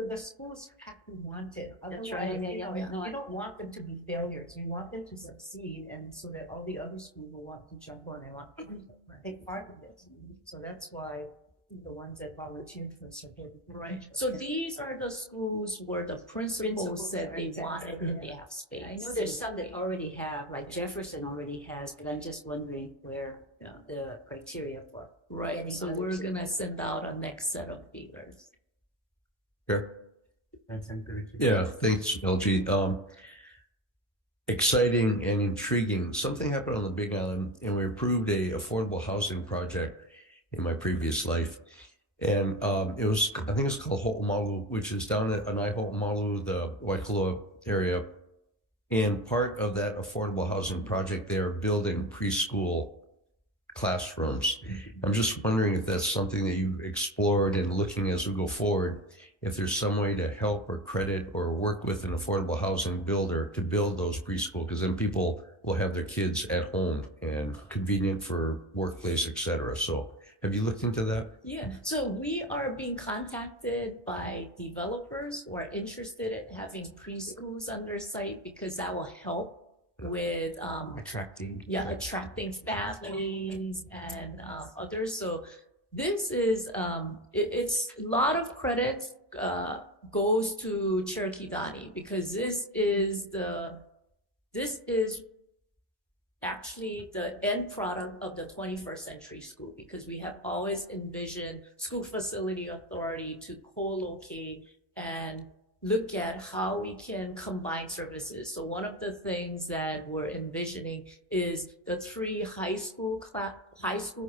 the schools have to want it. That's Otherwise, right. you don't want them to be failures. You want them to succeed, and so that all the other schools will want to jump on and want to take part of this. So that's why the ones that volunteered for support. Right. So these are the schools where the principals said they wanted and they have space. I know there's some that already have, like Jefferson already has, but I'm just wondering where the criteria for. Right. So we're gonna send out a next set of feelers. Sure. Yeah, thanks, LG. Exciting and intriguing. Something happened on the Big Island, and we approved a affordable housing project in my previous life. And it was, I think it's called Ho'omalu, which is down at Anai Ho'omalu, the Waikoloa area. And part of that affordable housing project, they are building preschool classrooms. I'm just wondering if that's something that you've explored and looking as we go forward, if there's some way to help or credit or work with an affordable housing builder to build those preschool, because then people will have their kids at home and convenient for workplace, etc. So have you looked into that? Yeah, so we are being contacted by developers who are interested in having preschools on their site because that will help with attracting families and others. So this is it's a lot of credit goes to Cherokee Dani because this is actually the end product of the 21st century school, because we have always envisioned school facility authority to co-locate and look at how we can combine services. So one of the things that we're envisioning is the 3 high school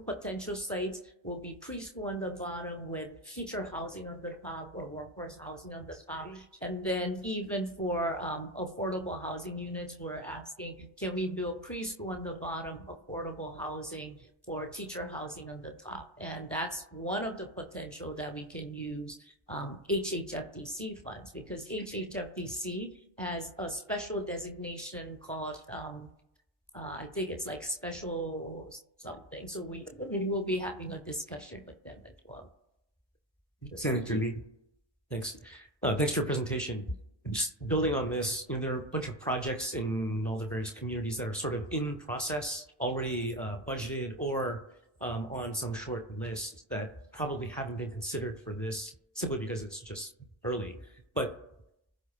potential sites will be preschool on the bottom with teacher housing on the top or workforce housing on the top. And then even for affordable housing units, we're asking, can we build preschool on the bottom, affordable housing for teacher housing on the top? And that's one of the potential that we can use HHFDC funds, because HHFDC has a special designation called, I think it's like special something. So we will be having a discussion with them as well. Senator Lee. Thanks. Thanks for your presentation. Just building on this, there are a bunch of projects in all the various communities that are sort of in process, already budgeted or on some short list that probably haven't been considered for this simply because it's just early. But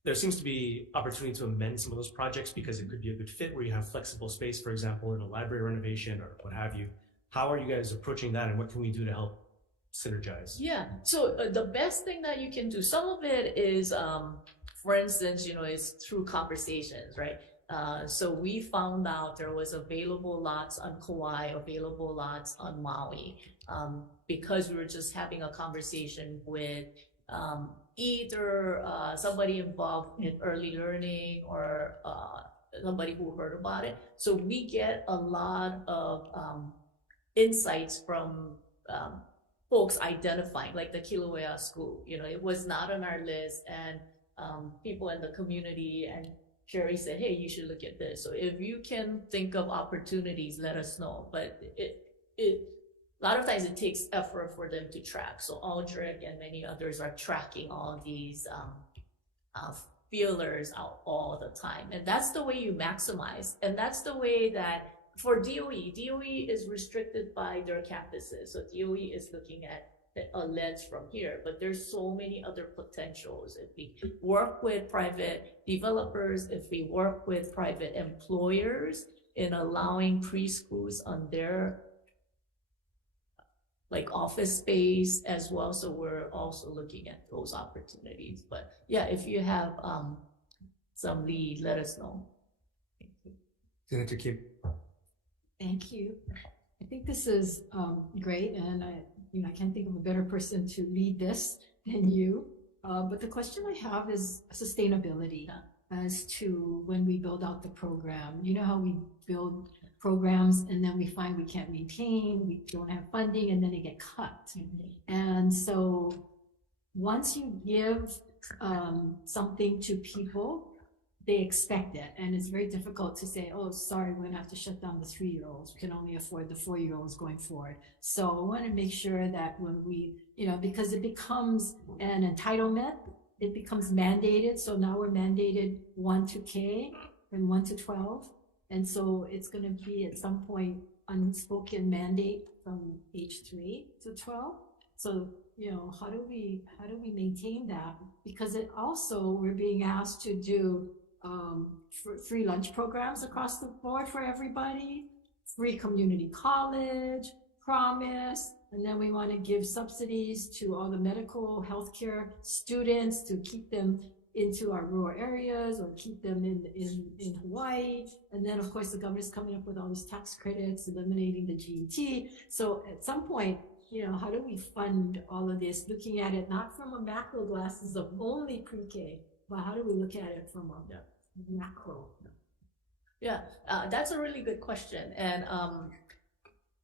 there seems to be opportunity to amend some of those projects because it could be a good fit where you have flexible space, for example, in a library renovation or what have you. How are you guys approaching that, and what can we do to help synergize? Yeah, so the best thing that you can do, some of it is, for instance, is through conversations, right? So we found out there was available lots on Kauai, available lots on Maui, because we were just having a conversation with either somebody involved in early learning or somebody who heard about it. So we get a lot of insights from folks identifying, like the Kilauea School. It was not on our list, and people in the community and Sherry said, hey, you should look at this. So if you can think of opportunities, let us know. But a lot of times it takes effort for them to track. So Aldrich and many others are tracking all these feelers out all the time. And that's the way you maximize. And that's the way that for DOE is restricted by their campuses. So DOE is looking at a lens from here, but there's so many other potentials. If we work with private developers, if we work with private employers in allowing preschools on their like office space as well. So we're also looking at those opportunities. But yeah, if you have some lead, let us know. Senator Kim. Thank you. I think this is great, and I can't think of a better person to lead this than you. But the question I have is sustainability as to when we build out the program. You know how we build programs and then we find we can't maintain, we don't have funding, and then they get cut. And so once you give something to people, they expect it. And it's very difficult to say, oh, sorry, we're gonna have to shut down the 3-year-olds. We can only afford the 4-year-olds going forward. So I wanna make sure that when we, because it becomes an entitlement, it becomes mandated. So now we're mandated 1 to K and 1 to 12. And so it's gonna be at some point unspoken mandate from age 3 to 12. So, how do we maintain that? Because it also, we're being asked to do free lunch programs across the board for everybody, free community college, promise, and then we want to give subsidies to all the medical healthcare students to keep them into our rural areas or keep them in Hawaii. And then of course the governor's coming up with all these tax credits, eliminating the GET. So at some point, how do we fund all of this, looking at it not from a macro glasses of only pre-K, but how do we look at it from a macro? Yeah, that's a really good question. And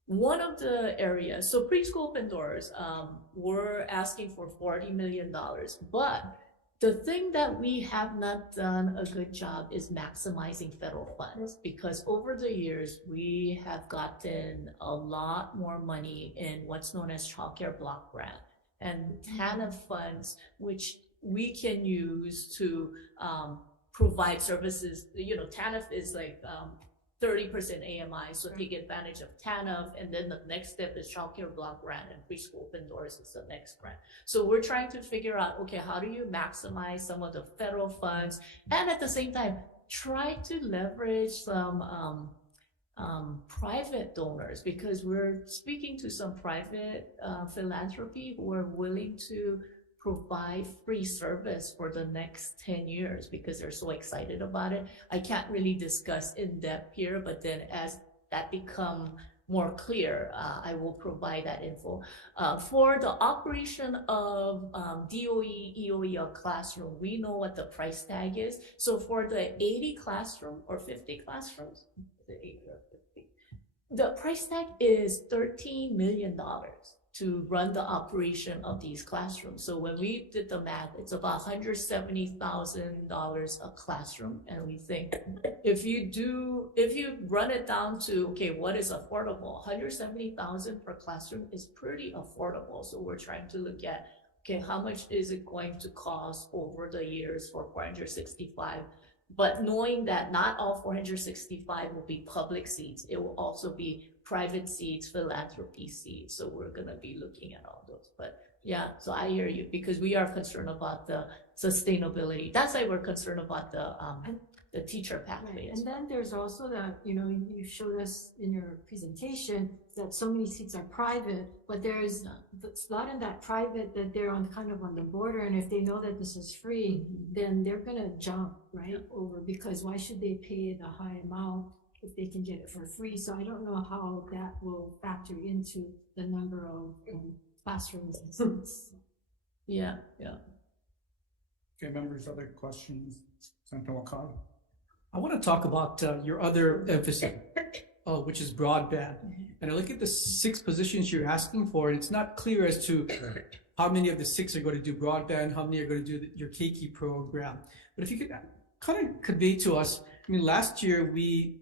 one of the areas, so preschool open doors, we're asking for $40 million, but the thing that we have not done a good job is maximizing federal funds, because over the years, we have gotten a lot more money in what's known as Child Care Block Grant and TANF funds, which we can use to provide services. TANF is like 30% AMI, so take advantage of TANF, and then the next step is Child Care Block Grant, and Preschool Open Doors is the next grant. So we're trying to figure out, okay, how do you maximize some of the federal funds, and at the same time, try to leverage some private donors, because we're speaking to some private philanthropy who are willing to provide free service for the next 10 years because they're so excited about it. I can't really discuss in depth here, but then as that become more clear, I will provide that info. For the operation of DOE, EOE, or classroom, we know what the price tag is. So for the 80 classroom or 50 classrooms, the price tag is $13 million to run the operation of these classrooms. So when we did the math, it's about $170,000 a classroom. And we think if you run it down to, okay, what is affordable? $170,000 per classroom is pretty affordable. So we're trying to look at, okay, how much is it going to cost over the years for 465? But knowing that not all 465 will be public seats, it will also be private seats, philanthropy seats. So we're gonna be looking at all those. But yeah, so I hear you, because we are concerned about the sustainability. That's why we're concerned about the teacher pathway. Right. And then there's also that, you showed us in your presentation that so many seats are private, but there's a lot in that private that they're on kind of on the border. And if they know that this is free, then they're gonna jump right over, because why should they pay the high amount if they can get it for free? So I don't know how that will factor into the number of classrooms and seats. Yeah. Okay, members, other questions? Senator Wakao? I want to talk about your other emphasis, which is broadband. And I look at the 6 positions you're asking for, and it's not clear as to how many of the 6 are going to do broadband, how many are going to do your Keiki program. But if you could kind of convey to us, last year we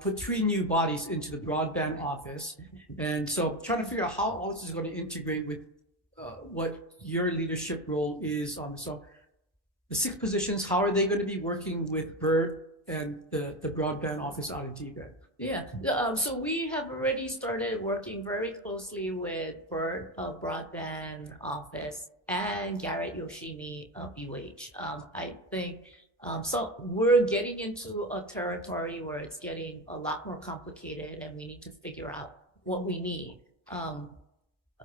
put 3 new bodies into the broadband office. And so trying to figure out how all this is going to integrate with what your leadership role is on this. So the 6 positions, how are they going to be working with Bert and the broadband office out in Tibet? Yeah, so we have already started working very closely with Bert of Broadband Office and Garrett Yoshimi of UH. I think so we're getting into a territory where it's getting a lot more complicated and we need to figure out what we need.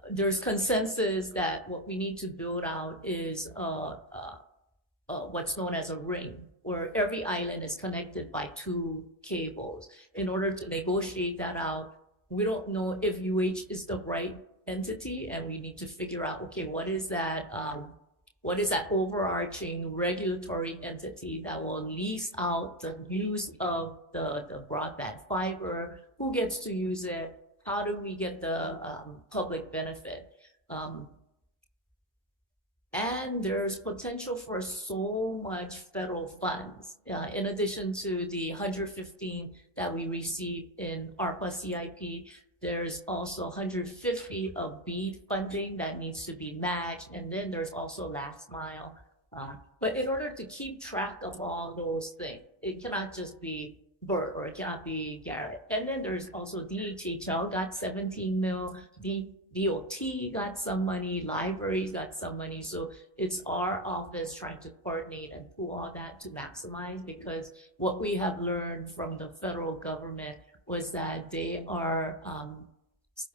There's consensus that what we need to build out is what's known as a ring, where every island is connected by 2 cables. In order to negotiate that out, we don't know if UH is the right entity, and we need to figure out, okay, what is that overarching regulatory entity that will lease out the use of the broadband fiber? Who gets to use it? How do we get the public benefit? And there's potential for so much federal funds. In addition to the 115 that we received in ARPA CIP, there's also 150 of BEAD funding that needs to be matched. And then there's also last mile. But in order to keep track of all those things, it cannot just be Bert or it cannot be Garrett. And then there's also DHHL got 17 mil, DOT got some money, libraries got some money. So it's our office trying to coordinate and pull all that to maximize, because what we have learned from the federal government was that they are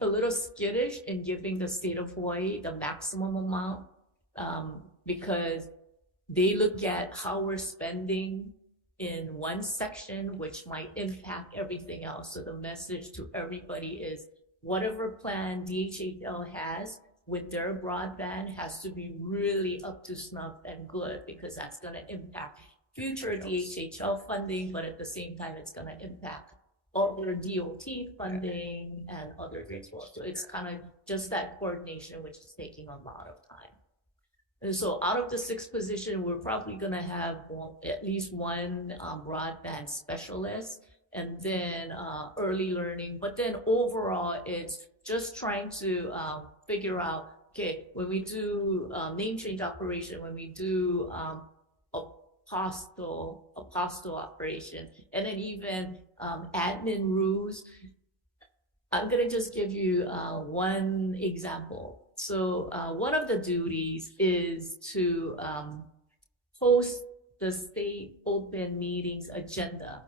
a little skittish in giving the state of Hawaii the maximum amount, because they look at how we're spending in one section, which might impact everything else. So the message to everybody is whatever plan DHHL has with their broadband has to be really up to snuff and good, because that's going to impact future DHHL funding, but at the same time, it's going to impact other DOT funding and other things as well. So it's kind of just that coordination, which is taking a lot of time. And so out of the 6 positions, we're probably going to have at least one broadband specialist, and then early learning. But then overall, it's just trying to figure out, okay, when we do name change operation, when we do apostle operation, and then even admin rules. I'm going to just give you one example. So one of the duties is to host the state open meetings agenda.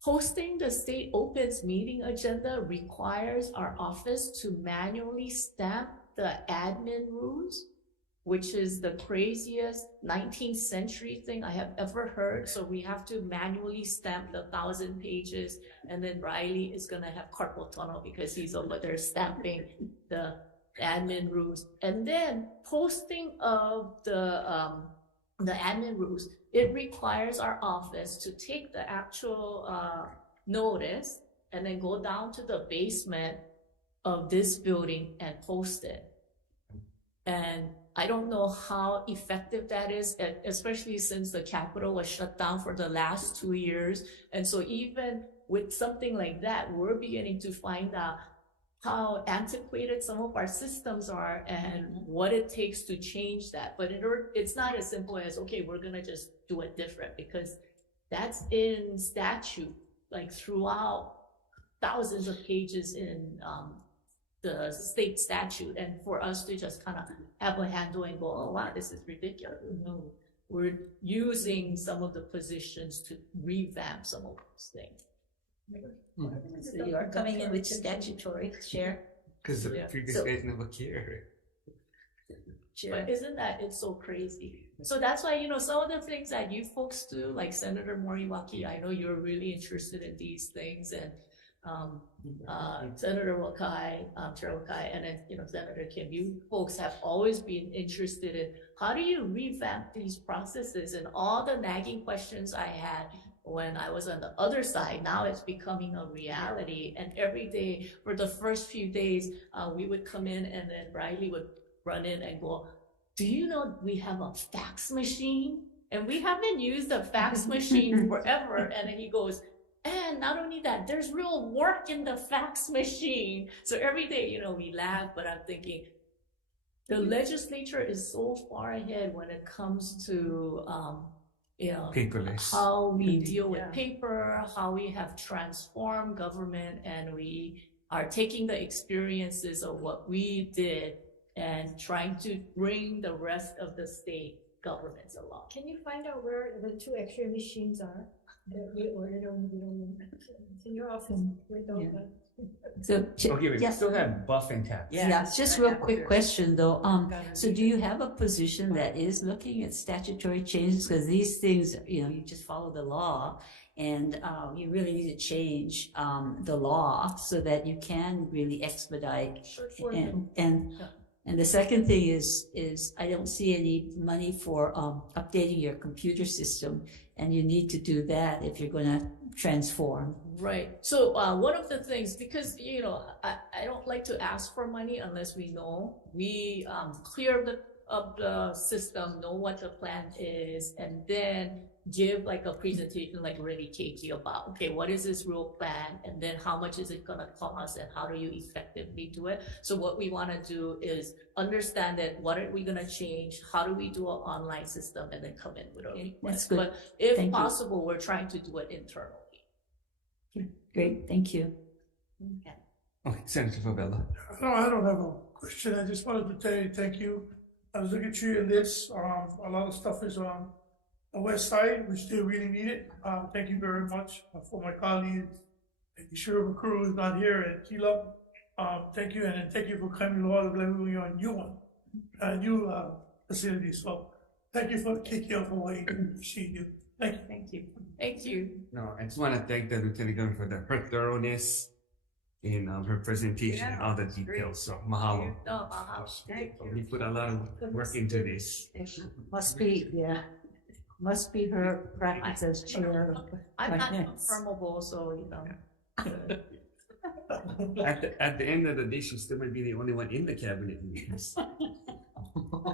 Hosting the state opens meeting agenda requires our office to manually stamp the admin rules, which is the craziest 19th century thing I have ever heard. So we have to manually stamp the 1,000 pages, and then Riley is gonna have carpal tunnel because he's over there stamping the admin rules. And then posting of the admin rules, it requires our office to take the actual notice and then go down to the basement of this building and post it. And I don't know how effective that is, especially since the Capitol was shut down for the last 2 years. And so even with something like that, we're beginning to find out how antiquated some of our systems are and what it takes to change that. But it's not as simple as, okay, we're gonna just do it different, because that's in statute, like throughout thousands of pages in the state statute. And for us to just kind of have a handle and go, oh wow, this is ridiculous. No, we're using some of the positions to revamp some of those things. So you are coming in with statutory, Chair? Because the previous guys never cared. But isn't that, it's so crazy. So that's why, some of the things that you folks do, like Senator Moriwaki, I know you're really interested in these things, and Senator Wakai, Chair Wakai, and then, Senator Kim, you folks have always been interested in how do you revamp these processes, and all the nagging questions I had when I was on the other side, now it's becoming a reality. And every day, for the first few days, we would come in, and then Riley would run in and go, do you know we have a fax machine? And we haven't used a fax machine forever. And then he goes, and not only that, there's real work in the fax machine. So every day, we laugh, but I'm thinking, The legislature is so far ahead when it comes to, Paperless. how we deal with paper, how we have transformed government, and we are taking the experiences of what we did and trying to bring the rest of the state governments along. Can you find out where the 2 X-ray machines are that we ordered on the It's in your office. We don't. So, Okay, we yeah. still have buff and tap. Yeah, just real quick question though. So do you have a position that is looking at statutory changes? Because these things, you just follow the law, and you really need to change the law so that you can really expedite. And the second thing is I don't see any money for updating your computer system, and you need to do that if you're going to transform. Right. So one of the things, because I don't like to ask for money unless we know. We clear up the system, know what the plan is, and then give like a presentation like really Katie about, okay, what is this real plan, and then how much is it gonna cost, and how do you effectively do it? So what we want to do is understand that what are we gonna change, how do we do an online system, and then come in with a request. That's good. But if Thank you. possible, we're trying to do it internally. Great, thank you. Okay, Senator Favela. No, I don't have a question. I just wanted to tell you thank you. I was looking through your list. A lot of stuff is on the west side, which they really need it. Thank you very much for my colleagues. Making sure the crew is not here at Kila. Thank you, and then thank you for coming to all of Glenview on new facility. So thank you for taking care of Hawaii. Appreciate you. Thank you. Thank you. Thank you. No, I just want to thank the Lieutenant Governor for her thoroughness in her presentation and all the details. So mahalo. No, thank you. We put a lot of work into this. Must be her practice as chair. I'm not confirmable, so At the end of the day, she still might be the only one in the cabinet meetings.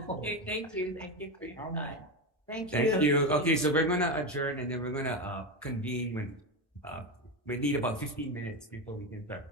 Okay, thank you for your time. Thank you. Thank you. Okay, so we're gonna adjourn, and then we're gonna convene when we need about 15 minutes before we can start.